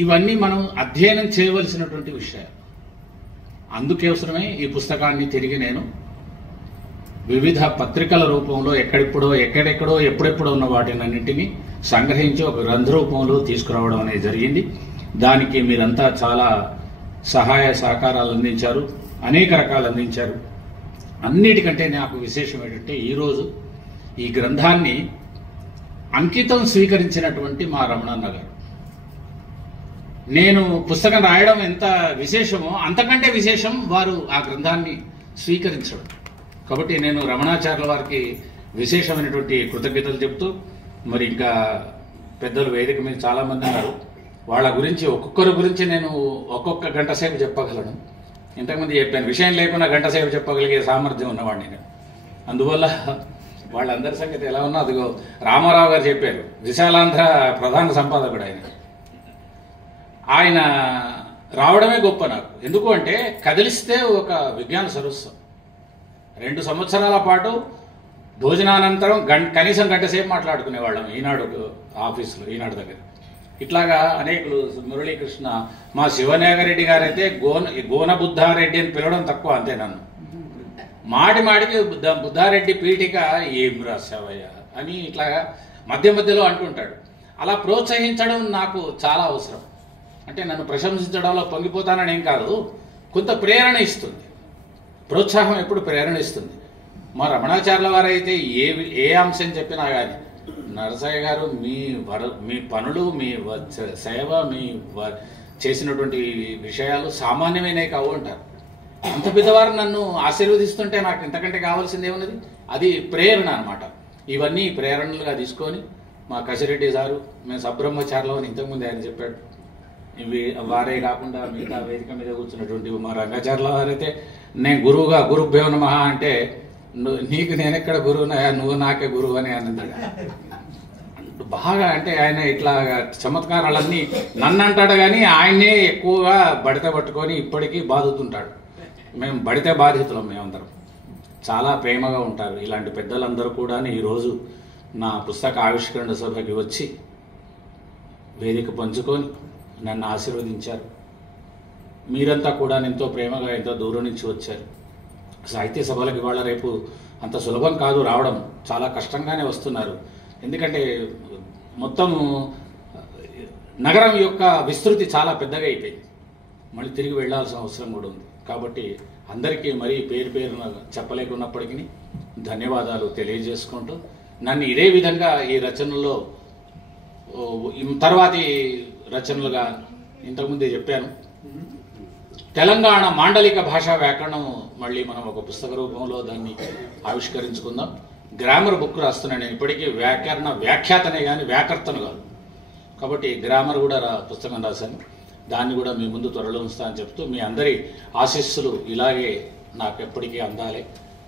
ఇవన్నీ మనం అధ్యయనం చేయవలసినటువంటి విషయాలు. అందుకోసమే ఈ పుస్తకాన్ని తిరిగి నేను వివిధ పత్రికల రూపంలో ఎక్కడెక్కడో ఎప్పుడెప్పుడో ఉన్న వాటినన్నింటినీ సంగ్రహించి ఒక గ్రంథ రూపంలో తీసుకురావడం అనేది జరిగింది. దానికి మీరంతా చాలా సహాయ సహకారాలు అందించారు, అనేక రకాలు అందించారు. అన్నిటికంటే నాకు విశేషం ఏంటంటే ఈరోజు ఈ గ్రంథాన్ని అంకితం స్వీకరించినటువంటి మా రమణన్న గారు. నేను పుస్తకం రాయడం ఎంత విశేషమో అంతకంటే విశేషం వారు ఆ గ్రంథాన్ని స్వీకరించడం. కాబట్టి నేను రమణాచార్యుల వారికి విశేషమైనటువంటి కృతజ్ఞతలు చెప్తూ, మరి ఇంకా పెద్దలు వేదిక మీద చాలా మంది ఉన్నారు. వాళ్ళ గురించి ఒక్కొక్కరి గురించి నేను ఒక్కొక్క గంట సేపు చెప్పగలను. ఇంతకుముందు చెప్పాను, విషయం లేకుండా గంట సేపు చెప్పగలిగే సామర్థ్యం ఉన్నవాడిని నేను. అందువల్ల వాళ్ళందరి సంగతి ఎలా ఉన్నా అదిగో రామారావు గారు చెప్పారు, విశాలాంధ్ర ప్రధాన సంపాదకుడు ఆయన రావడమే గొప్ప నాకు. ఎందుకు అంటే కదిలిస్తే ఒక విజ్ఞాన సరస్వం. 2 సంవత్సరాల పాటు భోజనానంతరం కనీసం గంట సేపు మాట్లాడుకునేవాళ్ళం ఈనాడు ఆఫీసులో, ఈనాడు దగ్గర. ఇట్లాగా అనేకులు, మురళీకృష్ణ, మా శివనాగరెడ్డి గారైతే గోన బుద్ధారెడ్డి అని పిలవడం తక్కువ, అంతే. నన్ను మాటికి బుద్ధారెడ్డి పీఠిక ఏం రాసావయ్యా అని ఇట్లాగా మధ్య మధ్యలో అంటుంటాడు. అలా ప్రోత్సహించడం నాకు చాలా అవసరం. అంటే నన్ను ప్రశంసించడంలో పొంగిపోతానని ఏం కాదు, కొంత ప్రేరణ ఇస్తుంది. ప్రోత్సాహం ఎప్పుడు ప్రేరణ ఇస్తుంది. మా రమణాచార్యుల వారైతే ఏ అంశం చెప్పినా కానీ, నరసయ్య గారు మీ పనులు, మీ సేవ, మీ చేసినటువంటి విషయాలు సామాన్యమైనవి కావు అంటారు. అంత పెద్దవారు నన్ను ఆశీర్వదిస్తుంటే నాకు ఇంతకంటే కావాల్సింది ఏమున్నది? అది ప్రేరణ అన్నమాట. ఇవన్నీ ప్రేరణలుగా తీసుకొని మా కసిరెడ్డి సారు, మేము సబ్రహ్మచారులు అని ఇంతకుముందు ఆయన చెప్పాడు. ఇవి వారే కాకుండా మిగతా వేదిక మీద కూర్చున్నటువంటి మా రంగాచార్యుల వారైతే, నేను గురుభ్యో నమః అంటే, నీకు నేనెక్కడ గురువునయా, నువ్వు నాకే గురువు అని అన్నది. బాగా అంటే ఆయన ఇట్లా చమత్కారాలన్నీ నన్ను అంటాడు కానీ ఆయన్నే ఎక్కువగా బడిత పట్టుకొని ఇప్పటికీ బాధుతుంటాడు. మేము బడితే బాధితులం. మేమందరం చాలా ప్రేమగా ఉంటారు. ఇలాంటి పెద్దలందరూ కూడా ఈరోజు నా పుస్తక ఆవిష్కరణ సభకి వచ్చి వేదిక పంచుకొని నన్ను ఆశీర్వదించారు. మీరంతా కూడా ఎంతో ప్రేమగా ఎంతో దూరం నుంచి వచ్చారు. సాహిత్య సభలకు ఇవాళ రేపు అంత సులభం కాదు రావడం, చాలా కష్టంగానే వస్తున్నారు. ఎందుకంటే మొత్తం నగరం యొక్క విస్తృతి చాలా పెద్దగా అయిపోయింది. మళ్ళీ తిరిగి వెళ్లాల్సిన అవసరం కూడా ఉంది. కాబట్టి అందరికీ మరీ పేరున చెప్పలేకున్నప్పటికీ ధన్యవాదాలు తెలియజేసుకుంటూ, నన్ను ఇదే విధంగా ఈ రచనల్లో తర్వాతి రచనలుగా ఇంతకుముందే చెప్పాను, తెలంగాణ మాండలిక భాషా వ్యాకరణం మళ్ళీ మనం ఒక పుస్తక రూపంలో దాన్ని ఆవిష్కరించుకుందాం. గ్రామర్ బుక్ రాస్తున్నాను నేను. ఇప్పటికీ వ్యాకరణ వ్యాఖ్యాతనే కానీ వ్యాకర్తను కాదు. కాబట్టి గ్రామర్ కూడా పుస్తకం రాశాను. దాన్ని కూడా మీ ముందు త్వరలో ఉంచుతా అని చెప్తూ, మీ అందరి ఆశీస్సులు ఇలాగే నాకు ఎప్పటికీ అందాలి,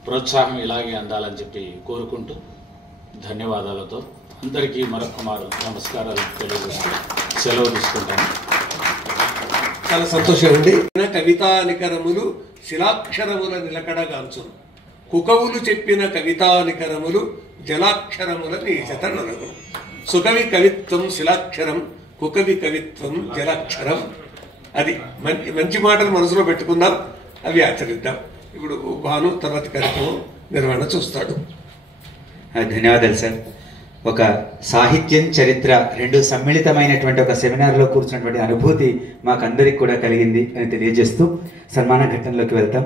ప్రోత్సాహం ఇలాగే అందాలని చెప్పి కోరుకుంటూ ధన్యవాదాలతో అందరికీ మరొక మారు నమస్కారాలు తెలియజేస్తూ సెలవు తీసుకుంటాను. చాలా సంతోషం అండి. కవితా నికరములు శిలాక్షరముల నిలకడగాంచును, కుకవులు చెప్పిన కవితా నికరములు జలాక్షరముల నీచతనరు. సుకవి కవిత్వం శిలాక్షరం, కుకవి కవిత్వం జలాక్షరం. అది మంచి మాటలు మనసులో పెట్టుకుందాం, అవి ఆచరిద్దాం. ఇప్పుడు భాను తర్వాత కార్యక్రమం నిర్వహణ చూస్తాడు. ధన్యవాదాలు సార్. ఒక సాహిత్యం చరిత్ర 2 సమ్మిళితమైనటువంటి ఒక సెమినార్లో కూర్చున్నటువంటి అనుభూతి మాకందరికి కూడా కలిగింది అని తెలియజేస్తూ సన్మాన ఘట్టంలోకి వెళ్తాం.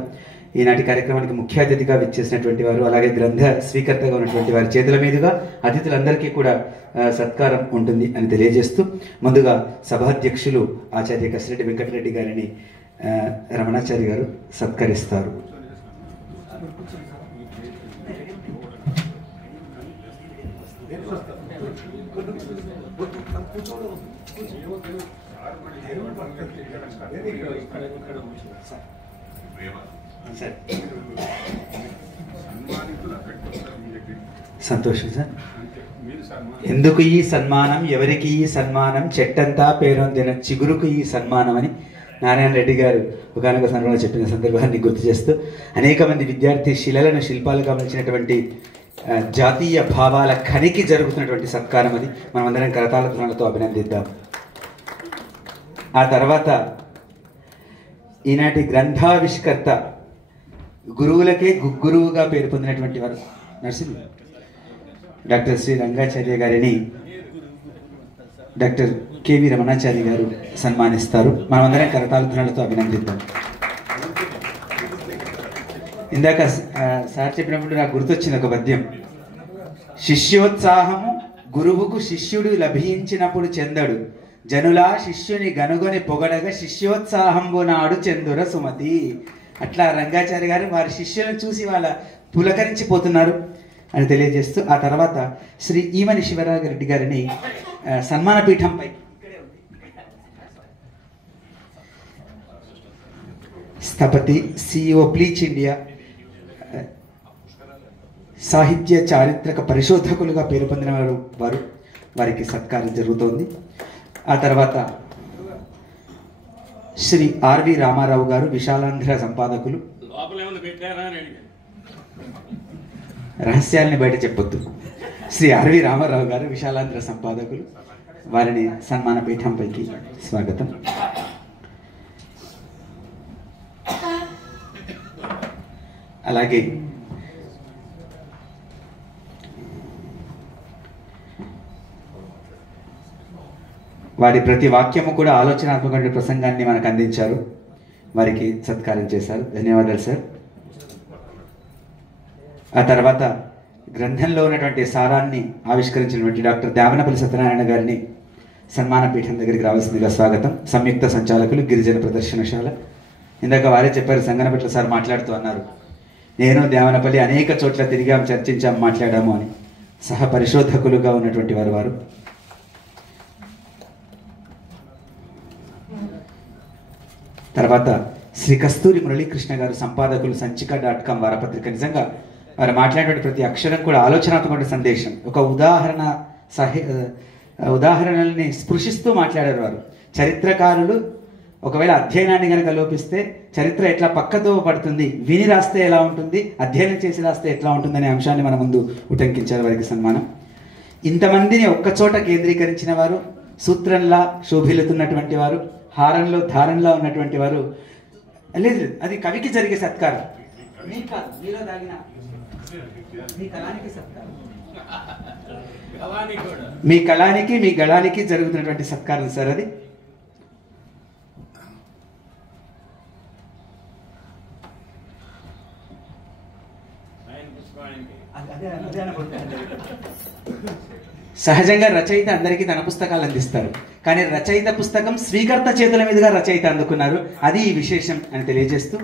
ఈనాటి కార్యక్రమానికి ముఖ్య అతిథిగా విచ్చేసినటువంటి వారు, అలాగే గ్రంథ స్వీకర్తగా ఉన్నటువంటి వారి చేతుల మీదుగా అతిథులందరికీ కూడా సత్కారం ఉంటుంది అని తెలియజేస్తూ, ముందుగా సభాధ్యక్షులు ఆచార్య కసిరెడ్డి వెంకటరెడ్డి గారిని రమణాచారి గారు సత్కరిస్తారు. సంతోషం సార్. ఎందుకు ఈ సన్మానం, ఎవరికి ఈ సన్మానం, చెట్టంతా పేరొందిన చిగురుకు ఈ సన్మానం అని నారాయణ రెడ్డి గారు ఒకనొక సందర్భంలో చెప్పిన సందర్భాన్ని గుర్తు చేస్తూ అనేక మంది విద్యార్థి శిలలను శిల్పాలుగా మలిచినటువంటి జాతీయ భావాల ఖనికి జరుగుతున్నటువంటి సత్కారం అది. మనమందరం కరతాళ ధ్వనులతో అభినందిద్దాం. ఆ తర్వాత ఈనాటి గ్రంథావిష్కర్త, గురువులకే గురువుగా పేరు పొందినటువంటి వారు నర్సింహ డాక్టర్ శ్రీ రంగాచార్య గారిని డాక్టర్ కెవి రమణాచారి గారు సన్మానిస్తారు. మనమందరం కరతాళ ధ్వనులతో అభినందిద్దాం. ఇందాక సార్ చెప్పినప్పుడు నాకు గుర్తొచ్చింది ఒక పద్యం. శిష్యోత్సాహము గురువుకు శిష్యుడు లభించినప్పుడు చెందడు, జనులా శిష్యుని గనుగొని పొగడగా శిష్యోత్సాహంబు నాడు చెందుర సుమతి. అట్లా రంగాచార్య గారు వారి శిష్యులను చూసి వాళ్ళ పులకరించిపోతున్నారు అని తెలియజేస్తూ ఆ తర్వాత శ్రీ ఈమని శివరాగరెడ్డి గారిని సన్మాన పీఠంపై స్థపతి, సిఇఓ ప్లీచ్ ఇండియా, సాహిత్య చారిత్రక పరిశోధకులుగా పేరు పొందిన వారు, వారికి సత్కారం జరుగుతోంది. ఆ తర్వాత శ్రీ ఆర్వి రామారావు గారు, విశాలాంధ్ర సంపాదకులు. రహస్యాలని బయట చెప్పొద్దు. శ్రీ ఆర్వి రామారావు గారు, విశాలాంధ్ర సంపాదకులు, వారిని సన్మాన పీఠంపైకి స్వాగతం. అలాగే వారి ప్రతి వాక్యము కూడా ఆలోచనాత్మకమైన ప్రసంగాన్ని మనకు అందించారు. వారికి సత్కారం చేశారు. ధన్యవాదాలు సార్. ఆ తర్వాత గ్రంథంలో ఉన్నటువంటి సారాన్ని ఆవిష్కరించినటువంటి డాక్టర్ దేవనపల్లి సత్యనారాయణ గారిని సన్మాన పీఠం దగ్గరికి రావాల్సిందిగా స్వాగతం. సంయుక్త సంచాలకులు, గిరిజన ప్రదర్శనశాల. ఇందాక వారే చెప్పారు, సంగనపట్ల సార్ మాట్లాడుతూ అన్నారు, నేను దేవనపల్లి అనేక చోట్ల తిరిగాం, చర్చించాం, మాట్లాడాము అని. సహ పరిశోధకులుగా ఉన్నటువంటి వారు. తర్వాత శ్రీ కస్తూరి మురళీకృష్ణ గారు, సంపాదకులు, సంచిక.com వారపత్రిక. నిజంగా వారు మాట్లాడేటువంటి ప్రతి అక్షరం కూడా ఆలోచనాత్మక సందేశం. ఒక ఉదాహరణల్ని స్పృశిస్తూ మాట్లాడారు వారు. చరిత్రకారులు ఒకవేళ అధ్యయనాన్ని కనుక లోపిస్తే చరిత్ర ఎట్లా పక్కతో పడుతుంది, విని రాస్తే ఎలా ఉంటుంది, అధ్యయనం చేసి రాస్తే ఎట్లా ఉంటుందనే అంశాన్ని మన ముందు ఉటంకించారు. వారికి సన్మానం. ఇంతమందిని ఒక్కచోట కేంద్రీకరించిన వారు, సూత్రంలా శోభిల్లుతున్నటువంటి వారు, హారంలో ధారంలా ఉన్నటువంటి వారు. లేదు, అది కవికి జరిగే సత్కారం, మీలో దాగిన మీ కళానికి సత్కారం, మీ కళానికి, మీ గళానికి జరుగుతున్నటువంటి సత్కారం సార్ అది. సహజంగా రచయిత అందరికీ తన పుస్తకాలు అందిస్తారు, కానీ రచయిత పుస్తకం స్వీకర్త చేతుల మీదుగా రచయిత అందుకున్నారు. అది ఈ విశేషం అని తెలియజేస్తూ